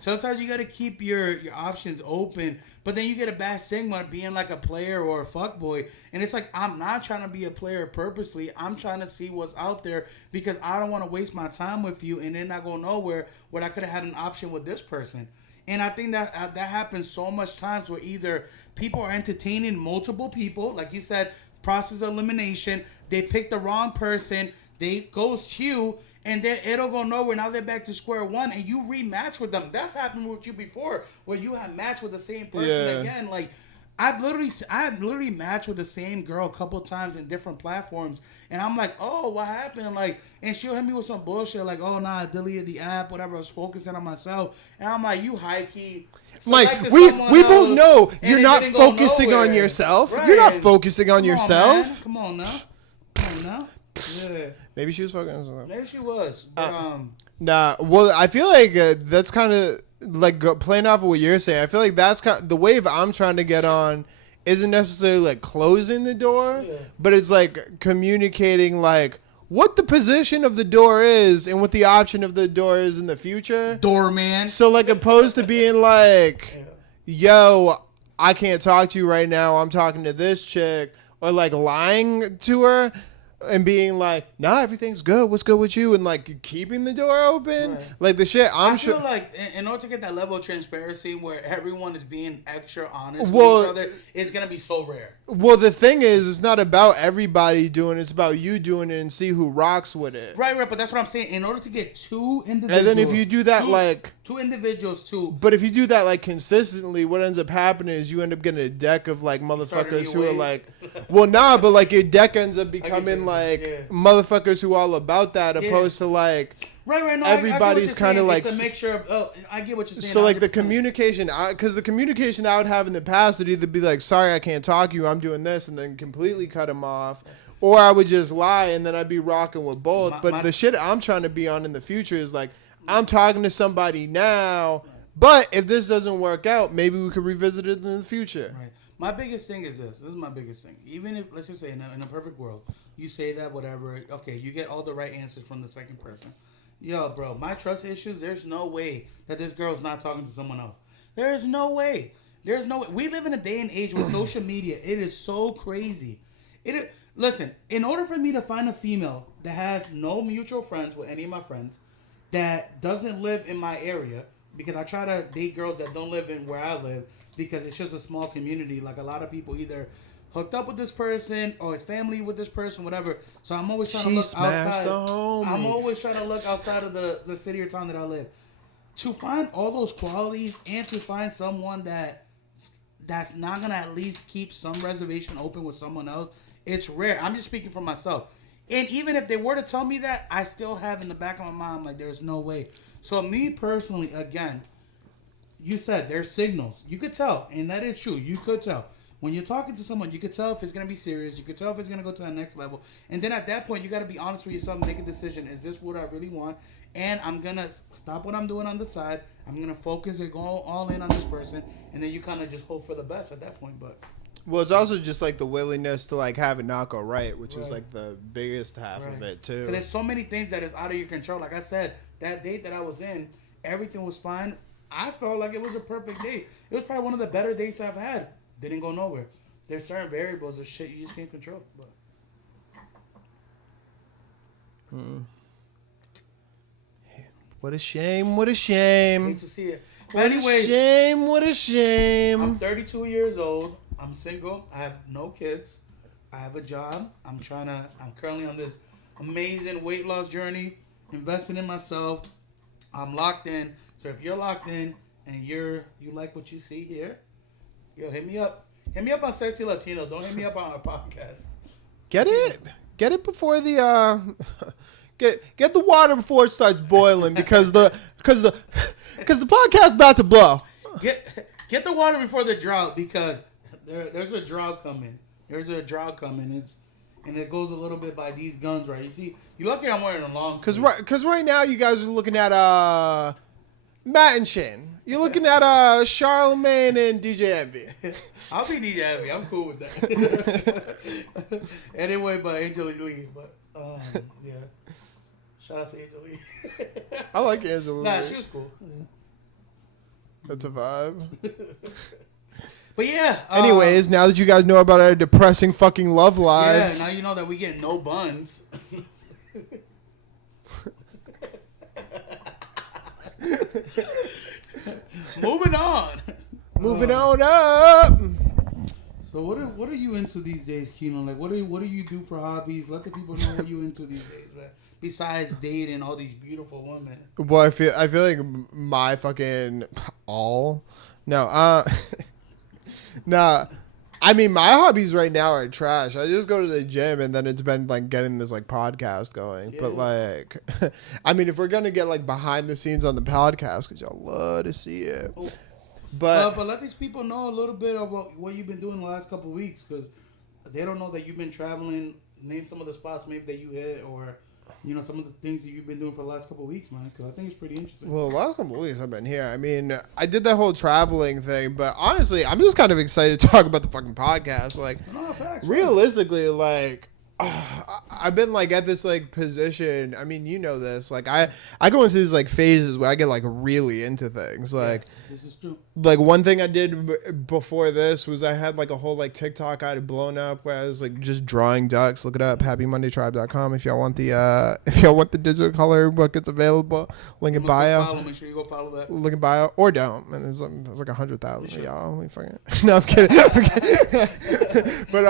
Sometimes you gotta keep your options open. But then you get a bad stigma being like a player or a fuckboy. And it's like, I'm not trying to be a player purposely. I'm trying to see what's out there because I don't want to waste my time with you and then not go nowhere when I could have had an option with this person. And I think that happens so much times where either people are entertaining multiple people, like you said, process of elimination. They pick the wrong person. They ghost you. And then it'll go nowhere. Now they're back to square one, and you rematch with them. That's happened with you before, where you have matched with the same person again. Like, I've literally matched with the same girl a couple times in different platforms, and I'm like, oh, what happened? Like, and she'll hit me with some bullshit, like, oh, nah, I deleted the app, whatever. I was focusing on myself, and I'm like, you high key. Mike, we both know you're not focusing on yourself. Right. You're not focusing on yourself. Come on now. Yeah. Maybe she was fucking on something. Maybe she was. But, nah, well, I feel like that's kind of like playing off of what you're saying. I feel like that's kind of the wave I'm trying to get on isn't necessarily like closing the door, but it's like communicating like what the position of the door is and what the option of the door is in the future. Doorman. So like opposed to being like, yo, I can't talk to you right now. I'm talking to this chick, or like lying to her. And being like, nah, everything's good. What's good with you? And like keeping the door open, right. Like the shit. I feel like in order to get that level of transparency where everyone is being extra honest with each other, it's gonna be so rare. Well, the thing is, it's not about everybody doing it. It's about you doing it and see who rocks with it. Right. But that's what I'm saying. In order to get two individuals, and then if you do that two individuals too. But if you do that like consistently, what ends up happening is you end up getting a deck of like motherfuckers who are like, well, nah, but like your deck ends up becoming like motherfuckers who all about that, opposed to like Right. No, everybody's kind of like. It's a mixture of. Oh, I get what you're saying. So like the 100%. communication, because the communication I would have in the past would either be like, "Sorry, I can't talk to you. I'm doing this," and then completely cut him off, or I would just lie and then I'd be rocking with both. But the shit I'm trying to be on in the future is like, I'm talking to somebody now, but if this doesn't work out, maybe we could revisit it in the future. Right. My biggest thing is this. This is my biggest thing. Even if, let's just say, in a perfect world, you say that, whatever, okay, you get all the right answers from the second person. Yo, bro, my trust issues, there's no way that this girl's not talking to someone else. There is no way. There's no way. We live in a day and age with social media. It is so crazy. Listen, in order for me to find a female that has no mutual friends with any of my friends, that doesn't live in my area, because I try to date girls that don't live in where I live, because it's just a small community. Like, a lot of people either hooked up with this person or it's family with this person, whatever. So I'm always trying to look outside. I'm always trying to look outside of the city or town that I live. To find all those qualities and to find someone that's not going to at least keep some reservation open with someone else, it's rare. I'm just speaking for myself. And even if they were to tell me that, I still have in the back of my mind, like, there's no way. So me personally, again, you said there's signals. You could tell, and that is true. You could tell. When you're talking to someone, you could tell if it's going to be serious. You could tell if it's going to go to the next level. And then at that point, you got to be honest with yourself and make a decision. Is this what I really want? And I'm going to stop what I'm doing on the side. I'm going to focus and go all in on this person. And then you kind of just hope for the best at that point. But well, it's also just like the willingness to like have it not go right, which is like the biggest half of it too. There's so many things that is out of your control. Like I said, that date that I was in, everything was fine. I felt like it was a perfect date. It was probably one of the better dates I've had. Didn't go nowhere. There's certain variables of shit you just can't control. But. What a shame. What a shame. Hate to see it. What anyways, a shame. What a shame. I'm 32 years old. I'm single. I have no kids. I have a job. I'm currently on this amazing weight loss journey, investing in myself. I'm locked in. So if you're locked in and you like what you see here, yo, hit me up. Hit me up on Sexy Latino. Don't hit me up on our podcast. Get it before the get the water before it starts boiling because the podcast's about to blow. Get the water before the drought because there's a drought coming. There's a drought coming. And it goes a little bit by these guns, right? You see, you're lucky I'm wearing a long sleeve. Because right now you guys are looking at Matt and Shane. You're looking at Charlemagne and DJ Envy. I'll be DJ Envy. I'm cool with that. Anyway, but Angela Lee. But yeah, shout out to Angela Lee. I like Angela Lee. Nah, she was cool. That's a vibe. But yeah. Anyways, now that you guys know about our depressing fucking love lives. Yeah, now you know that we get no buns. Moving on. Moving on up. So what are you into these days, Keno? Like what do you do for hobbies? Let the people know what you into these days, man. Besides dating all these beautiful women. Well, I feel like my fucking Nah, I mean, my hobbies right now are trash. I just go to the gym, and then it's been like getting this like podcast going. Yeah. But like, I mean, if we're gonna get like behind the scenes on the podcast, because y'all love to see it. Oh. But let these people know a little bit about what you've been doing the last couple of weeks, because they don't know that you've been traveling. Name some of the spots maybe that you hit, or some of the things that you've been doing for the last couple of weeks, man, because I think it's pretty interesting. Well, the last couple of weeks I've been here. I mean, I did that whole traveling thing, but honestly, I'm just kind of excited to talk about the fucking podcast. Like, realistically, like, I've been like at this like position. I mean, you know this. Like, I go into these like phases where I get like really into things. Like, yes, this is true. Like one thing I did before this was I had like a whole like TikTok I had blown up where I was like just drawing ducks. Look it up, happymondaytribe.com if y'all want the digital coloring book. It's available. Link in bio. Make sure you go follow that. Link in bio or don't. And there's like 100,000 of y'all. We fucking no, I'm kidding. But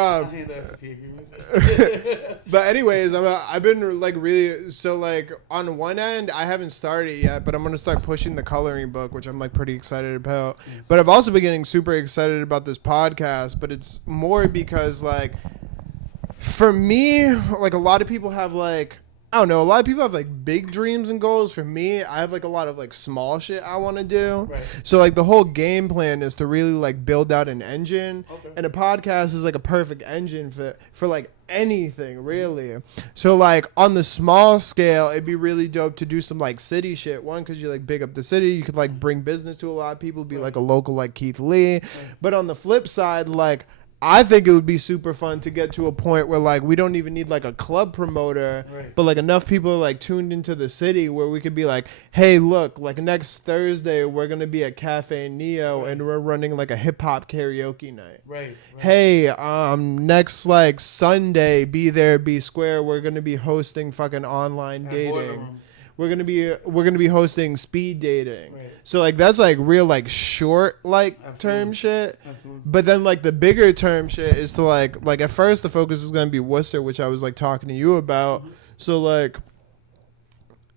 But anyways, I've been like really so like on one end I haven't started yet, but I'm gonna start pushing the coloring book, which I'm like pretty excited about. Yes. But I've also been getting super excited about this podcast, but it's more because like for me, like a lot of people have like I don't know. A lot of people have like big dreams and goals. For me, I have like a lot of like small shit I want to do. Right. So like the whole game plan is to really like build out an engine, and a podcast is like a perfect engine for like anything really. So like on the small scale, it'd be really dope to do some like city shit. One, because you like big up the city, you could like bring business to a lot of people, be like a local like Keith Lee. But on the flip side, like I think it would be super fun to get to a point where like we don't even need like a club promoter, but like enough people are like tuned into the city where we could be like, hey, look, like next Thursday we're gonna be at Cafe Neo and we're running like a hip hop karaoke night. Hey, next like Sunday, be there, be square. We're gonna be hosting fucking online dating. We're gonna be hosting speed dating. So like that's like real like short like term shit. But then like the bigger term shit is to like at first the focus is gonna be Worcester, which I was like talking to you about. So like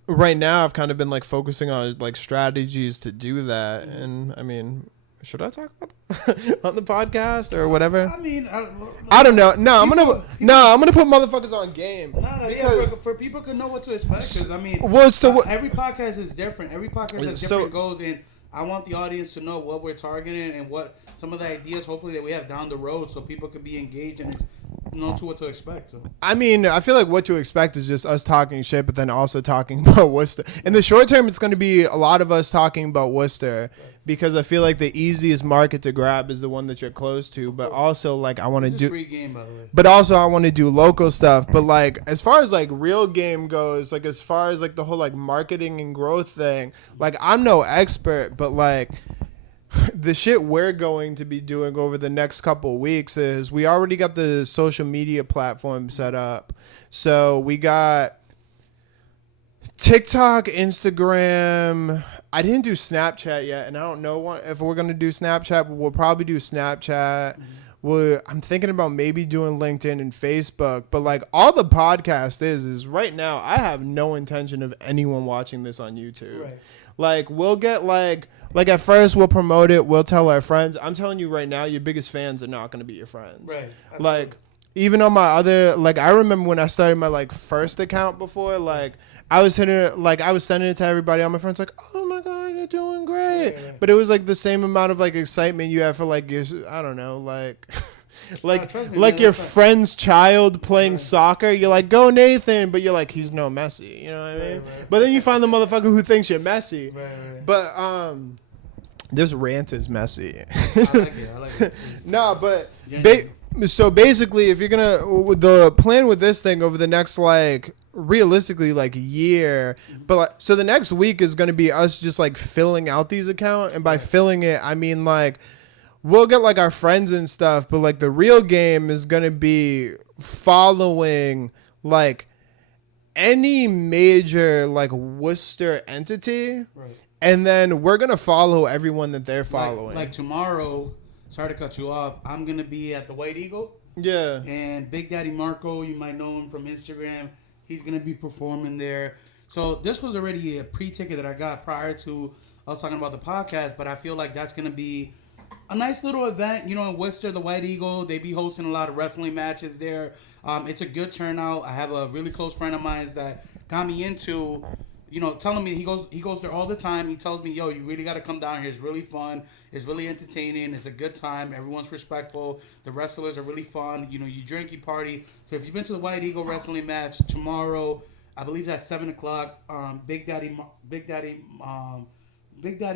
right now I've kind of been like focusing on like strategies to do that. And I mean, should I talk about it on the podcast or whatever? I mean, I don't know. No, I'm gonna put motherfuckers on game. For people to know what to expect. Because I mean, every podcast is different. Every podcast has different goals, and I want the audience to know what we're targeting and what some of the ideas, hopefully, that we have down the road, so people can be engaged and know what to expect. So. I mean, I feel like what to expect is just us talking shit, but then also talking about Worcester. In the short term, it's going to be a lot of us talking about Worcester. Because I feel like the easiest market to grab is the one that you're close to, but also like I want to do free game, by the way. But also I want to do local stuff. But like as far as like real game goes, like as far as like the whole like marketing and growth thing, like I'm no expert, but like the shit we're going to be doing over the next couple of weeks is we already got the social media platform set up. So we got TikTok, Instagram. I didn't do Snapchat yet, and I don't know if we're going to do Snapchat, but we'll probably do Snapchat. I'm thinking about maybe doing LinkedIn and Facebook, but like all the podcast is right now, I have no intention of anyone watching this on YouTube. Right. Like we'll get like at first we'll promote it. We'll tell our friends. I'm telling you right now, your biggest fans are not going to be your friends. Right. Absolutely. Like even on my other, like I remember when I started my like first account before, like I was sending it to everybody. All my friends like, oh my God, you're doing great. Right. But it was like the same amount of like excitement you have for like your, I don't know, like your friend's child playing soccer. You're like, go Nathan, but you're like, he's no Messi. You know what I mean? Right. But then you find the motherfucker who thinks you're Messi. Right. But this rant is messy. I like it. No, but so basically, if you're gonna, the plan with this thing over the next like realistically like year, but like, so the next week is gonna be us just like filling out these accounts, and by filling it I mean like we'll get like our friends and stuff, but like the real game is gonna be following like any major like Worcester entity, right. And then we're gonna follow everyone that they're following. Like tomorrow, sorry to cut you off, I'm gonna be at the White Eagle. Yeah. And Big Daddy Marco, you might know him from Instagram. He's gonna be performing there. So this was already a pre-ticket that I got prior to us talking about the podcast, but I feel like that's gonna be a nice little event. You know, in Worcester, the White Eagle, they be hosting a lot of wrestling matches there. It's a good turnout. I have a really close friend of mine that got me into, you know, telling me he goes there all the time. He tells me, yo, you really got to come down here. It's really fun. It's really entertaining. It's a good time. Everyone's respectful. The wrestlers are really fun. You know, you drink, you party. So if you've been to the White Eagle wrestling match tomorrow, I believe that's 7:00. Big Daddy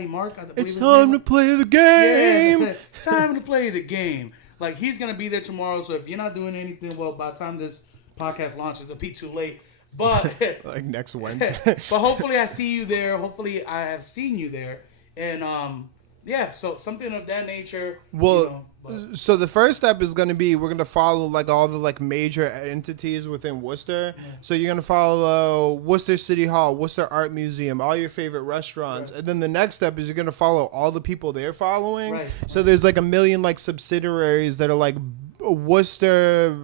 Mark. It's time to play the game. Yeah, time to play the game. Like, he's gonna be there tomorrow. So if you're not doing anything, well, by the time this podcast launches, it'll be too late. But like next Wednesday. But hopefully I see you there. Hopefully I have seen you there. And yeah, so something of that nature. Well, you know, so the first step is going to be we're going to follow like all the like major entities within Worcester. Yeah. So you're going to follow Worcester City Hall, Worcester Art Museum, all your favorite restaurants. Right. And then the next step is you're going to follow all the people they're following. Right. So there's like a million like subsidiaries that are like Worcester,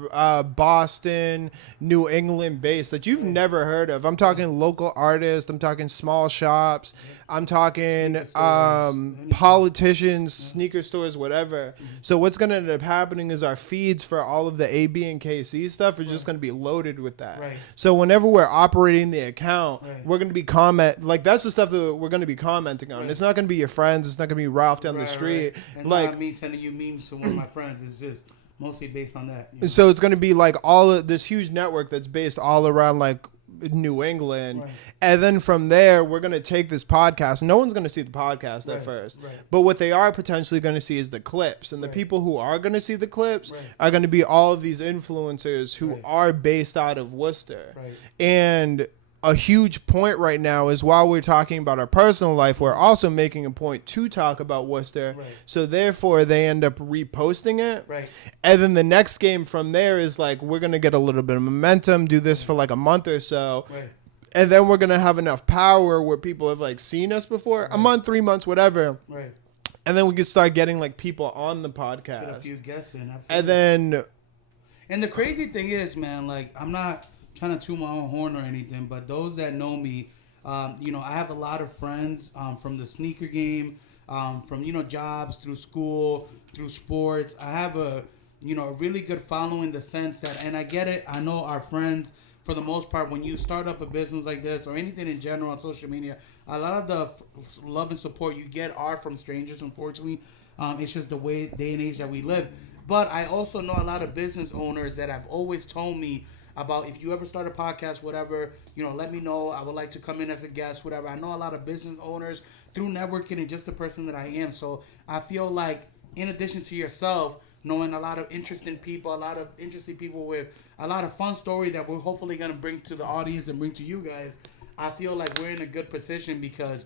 Boston, New England based that you've never heard of. I'm talking local artists. I'm talking small shops. I'm talking Sneaker stores, politicians, sneaker stores, whatever. So what's going to end up happening is our feeds for all of the AB and KC stuff are just going to be loaded with that. Right. So whenever we're operating the account, Right. we're going to be that's the stuff that we're going to be commenting on. Right. It's not going to be your friends. It's not going to be Ralph down the street. Right. And Like, not me sending you memes to one of my friends. It's just mostly based on that. You know? so it's going to be like all of this huge network that's based all around like New England. Right. And then from there, we're going to take this podcast. No one's going to see the podcast at Right, first. right. But what they are potentially going to see is the clips. And the Right. people who are going to see the clips Right. are going to be all of these influencers who Right. are based out of Worcester. Right. And a huge point right now is while we're talking about our personal life, we're also making a point to talk about Worcester. Right. So therefore, they end up reposting it. Right. And then the next game from there is like, we're going to get a little bit of momentum, do this for like a month or so. Right. And then we're going to have enough power where people have like seen us before, a month, 3 months, whatever. Right. And then we can start getting like people on the Get a podcast. few guests in. Absolutely. And then, And the crazy thing is, man, like, I'm not trying to toot my own horn or anything, but those that know me, you know, I have a lot of friends from the sneaker game, from, you know, jobs, through school, through sports. I have a really good following in the sense that, and I get it, I know our friends, for the most part, when you start up a business like this or anything in general on social media, a lot of the love and support you get are from strangers, unfortunately. It's just the day and age that we live. But I also know a lot of business owners that have always told me about, if you ever start a podcast, whatever, you know, let me know. I would like to come in as a guest, whatever. I know a lot of business owners through networking and just the person that I am. So I feel like, in addition to yourself, knowing a lot of interesting people, a lot of interesting people with a lot of fun story that we're hopefully going to bring to the audience and bring to you guys, I feel like we're in a good position because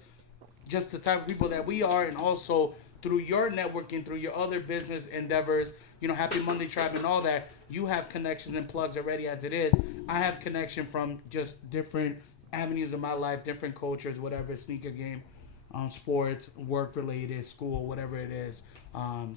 just the type of people that we are, and also through your networking, through your other business endeavors, you know, Happy Monday Tribe and all that, you have connections and plugs already as it is. I have connection from just different avenues of my life, different cultures, whatever, sneaker game, sports, work related, school, whatever it is.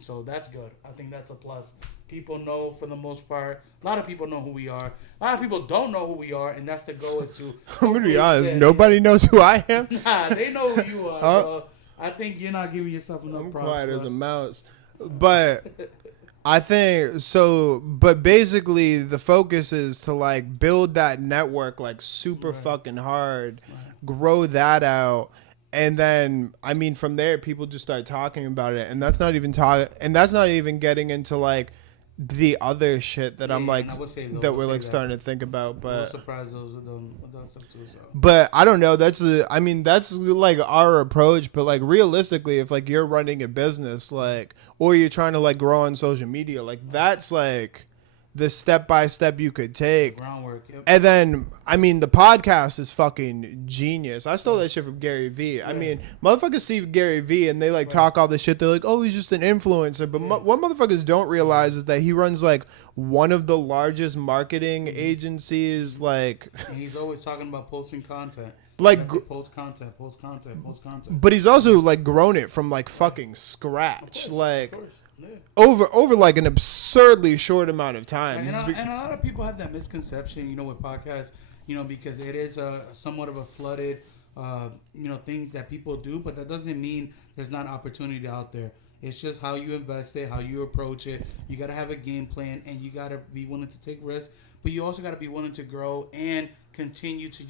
So that's good. I think that's a plus. People know, for the most part, a lot of people know who we are. A lot of people don't know who we are, and that's the goal, is to... I'm going to be honest, nobody knows who I am. Nah, they know who you are. So I think you're not giving yourself enough I'm props. quiet as bro. a mouse. But I think so, but basically the focus is to like build that network like super fucking hard, grow that out. And then, I mean, from there, people just start talking about it, and that's not even getting into like the other shit that I'm like, and I would say, though, that we'll we're say like that. starting to think about. I'm But surprised those with that stuff too. So. But I don't know. That's like our approach. But like realistically, if like you're running a business, like, or you're trying to like grow on social media, like that's like the step by step you could take. Groundwork. Yep. And then, I mean, the podcast is fucking genius. I stole that shit from Gary Vee. I mean, motherfuckers see Gary Vee and they like talk all this shit. They're like, oh, he's just an influencer. But what motherfuckers don't realize is that he runs like one of the largest marketing agencies. Like, And he's always talking about posting content. like, Post content. but he's also like grown it from like fucking scratch. Like, Of course. Yeah. over like an absurdly short amount of time. And a lot of people have that misconception, you know, with podcasts, you know, because it is a somewhat of a flooded, you know, thing that people do, but that doesn't mean there's not opportunity out there. It's just how you invest it, how you approach it. You got to have a game plan, and you got to be willing to take risks, but you also got to be willing to grow and continue to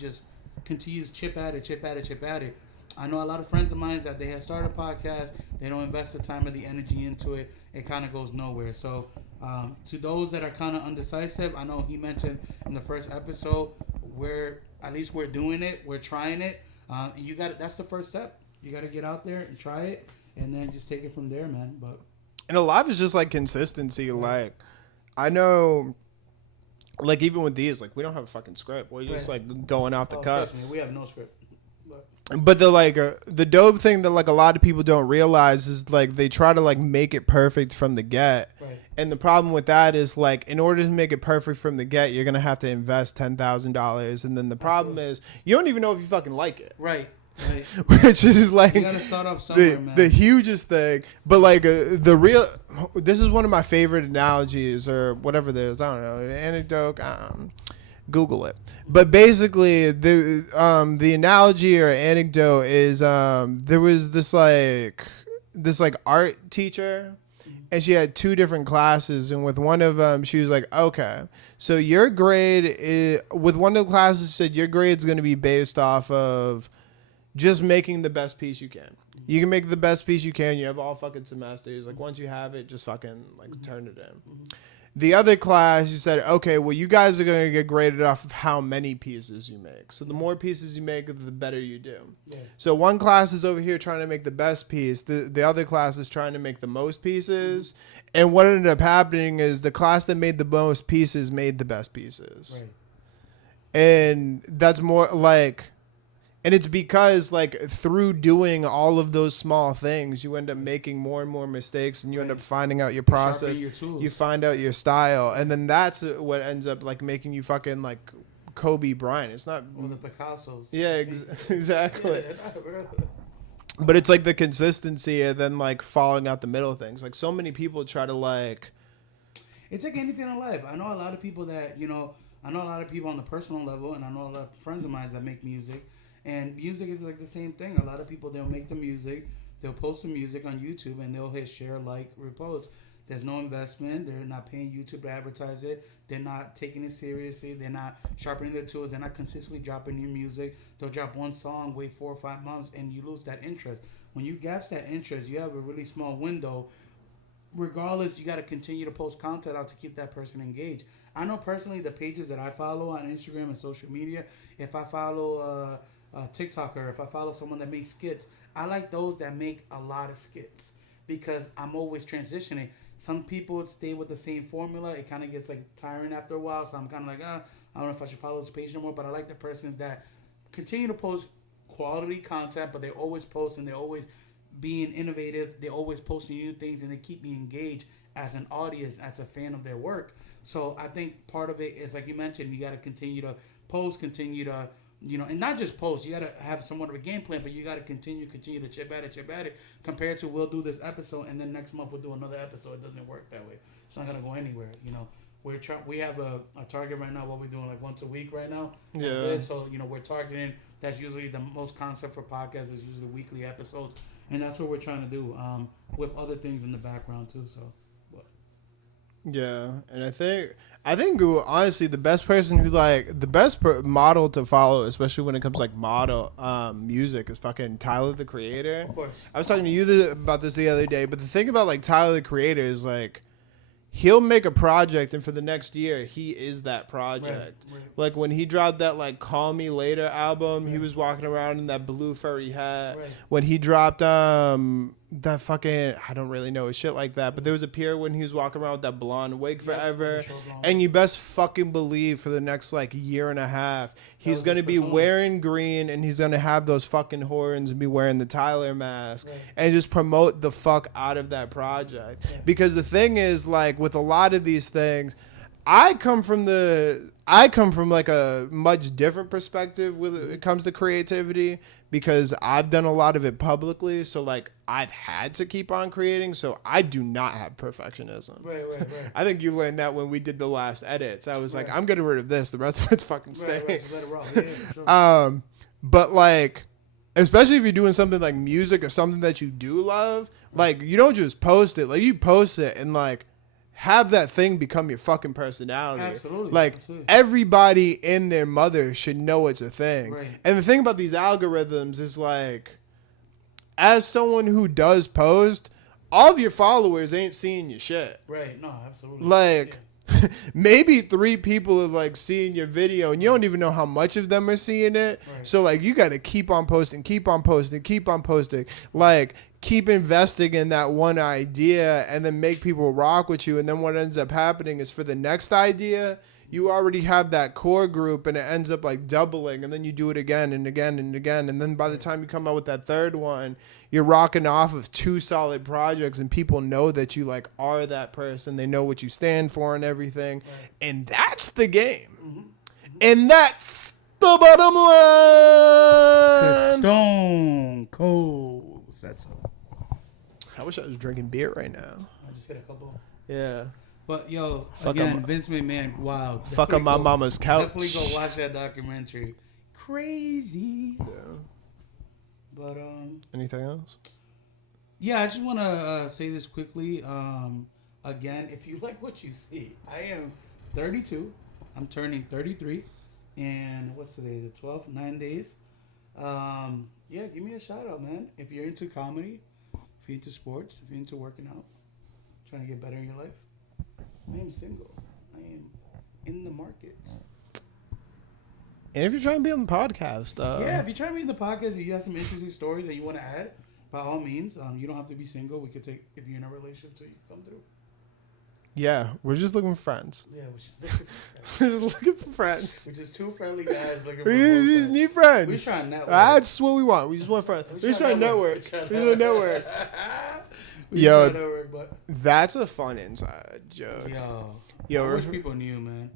chip at it. I know a lot of friends of mine that they have started a podcast, they don't invest the time or the energy into it, it kind of goes nowhere. So to those that are kind of undecisive, I know he mentioned in the first episode, we're doing it, we're trying it. And that's the first step. You got to get out there and try it, and then just take it from there, man. But and a lot is just like consistency. Like, I know, like even with these, like we don't have a fucking script. We're just like going off the cuff. trust me, we have no script. But the dope thing that like a lot of people don't realize is like they try to like make it perfect from the get. Right. And the problem with that is like in order to make it perfect from the get, you're gonna have to invest $10,000, and then the problem is you don't even know if you fucking like it. Right. Right. which is like You gotta start off somewhere, man. the hugest thing. But like the real, this is one of my favorite analogies or whatever there is. I don't know, an anecdote. Google it. But basically, the analogy or anecdote is there was this art teacher, and she had two different classes, and with one of them, she was like, okay, so your grade is, with one of the classes, she said your grade's going to be based off of just making the best piece you can. You can make the best piece you can. You have all fucking semesters. Like, once you have it, just fucking, like, turn it in. The other class, you said, okay, well, you guys are going to get graded off of how many pieces you make. So the more pieces you make, the better you do. Yeah. So one class is over here trying to make the best piece. The other class is trying to make the most pieces. And what ended up happening is the class that made the most pieces made the best pieces. Right. And that's more like... And it's because, like, through doing all of those small things, you end up making more and more mistakes, and you end up finding out your process. You find out your style, and then that's what ends up, like, making you fucking, like, Kobe Bryant. It's not... Or the Picassos. Yeah, exactly. But it's, like, the consistency and then, like, following out the middle things. Like, so many people try to, like... It's like anything in life. I know a lot of people that, you know... I know a lot of people on the personal level, and I know a lot of friends of mine that make music. And music is like the same thing. A lot of people, they'll make the music, they'll post the music on YouTube, and they'll hit share, like, repost. There's no investment. They're not paying YouTube to advertise it. They're not taking it seriously. They're not sharpening their tools. They're not consistently dropping new music. They'll drop one song, wait 4 or 5 months, and you lose that interest. When you gaps that interest, you have a really small window. Regardless, you got to continue to post content out to keep that person engaged. I know personally the pages that I follow on Instagram and social media, if I follow... TikToker, if I follow someone that makes skits, I like those that make a lot of skits because I'm always transitioning. Some people stay with the same formula. It kind of gets like tiring after a while, so I'm kind of like, I don't know if I should follow this page no more, but I like the persons that continue to post quality content, but they always post and they're always being innovative. They're always posting new things, and they keep me engaged as an audience, as a fan of their work. So I think part of it is, like you mentioned, you got to continue to post, continue to, you know, and not just post. You got to have somewhat of a game plan, but you got to continue to chip at it. Compared to we'll do this episode, and then next month we'll do another episode. It doesn't work that way. It's not going to go anywhere, you know. We have a target right now, what we're doing, like once a week right now. Yeah. So, you know, we're targeting, that's usually the most concept for podcasts is usually weekly episodes. And that's what we're trying to do with other things in the background too, so. Yeah, and I think honestly the best person who like the best model to follow, especially when it comes to like model music, is fucking Tyler the Creator. Of course. I was talking to you about this the other day, but the thing about like Tyler the Creator is like he'll make a project, and for the next year he is that project. Right. Like when he dropped that like Call Me Later album, he was walking around in that blue furry hat. Right. When he dropped that fucking, I don't really know, shit like that, but there was a period when he was walking around with that blonde wig forever, and you best fucking believe for the next like year and a half he's gonna be wearing green, and he's gonna have those fucking horns and be wearing the Tyler mask, and just promote the fuck out of that project. Because the thing is, like with a lot of these things, I come from like a much different perspective when it comes to creativity, because I've done a lot of it publicly. So like I've had to keep on creating. So I do not have perfectionism. Right. I think you learned that when we did the last edits. I was like, I'm getting rid of this. The rest of it's fucking staying. Right. Let it roll. Yeah, sure. But like, especially if you're doing something like music or something that you do love, like you don't just post it. Like you post it and like have that thing become your fucking personality. Absolutely. Like everybody and their mother should know it's a thing. Right. And the thing about these algorithms is like, as someone who does post, all of your followers ain't seeing your shit. Right. No, absolutely. Like maybe 3 people are like seeing your video, and you don't even know how much of them are seeing it. Right. So like you got to keep on posting. Like keep investing in that one idea, and then make people rock with you. And then what ends up happening is for the next idea, you already have that core group, and it ends up like doubling, and then you do it again and again and again. And then by the time you come out with that third one, you're rocking off of 2 solid projects, and people know that you like are that person. They know what you stand for and everything. Right. And that's the game. Mm-hmm. And that's the the bottom line. Stone Cold said so. I wish I was drinking beer right now. I just hit a couple. Yeah. But yo, Fuck again, 'em. Vince McMahon, wow. Fuck on my mama's couch. Definitely go watch that documentary. Crazy. Yeah. But Anything else? yeah, I just want to say this quickly. Again, if you like what you see, I am 32. I'm turning 33, and what's today? The 12th, 9 days. Yeah, give me a shout out, man. If you're into comedy, if you're into sports, if you're into working out, trying to get better in your life, I am single. I am in the market. And if you're trying to be on the podcast, Yeah, if you're trying to be in the podcast and you have some interesting stories that you want to add, by all means, you don't have to be single. We could take, if you're in a relationship, till you come through. yeah, we're just looking for friends. Yeah, which is We're just looking for friends. which is two friendly guys looking for We more just friends. need friends. We trying to network. That's what we want. We just want friends. We just trying to network. We just want to network. We Yo, trying to network, but That's a fun inside joke. yo, I we're- wish people knew, man.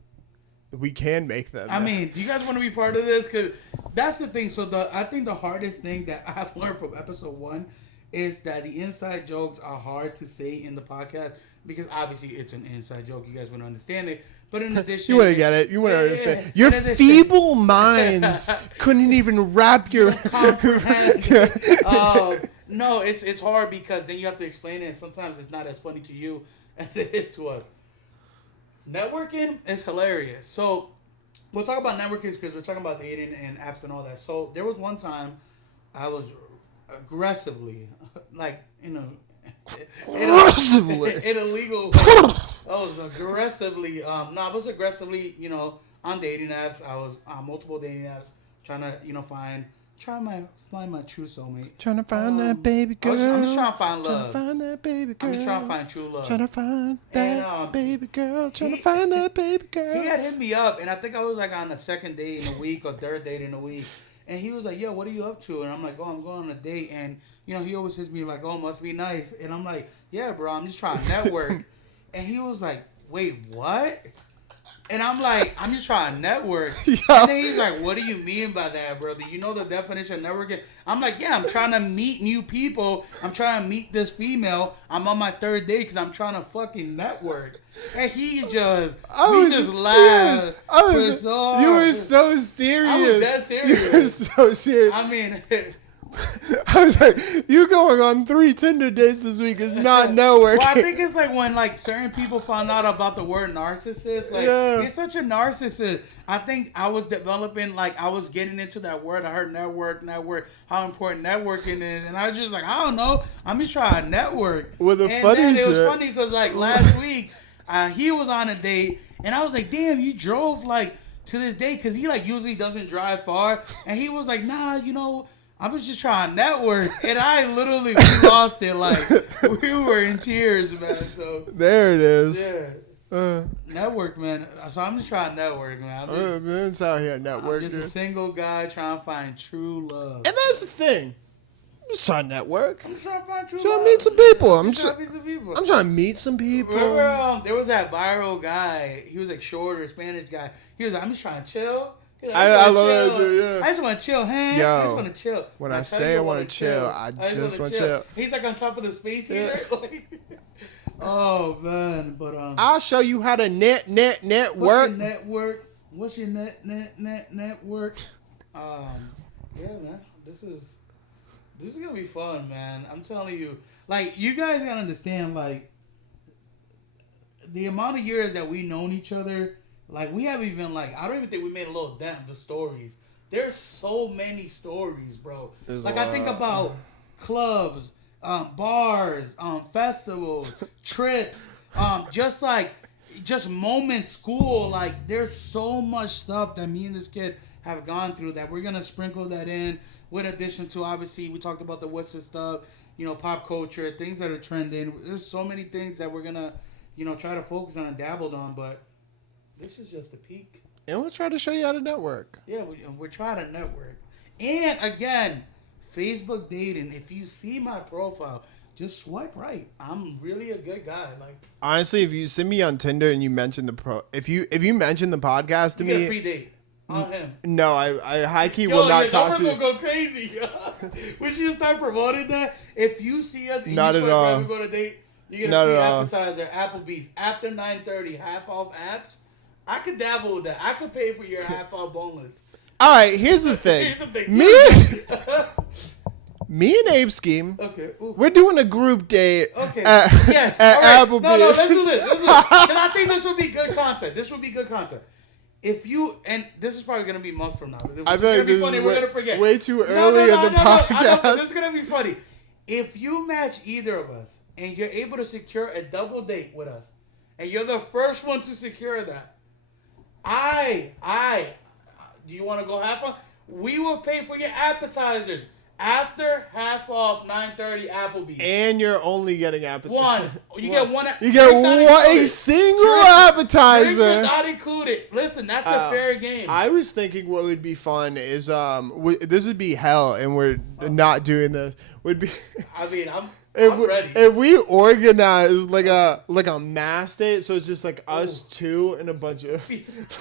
We can make them. I mean, do you guys want to be part of this? Because that's the thing. So I think the hardest thing that I've learned from episode 1 is that the inside jokes are hard to say in the podcast because obviously it's an inside joke. You guys want to understand it. But in addition, you want to get it. You want to Yeah, understand. yeah. Your In addition- feeble minds couldn't even wrap your. comprehend. No, it's hard because then you have to explain it, and sometimes it's not as funny to you as it is to us. Networking is hilarious. So we'll talk about networking because we're talking about dating and apps and all that. So there was one time I was aggressively, like Aggressively? in a legal way. I was aggressively, I was aggressively, on dating apps. I was on multiple dating apps trying to, find my true soulmate. Trying to find that baby girl. I'm just trying to find love. Trying to find that baby girl. I'm just trying to find true love. Trying to find that baby girl. Trying to find that baby girl. He had hit me up, and I think I was like on the second date in a week or third date in a week. And he was like, yo, what are you up to? And I'm like, oh, I'm going on a date. And, he always hits me like, oh, must be nice. And I'm like, yeah, bro, I'm just trying to network. And he was like, wait, what? And I'm like, I'm just trying to network. Yo. And then he's like, what do you mean by that, brother? You know the definition of networking? I'm like, yeah, I'm trying to meet new people. I'm trying to meet this female. I'm on my third date because I'm trying to fucking network. And he just, laughed. You were so serious. I was dead serious. You were so serious. I mean, I was like, you going on 3 Tinder dates this week is not networking. well, I think it's like when like certain people found out about the word narcissist. Like, he's such a narcissist. I think I was developing, like I was getting into that word. I heard network, how important networking is, and I was just like, I don't know. I'm just trying to network. With a and funny then it was shit. funny because like last week, he was on a date, and I was like, damn, you drove like to this date because he like usually doesn't drive far, and he was like, nah, I was just trying to network, and I literally we lost it. Like we were in tears, man. So there it is. yeah, network, man. So I'm just trying to network, man. It's out here networking. I'm just a single guy trying to find true love. And that's the thing. I'm just trying to network. I'm just trying to find true Trying love. to meet some people. I'm Just trying to meet some people. I'm trying to meet some people. Remember, there was that viral guy. He was like shorter, Spanish guy. He was like, I'm just trying to chill. Like, I love that dude, yeah. I just want to chill, hang. Yo, I just want to chill. when I say I want to chill, I just want to chill. He's like on top of the space heater. Like, oh man, but I'll show you how to network. What's your network? Yeah, man. This is gonna be fun, man. I'm telling you. Like, you guys gotta understand, like, the amount of years that we known each other. Like, we haven't even, like, I don't even think we made a little dent of the stories. There's so many stories, bro. Like, I think about clubs, bars, festivals, trips, just moments, school. Like, there's so much stuff that me and this kid have gone through that we're going to sprinkle that in. With addition to, obviously, we talked about the Worcester stuff, pop culture, things that are trending. There's so many things that we're going to, try to focus on and dabbled on, but this is just a peek. And we'll try to show you how to network. Yeah, we're trying to network. And again, Facebook dating. If you see my profile, just swipe right. I'm really a good guy. Like, honestly, if you see me on Tinder and you mention if you mention the podcast to you get me, a free date. on him. No, I high key will not talk to you. you. Will go crazy. We should start promoting that. If you see us, and Not you at all. We go to date. You get Not a free at all. appetizer, Applebee's after 9:30, half off apps. I could dabble with that. I could pay for your half off boneless. All right, here's the thing. Here's the thing. Me and Abe Scheme, Okay. Ooh. we're doing a group date Okay. at, Yes. at All right. Applebee's. No, let's do this. Because I think this would be good content. If you, and this is probably going to be months from now. I feel like this funny. is We're going to forget. way too early in the I know, but podcast. this is going to be funny. If you match either of us and you're able to secure a double date with us, and you're the first one to secure that, do you want to go half off? We will pay for your appetizers after half off 9:30 Applebee's. And you're only getting appetizer. One. You get one. You get drinks not one included. a single Drinks appetizer. are not included. Listen, that's a fair game. I was thinking what would be fun is this would be hell, and we're not doing this. Would be. I mean, I'm If ready. if we organize like a mass date, so it's just like us two and a bunch of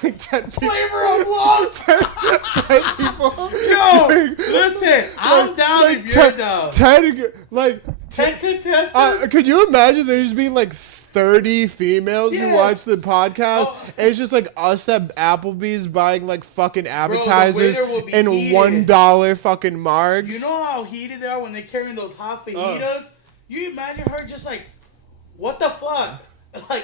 like 10 people. Flavor of love. 10 people. Yo, Like, listen, I'm down like if you're down. 10 contestants. could you imagine there just being like 30 females who Yeah. watch the podcast, Oh. and it's just like us at Applebee's buying like fucking appetizers waiter will be and heated. $1 fucking margs. You know how heated they are when they're carrying those hot fajitas? You imagine her just like, what the fuck? Like,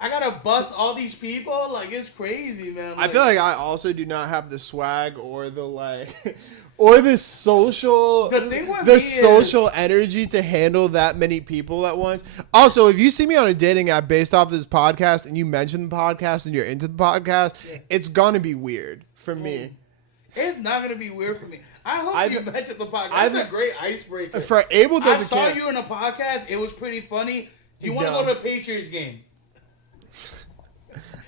I gotta bust all these people? Like, it's crazy, man. I feel like I also do not have the swag or the like or the social The thing with the me social energy to handle that many people at once. Also, if you see me on a dating app based off this podcast and you mention the podcast and you're into the podcast, it's gonna be weird for me. it's not gonna be weird for me. I hope you mentioned the podcast. That's a great icebreaker. For Abel I doesn't saw care. you in a podcast. It was pretty funny. Do you want to No. go to a Patriots game?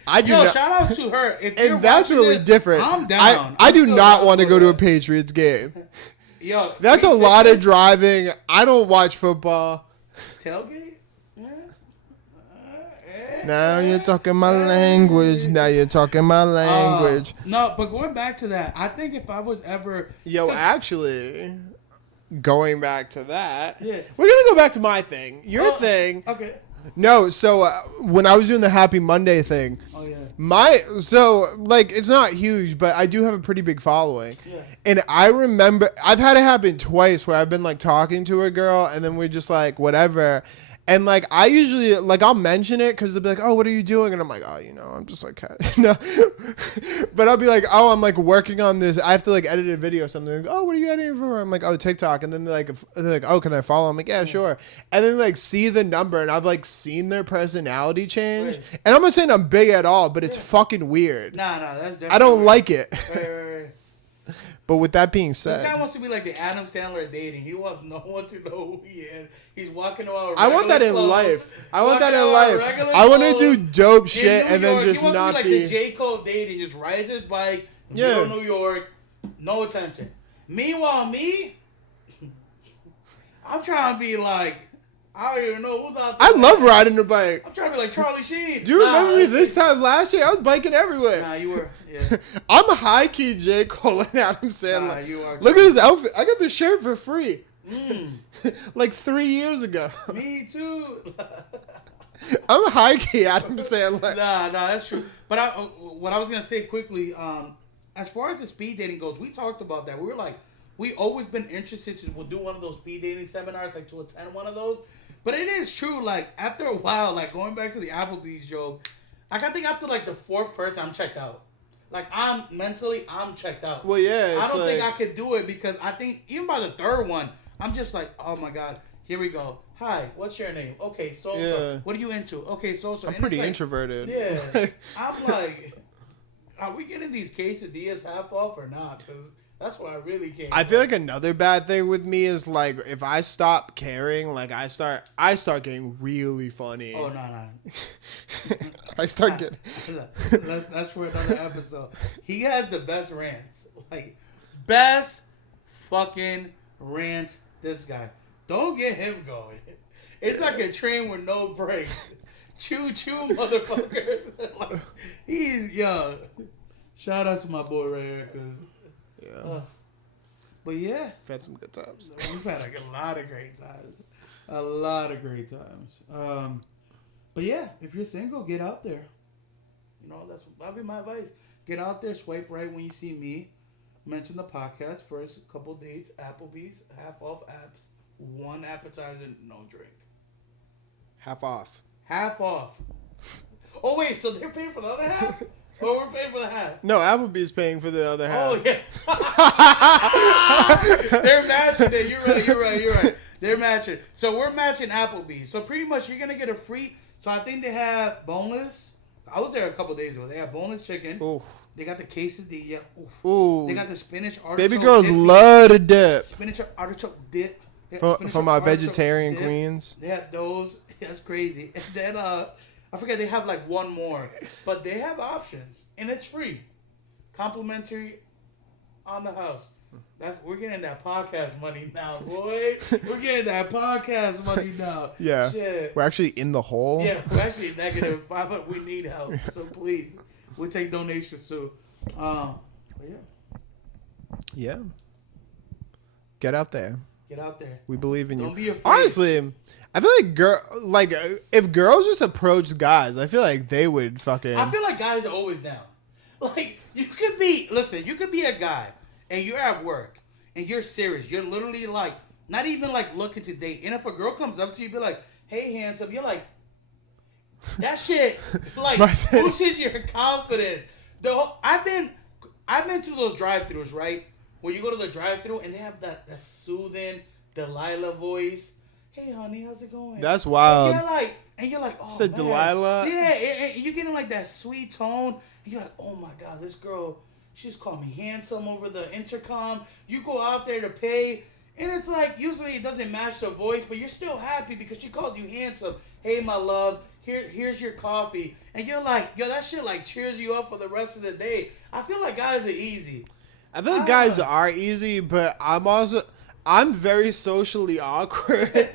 I do Yo, not. shout out to her. If you're And that's watching really this, different. I'm down. I do I'm still not down want to for go to a that. Patriots game. Yo, That's a lot of driving. I don't watch football. tailgate. Now you're talking my language. Now you're talking my language. No, but going back to that, I think if I was ever Yo, actually, going back to that, Yeah. we're gonna go back to my thing. Your thing. okay. No, so when I was doing the Happy Monday thing, Oh yeah. it's not huge, but I do have a pretty big following. Yeah. And I remember I've had it happen twice where I've been like talking to a girl and then we're just like whatever. And like I usually like I'll mention it because they'll be like, "Oh, what are you doing?" And I'm like, "Oh, I'm just like, no." But I'll be like, "Oh, I'm like working on this. I have to like edit a video or something." Like, "Oh, what are you editing for?" I'm like, "Oh, TikTok." And then they're like, "Oh, can I follow?" I'm like, "Yeah, sure." And then like see the number and I've like seen their personality change. Right. And I'm not saying I'm big at all, but it's fucking weird. Nah, that's definitely I don't weird. like it. Right. But with that being This guy said, wants to be like the Adam Sandler of dating. He wants no one to know who he is. He's walking around. With I want that in regular clothes, life. I want that walking in around life. regular I want to clothes do dope in shit New and then York. just he wants not to be like be. the J. Cole dating. Just ride his bike, Yeah. go to New York, no attention. Meanwhile, me, I'm trying to be like, I don't even know who's out there. I love riding the bike. I'm trying to be like Charlie Sheen. Do you remember me this time last year? I was biking everywhere. Nah, you were. Yeah. I'm a high key J. Cole and Adam Sandler. Nah, you are. Look at this outfit. I got this shirt for free. Mm, Like 3 years ago. me too. I'm a high key Adam Sandler. Nah, that's true. But what I was gonna say quickly, as far as the speed dating goes, we talked about that. We were like, we always been interested to do one of those speed dating seminars, like to attend one of those. But it is true, like after a while, like going back to the Applebee's joke, like I think after like the fourth person, I'm checked out. Like I'm checked out. Well, yeah. I It's don't think I like, could do it because I think even by the third one, I'm just like, oh my god, here we go. Hi, what's your name? Okay, so Yeah. what are you into? Okay, so I'm pretty introverted. Yeah, I'm like, are we getting these quesadillas half off or not? Because that's what I really can't. I feel like another bad thing with me is like if I stop caring, like I start getting really funny. Oh no. I start getting. That's for another episode. He has the best rants, like best fucking rants. This guy, don't get him going. It's like a train with no brakes. Choo choo, motherfuckers. Like, he's young. Shout out to my boy right here, cause. Yeah. But yeah, We've had some good times. we've had like a lot of great times. A lot of great times. But yeah, if you're single, get out there. You know, that'll be my advice. Get out there, swipe right when you see me. Mention the podcast. First couple dates, Applebee's, half off apps, 1 appetizer, no drink. Half off. Half off. Oh wait, so they're paying for the other half? Or we're paying for the half? No, Applebee's paying for the other half. Oh yeah. They're matching it. You're right. They're matching. So we're matching Applebee's. So pretty much you're gonna get a free. So I think they have boneless. I was there a couple days ago. They have boneless chicken. Ooh. They got the quesadilla. Oof. Ooh. They got the spinach artichoke. Baby girls dip. love to dip. Spinach artichoke dip. For my vegetarian dip. queens. They have those. That's crazy. And then I forget, they have like one more, but they have options and it's free, complimentary on the house. We're getting that podcast money now, boy. We're getting that podcast money now. Yeah. Shit. We're actually in the hole. Yeah, we're actually negative, but we need help. So please, we'll take donations too. But yeah. Yeah. Get out there. Get out there. We believe in Don't you. be afraid. Honestly, I feel like if girls just approached guys, I feel like they would fucking. I feel like guys are always down. Like, you could be a guy and you're at work and you're serious. You're literally like, not even like looking to date. And if a girl comes up to you, be like, hey, handsome, you're like, that shit, like, boosts your confidence. I've been through those drive-thrus, right? Where you go to the drive-thru and they have that soothing Delilah voice. Hey, honey, how's it going? That's wild. And you're like, oh, Said man. Delilah? Yeah, and you're getting like that sweet tone. And you're like, oh my God, this girl, she just called me handsome over the intercom. You go out there to pay, and it's like, usually it doesn't match the voice, but you're still happy because she called you handsome. Hey, my love, here's your coffee. And you're like, yo, that shit like cheers you up for the rest of the day. I feel like guys are easy. I feel like guys are easy, but I'm very socially awkward.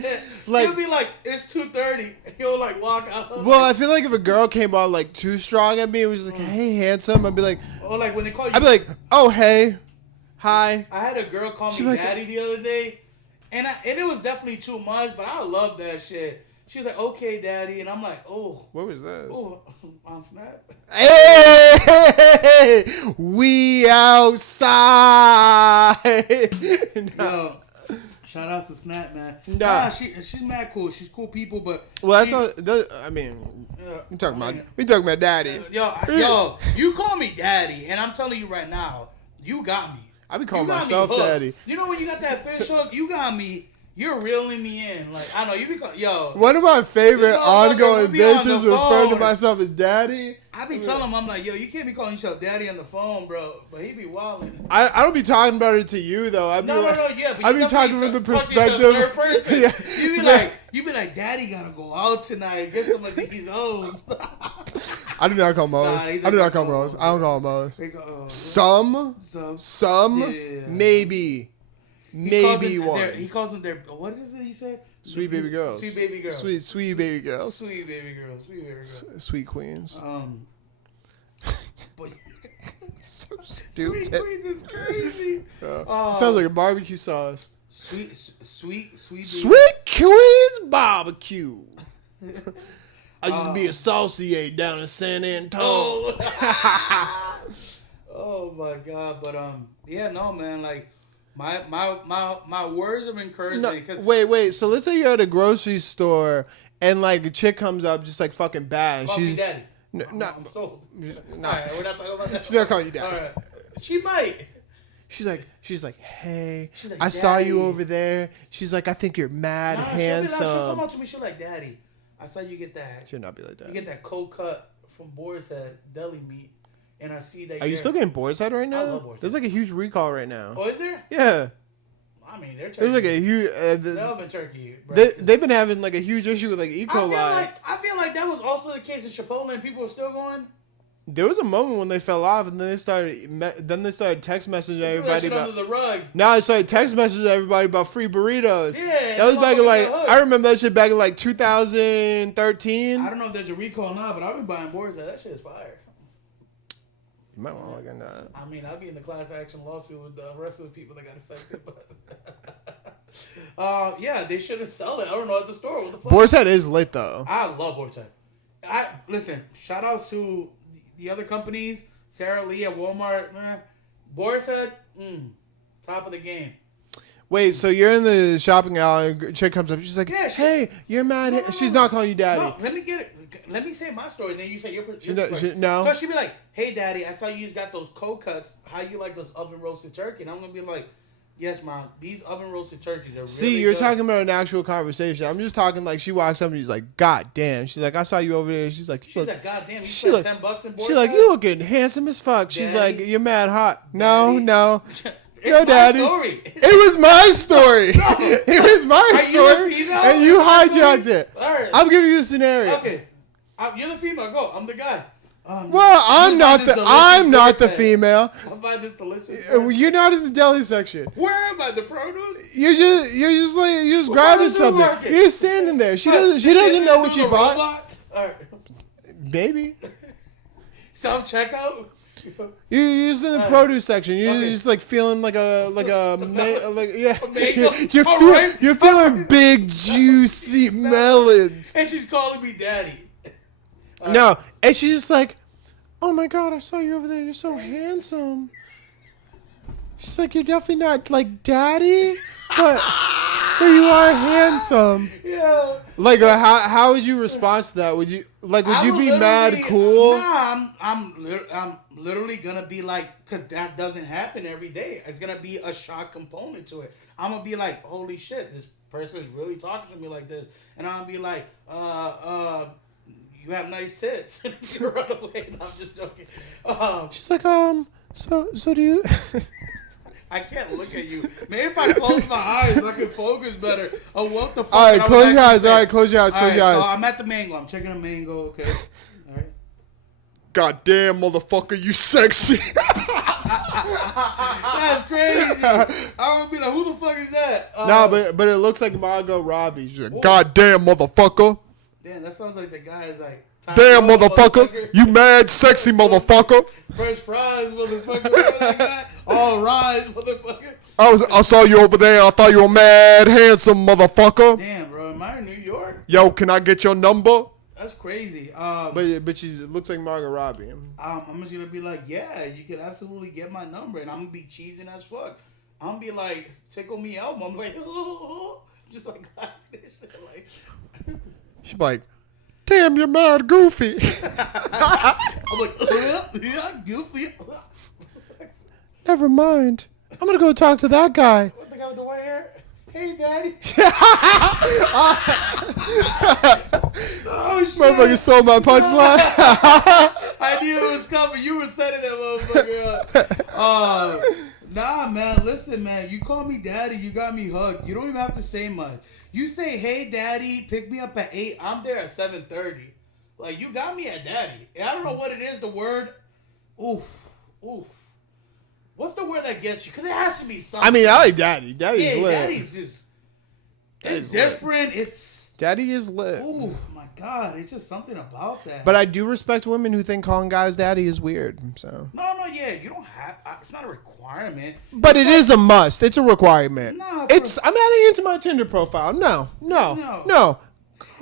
Like, he'll be like, it's 2:30. He'll like walk out. Well, I feel like if a girl came on like too strong at me and was like, hey, handsome, I'd be like, or like when they call you, I'd be like, oh, hey, hi. I had a girl call She'd me be like, daddy the other day, and it was definitely too much, but I love that shit. She was like, okay, daddy, and I'm like, oh. What was this? Oh, on Snap. Hey, we outside. Yo, shout out to Snap, man. Nah. She's mad cool. She's cool people, but Well, I mean, we talking about daddy. Yo, you call me daddy, and I'm telling you right now, you got me. I be calling myself daddy. You know when you got that fish hook, you got me. You're reeling me in. Like, I know, you be yo. One of my favorite ongoing bitches referring to phone. myself as daddy. I be telling him, I'm like, yo, you can't be calling yourself daddy on the phone, bro. But he be wilding. I don't be talking about it to you though. I be Yeah. But I be talking from the perspective. Yeah. You be like, daddy gotta go out tonight. Get some of these hoes. I do not call Mo's. I do not call Mo's. I don't call Mo's. Some, yeah. maybe one. He calls them their. What is it he said? Sweet baby girls. Sweet baby girls. Sweet baby girls. Sweet baby girls. Sweet baby girls. Sweet queens. But So stupid. Sweet queens is crazy. Sounds like a barbecue sauce. Sweet Queens barbecue. I used to be a saucier down in San Antonio. Oh my God! But yeah, no, man. Like my words of encouragement. No, wait. So let's say you're at a grocery store and like a chick comes up just like fucking bad. Call me daddy. No, I'm sold. nah. All right, we're not talking about that. She's not calling you daddy. All right. She might. She's like, hey, She's like, I saw you "Daddy." over there. She's like, I think you're mad handsome. She'll come up to me. She'll like, daddy. I saw you get that. She'll not be like that. You get that cold cut from Boar's Head deli meat, and I see that. Are you still getting Boar's Head right now? I love Boar's Head. There's like a huge recall right now. Oh, is there? Yeah. I mean, they're turkey. There's like a huge. Melvin turkey. They've been having like a huge issue with like E. coli. I feel like that was also the case in Chipotle, and people were still going. There was a moment when they fell off, and then they started text messaging everybody about. Under the rug. Now they started text messaging everybody about free burritos. Yeah, that was back in like I remember that shit back in like 2013. I don't know if there's a recall now, but I've been buying Boar's Head. That shit is fire. might want to look into that. I mean, I'll be in the class action lawsuit with the rest of the people that got affected, but yeah, they shouldn't sell it. I don't know at the store. What the fuck? Boar's Head is lit though. I love Boar's Head. Listen. Shout outs to the other companies, Sara Lee at Walmart. Boar's Head, top of the game. Wait, so you're in the shopping alley and a chick comes up. She's like, Yeah, hey, you're mad. No. She's not calling you daddy. No, let me get it. Let me say my story, then you say your She, no. So she'd be like, hey, daddy, I saw you got those cold cuts. How you like those oven roasted turkey? And I'm going to be like, yes, mom, these oven roasted turkeys are really See, you're good. talking about an actual conversation. I'm just talking like she walks up and she's like, God damn. She's like, I saw you over there. She's like, She's like, God damn, you she spent like- $10 in Boar's she's like, Head? you looking handsome as fuck. She's Daddy? like, you're mad hot. No, Daddy? no. It's Yo, my daddy. story. It was my story. No. It was my Are you story. the female? And you hijacked it. All right. I'm giving you the scenario. Okay. You're the female. Go. I'm the guy. Well, I'm not the female. I'll buy this delicious. You're not in the deli section. Where am I? The produce? You're just Well, grabbing the something. supermarket. You're standing there. She doesn't know what you bought. All right. Maybe. Self checkout. You're just in the produce section. You're Okay. just like feeling like yeah. mango. You're feeling big juicy melons. And she's calling me daddy. No, and she's just like, oh my god, I saw you over there. You're so handsome. She's like, you're definitely not like daddy, but you are handsome. Yeah. Like, how would you respond to that? Would you be mad cool? Nah, I'm literally gonna be like, cause that doesn't happen every day. It's gonna be a shock component to it. I'm gonna be like, holy shit, this person is really talking to me like this, and I'm gonna be like, you have nice tits. And she run away. No, I'm just joking. She's like, so do you? I can't look at you. Maybe if I close my eyes, I can focus better. Oh, what the fuck? All right, close your eyes. All right, close your eyes. Close your eyes. So I'm at the mango. I'm checking a mango. Okay. All right. God damn, motherfucker, you sexy. That's crazy. I would be like, who the fuck is that? No, but it looks like Margot Robbie. She's like, God damn, motherfucker. Damn, that sounds like the guy is like, Damn, motherfucker. You mad, sexy motherfucker. Fresh fries, motherfucker. Remember that guy? All rise, motherfucker. I saw you over there. I thought you were mad, handsome motherfucker. Damn, bro. Am I in New York? Yo, can I get your number? That's crazy. But she looks like Margot Robbie. I'm just going to be like, yeah, you can absolutely get my number. And I'm going to be cheesing as fuck. I'm going to be like, tickle me elbow. I'm like, just like, like. She's like, damn, you're mad goofy. I'm like, yeah, goofy. Never mind. I'm going to go talk to that guy. What, the guy with the white hair? Hey, daddy. Oh, shit. Motherfucker stole my punchline. I knew it was coming. You were setting that motherfucker up. Nah, man. Listen, man. You call me daddy. You got me hugged. You don't even have to say much. You say, hey, daddy, pick me up at 8. I'm there at 7:30. Like, you got me at daddy. I don't know what it is. The word, oof. What's the word that gets you? Because it has to be something. I mean, I like daddy. Daddy's lit. Daddy's just, it's different. It's, Daddy is lit. oh, my God. It's just something about that. But I do respect women who think calling guys daddy is weird. So. No, yeah. You don't have, it's not a requirement. But it is a must. It's a requirement. No, I'm adding into my Tinder profile. No.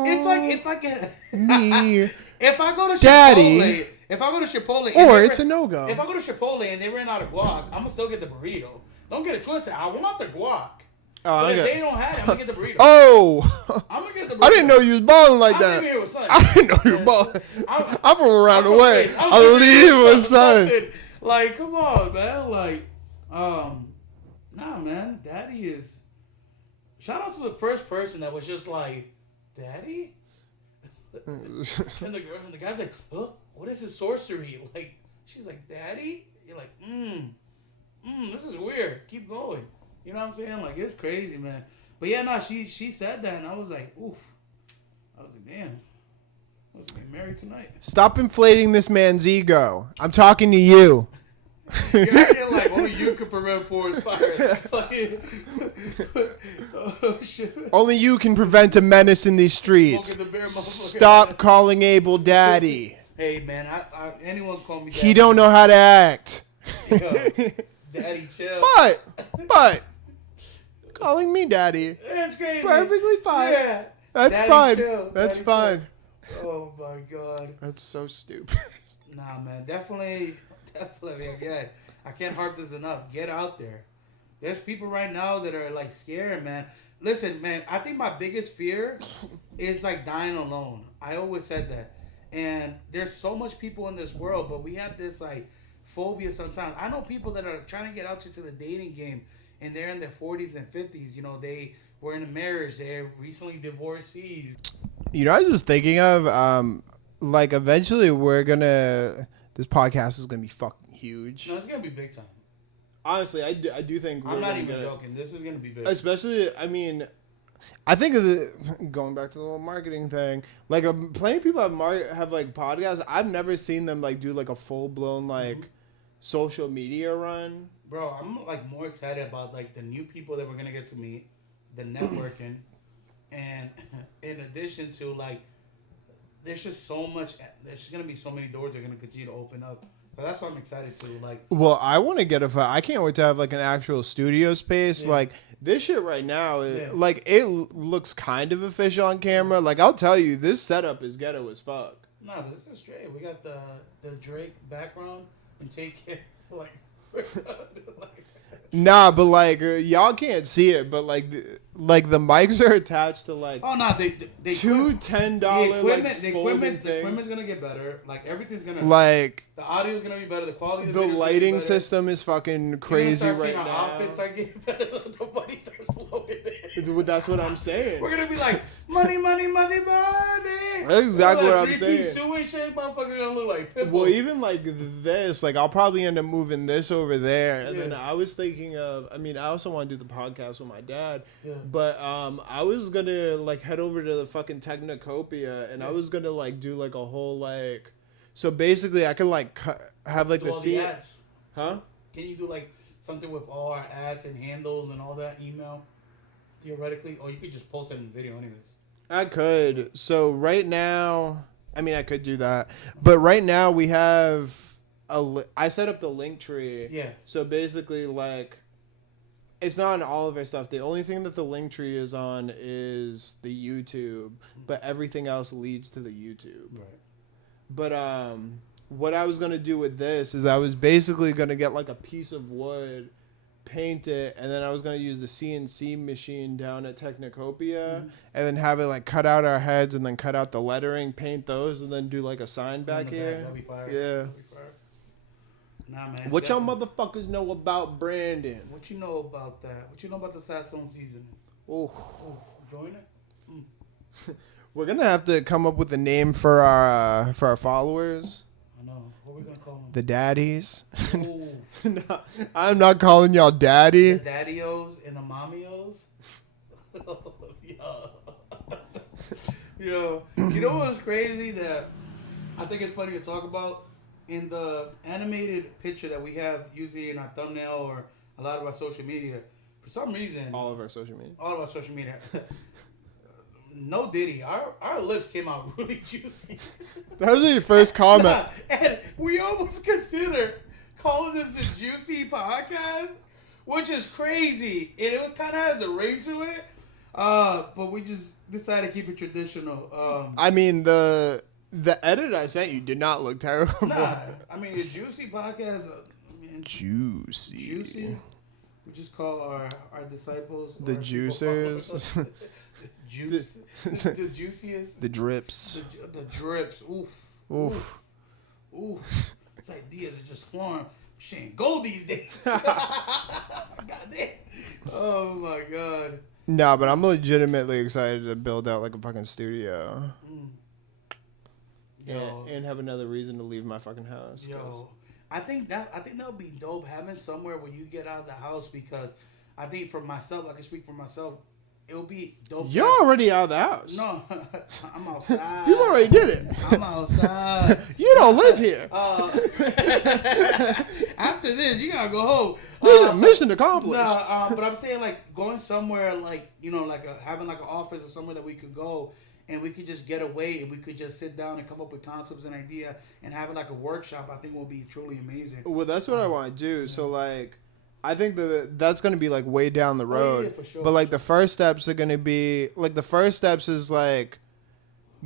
It's like if I get me. if I go to Daddy. Chipotle, if I go to Chipotle, Or it's a no-go. If I go to Chipotle and they ran out of guac, I'm gonna still get the burrito. Don't get it twisted. I want the guac. Oh, But okay. if they don't have it, I'm gonna get the burrito. Oh. I'm gonna get the burrito. I didn't know you was balling like I'm that. living here with son. I didn't know you was balling. I'm from around the way. I'm I living here leave with son. something. Like, come on, man. Like, nah, man. Daddy is. Shout out to the first person that was just like, Daddy? And the guy's like, huh? What is this sorcery? Like, she's like, Daddy? You're like, this is weird. Keep going. You know what I'm saying? Like, it's crazy, man. But yeah, no, she said that, and I was like, oof. I was like, damn. Let's get married tonight. Stop inflating this man's ego. I'm talking to you. You're acting like only you can prevent forest fire. Oh, shit. Only you can prevent a menace in these streets. Smoking the bear, motherfucker. Stop calling Abel daddy. Hey man, anyone call me daddy. He don't know how to act. Yo, daddy, chill. But calling me daddy, That's crazy. perfectly fine. Yeah. That's Daddy, fine. chill. That's Daddy, fine. chill. Oh my god. That's so stupid. Nah, man, definitely. Again, I can't harp this enough. Get out there. There's people right now that are like scared, man. Listen, man, I think my biggest fear is like dying alone. I always said that. And there's so much people in this world, but we have this like phobia sometimes. I know people that are trying to get out into the dating game and they're in their 40s and 50s. You know, they were in a marriage. They're recently divorcees. You know, I was just thinking of, like, eventually this podcast is gonna be fucking huge. No, it's going to be big time. Honestly, I do think I'm not even joking. This is going to be big. Especially, I mean, I think of going back to the whole marketing thing. Like, plenty of people have like podcasts. I've never seen them like do like a full blown like social media run. Bro, I'm like more excited about like the new people that we're gonna get to meet, the networking, and in addition to like, there's just so much. There's just gonna be so many doors that are gonna continue to open up. So that's why I'm excited to like. Well, I want to get I can't wait to have like an actual studio space. Yeah. Like this shit right now, Yeah. like it looks kind of official on camera. Like I'll tell you, this setup is ghetto as fuck. No, but this is straight. We got the Drake background and take care like. Nah, but like y'all can't see it, but like the mics are attached to like Oh no, they two the $10 equipment, like the folding equipment's things. gonna get better. Like everything's gonna Like the audio's gonna be better. The quality of the video's gonna be lighting better. system is fucking You're crazy gonna start right seeing now. our office start getting better. The money starts flowing in. That's what I'm saying. We're gonna be like money, money, money, money. That's exactly what I'm three-piece saying. suit and shit, motherfucker gonna look like Pitbull. Well, even like this, like I'll probably end up moving this over there, and then Yeah. I was thinking of. I mean, I also want to do the podcast with my dad, Yeah. but I was gonna like head over to the fucking Technocopia, and I was gonna like do like a whole like. So basically, I could like have like do the all scene, ads. huh? Can you do like something with all our ads and handles and all that email? Theoretically, or you could just post it in video, anyways. I could. So right now, I mean, I could do that, but right now we have I set up the link tree. Yeah. So basically, like, it's not on all of our stuff. The only thing that the link tree is on is the YouTube, but everything else leads to the YouTube. Right. But what I was gonna do with this is I was basically gonna get like a piece of wood, paint it, and then I was gonna use the CNC machine down at Technocopia, and then have it like cut out our heads and then cut out the lettering, paint those, and then do like a sign back here. That'll be fire. Yeah. That'll be fire. Nah, man. it's What y'all definitely- motherfuckers know about branding? What you know about that? What you know about the Sassone season? Oh, Join it? we're gonna have to come up with a name for our followers. I know. What are we gonna call The daddies. them? Ooh, No, I'm not calling y'all daddy. the daddios and the mommios. Yo, you know what's crazy that I think it's funny to talk about? In the animated picture that we have usually in our thumbnail or a lot of our social media, for some reason, All of our social media. all of our social media, no Diddy, our lips came out really juicy. That was your first comment. Nah, and we almost consider calling this the Juicy Podcast, which is crazy. And it kind of has a ring to it, but we just decided to keep it traditional. I mean, the edit I sent you did not look terrible. Nah, I mean, the Juicy Podcast, Juicy. Juicy. We just call our disciples The or people juicers. following us Juice, the juiciest, The drips. the drips. Oof, Oof. oof. These ideas are just flowing. Shit ain't gold these days. God damn. Oh my god. Nah, but I'm legitimately excited to build out like a fucking studio. Yo, And have another reason to leave my fucking house. 'cause- yo. I think that'll be dope having somewhere where you get out of the house, because I think for myself, I can speak for myself. it'll be dope. You're already out of the house. No, I'm outside. You already did it. I'm outside. You don't live here. After this, you gotta go home. Mission accomplished. But I'm saying like going somewhere like having like an office or somewhere that we could go and we could just get away and we could just sit down and come up with concepts and idea and have it like a workshop. I think will be truly amazing. Well, that's what I want to do. Yeah. So like, I think that's going to be like way down the road. Yeah, for sure. But like the first steps are going to be like is like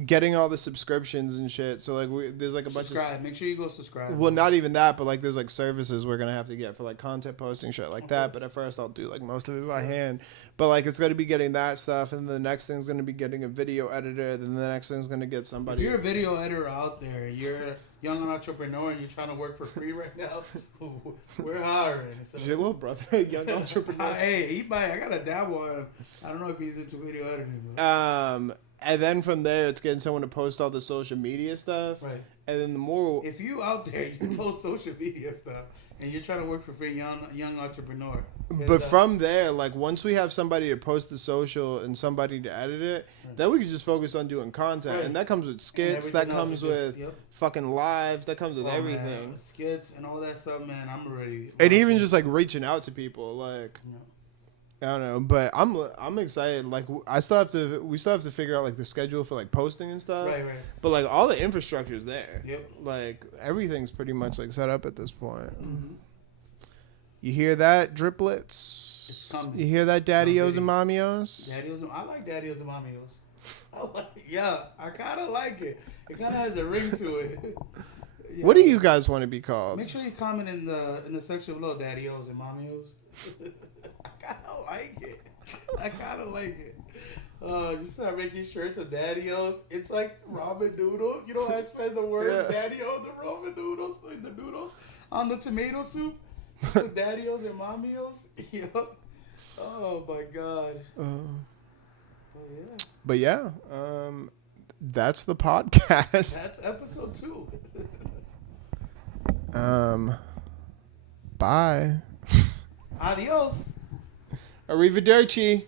getting all the subscriptions and shit. So like there's like a bunch of make sure you go subscribe. Well, not even that, but like there's like services we're gonna have to get for like content posting shit like that. But at first I'll do like most of it by hand. But like it's gonna be getting that stuff, and the next thing's gonna be getting a video editor. Then the next thing's gonna get somebody. If you're a video editor out there, you're a young entrepreneur and you're trying to work for free right now, we're hiring. So, is your little brother a young entrepreneur? Hey, I got a dabble on him. I don't know if he's into video editing. But. And then from there, it's getting someone to post all the social media stuff. Right. And then the more... If you out there, you post social media stuff, and you're trying to work for free, young entrepreneur. But from there, like, once we have somebody to post the social and somebody to edit it, then we can just focus on doing content. Right. And that comes with skits, that comes with fucking lives, that comes with everything. Man. Skits and all that stuff, man, I'm ready. And even just, like, reaching out to people, like... Yeah. I don't know, but I'm excited. Like we still have to figure out like the schedule for like posting and stuff. Right. But like all the infrastructure is there. Yep. Like everything's pretty much like set up at this point. Mm-hmm. You hear that, driplets? It's coming. You hear that, daddios and mommios? I like daddios and mommios. I kind of like it. It kind of has a ring to it. Yeah. What do you guys want to be called? Make sure you comment in the section below, daddios and mommios. I kind of like it. You start making shirts of daddios. It's like ramen noodle. You know how I spell the word daddio, the ramen noodles, like the noodles on the tomato soup? So daddios and mommios. Yeah. Oh my god. Yeah. But yeah, that's the podcast. That's episode 2. Bye. Adios. Arrivederci.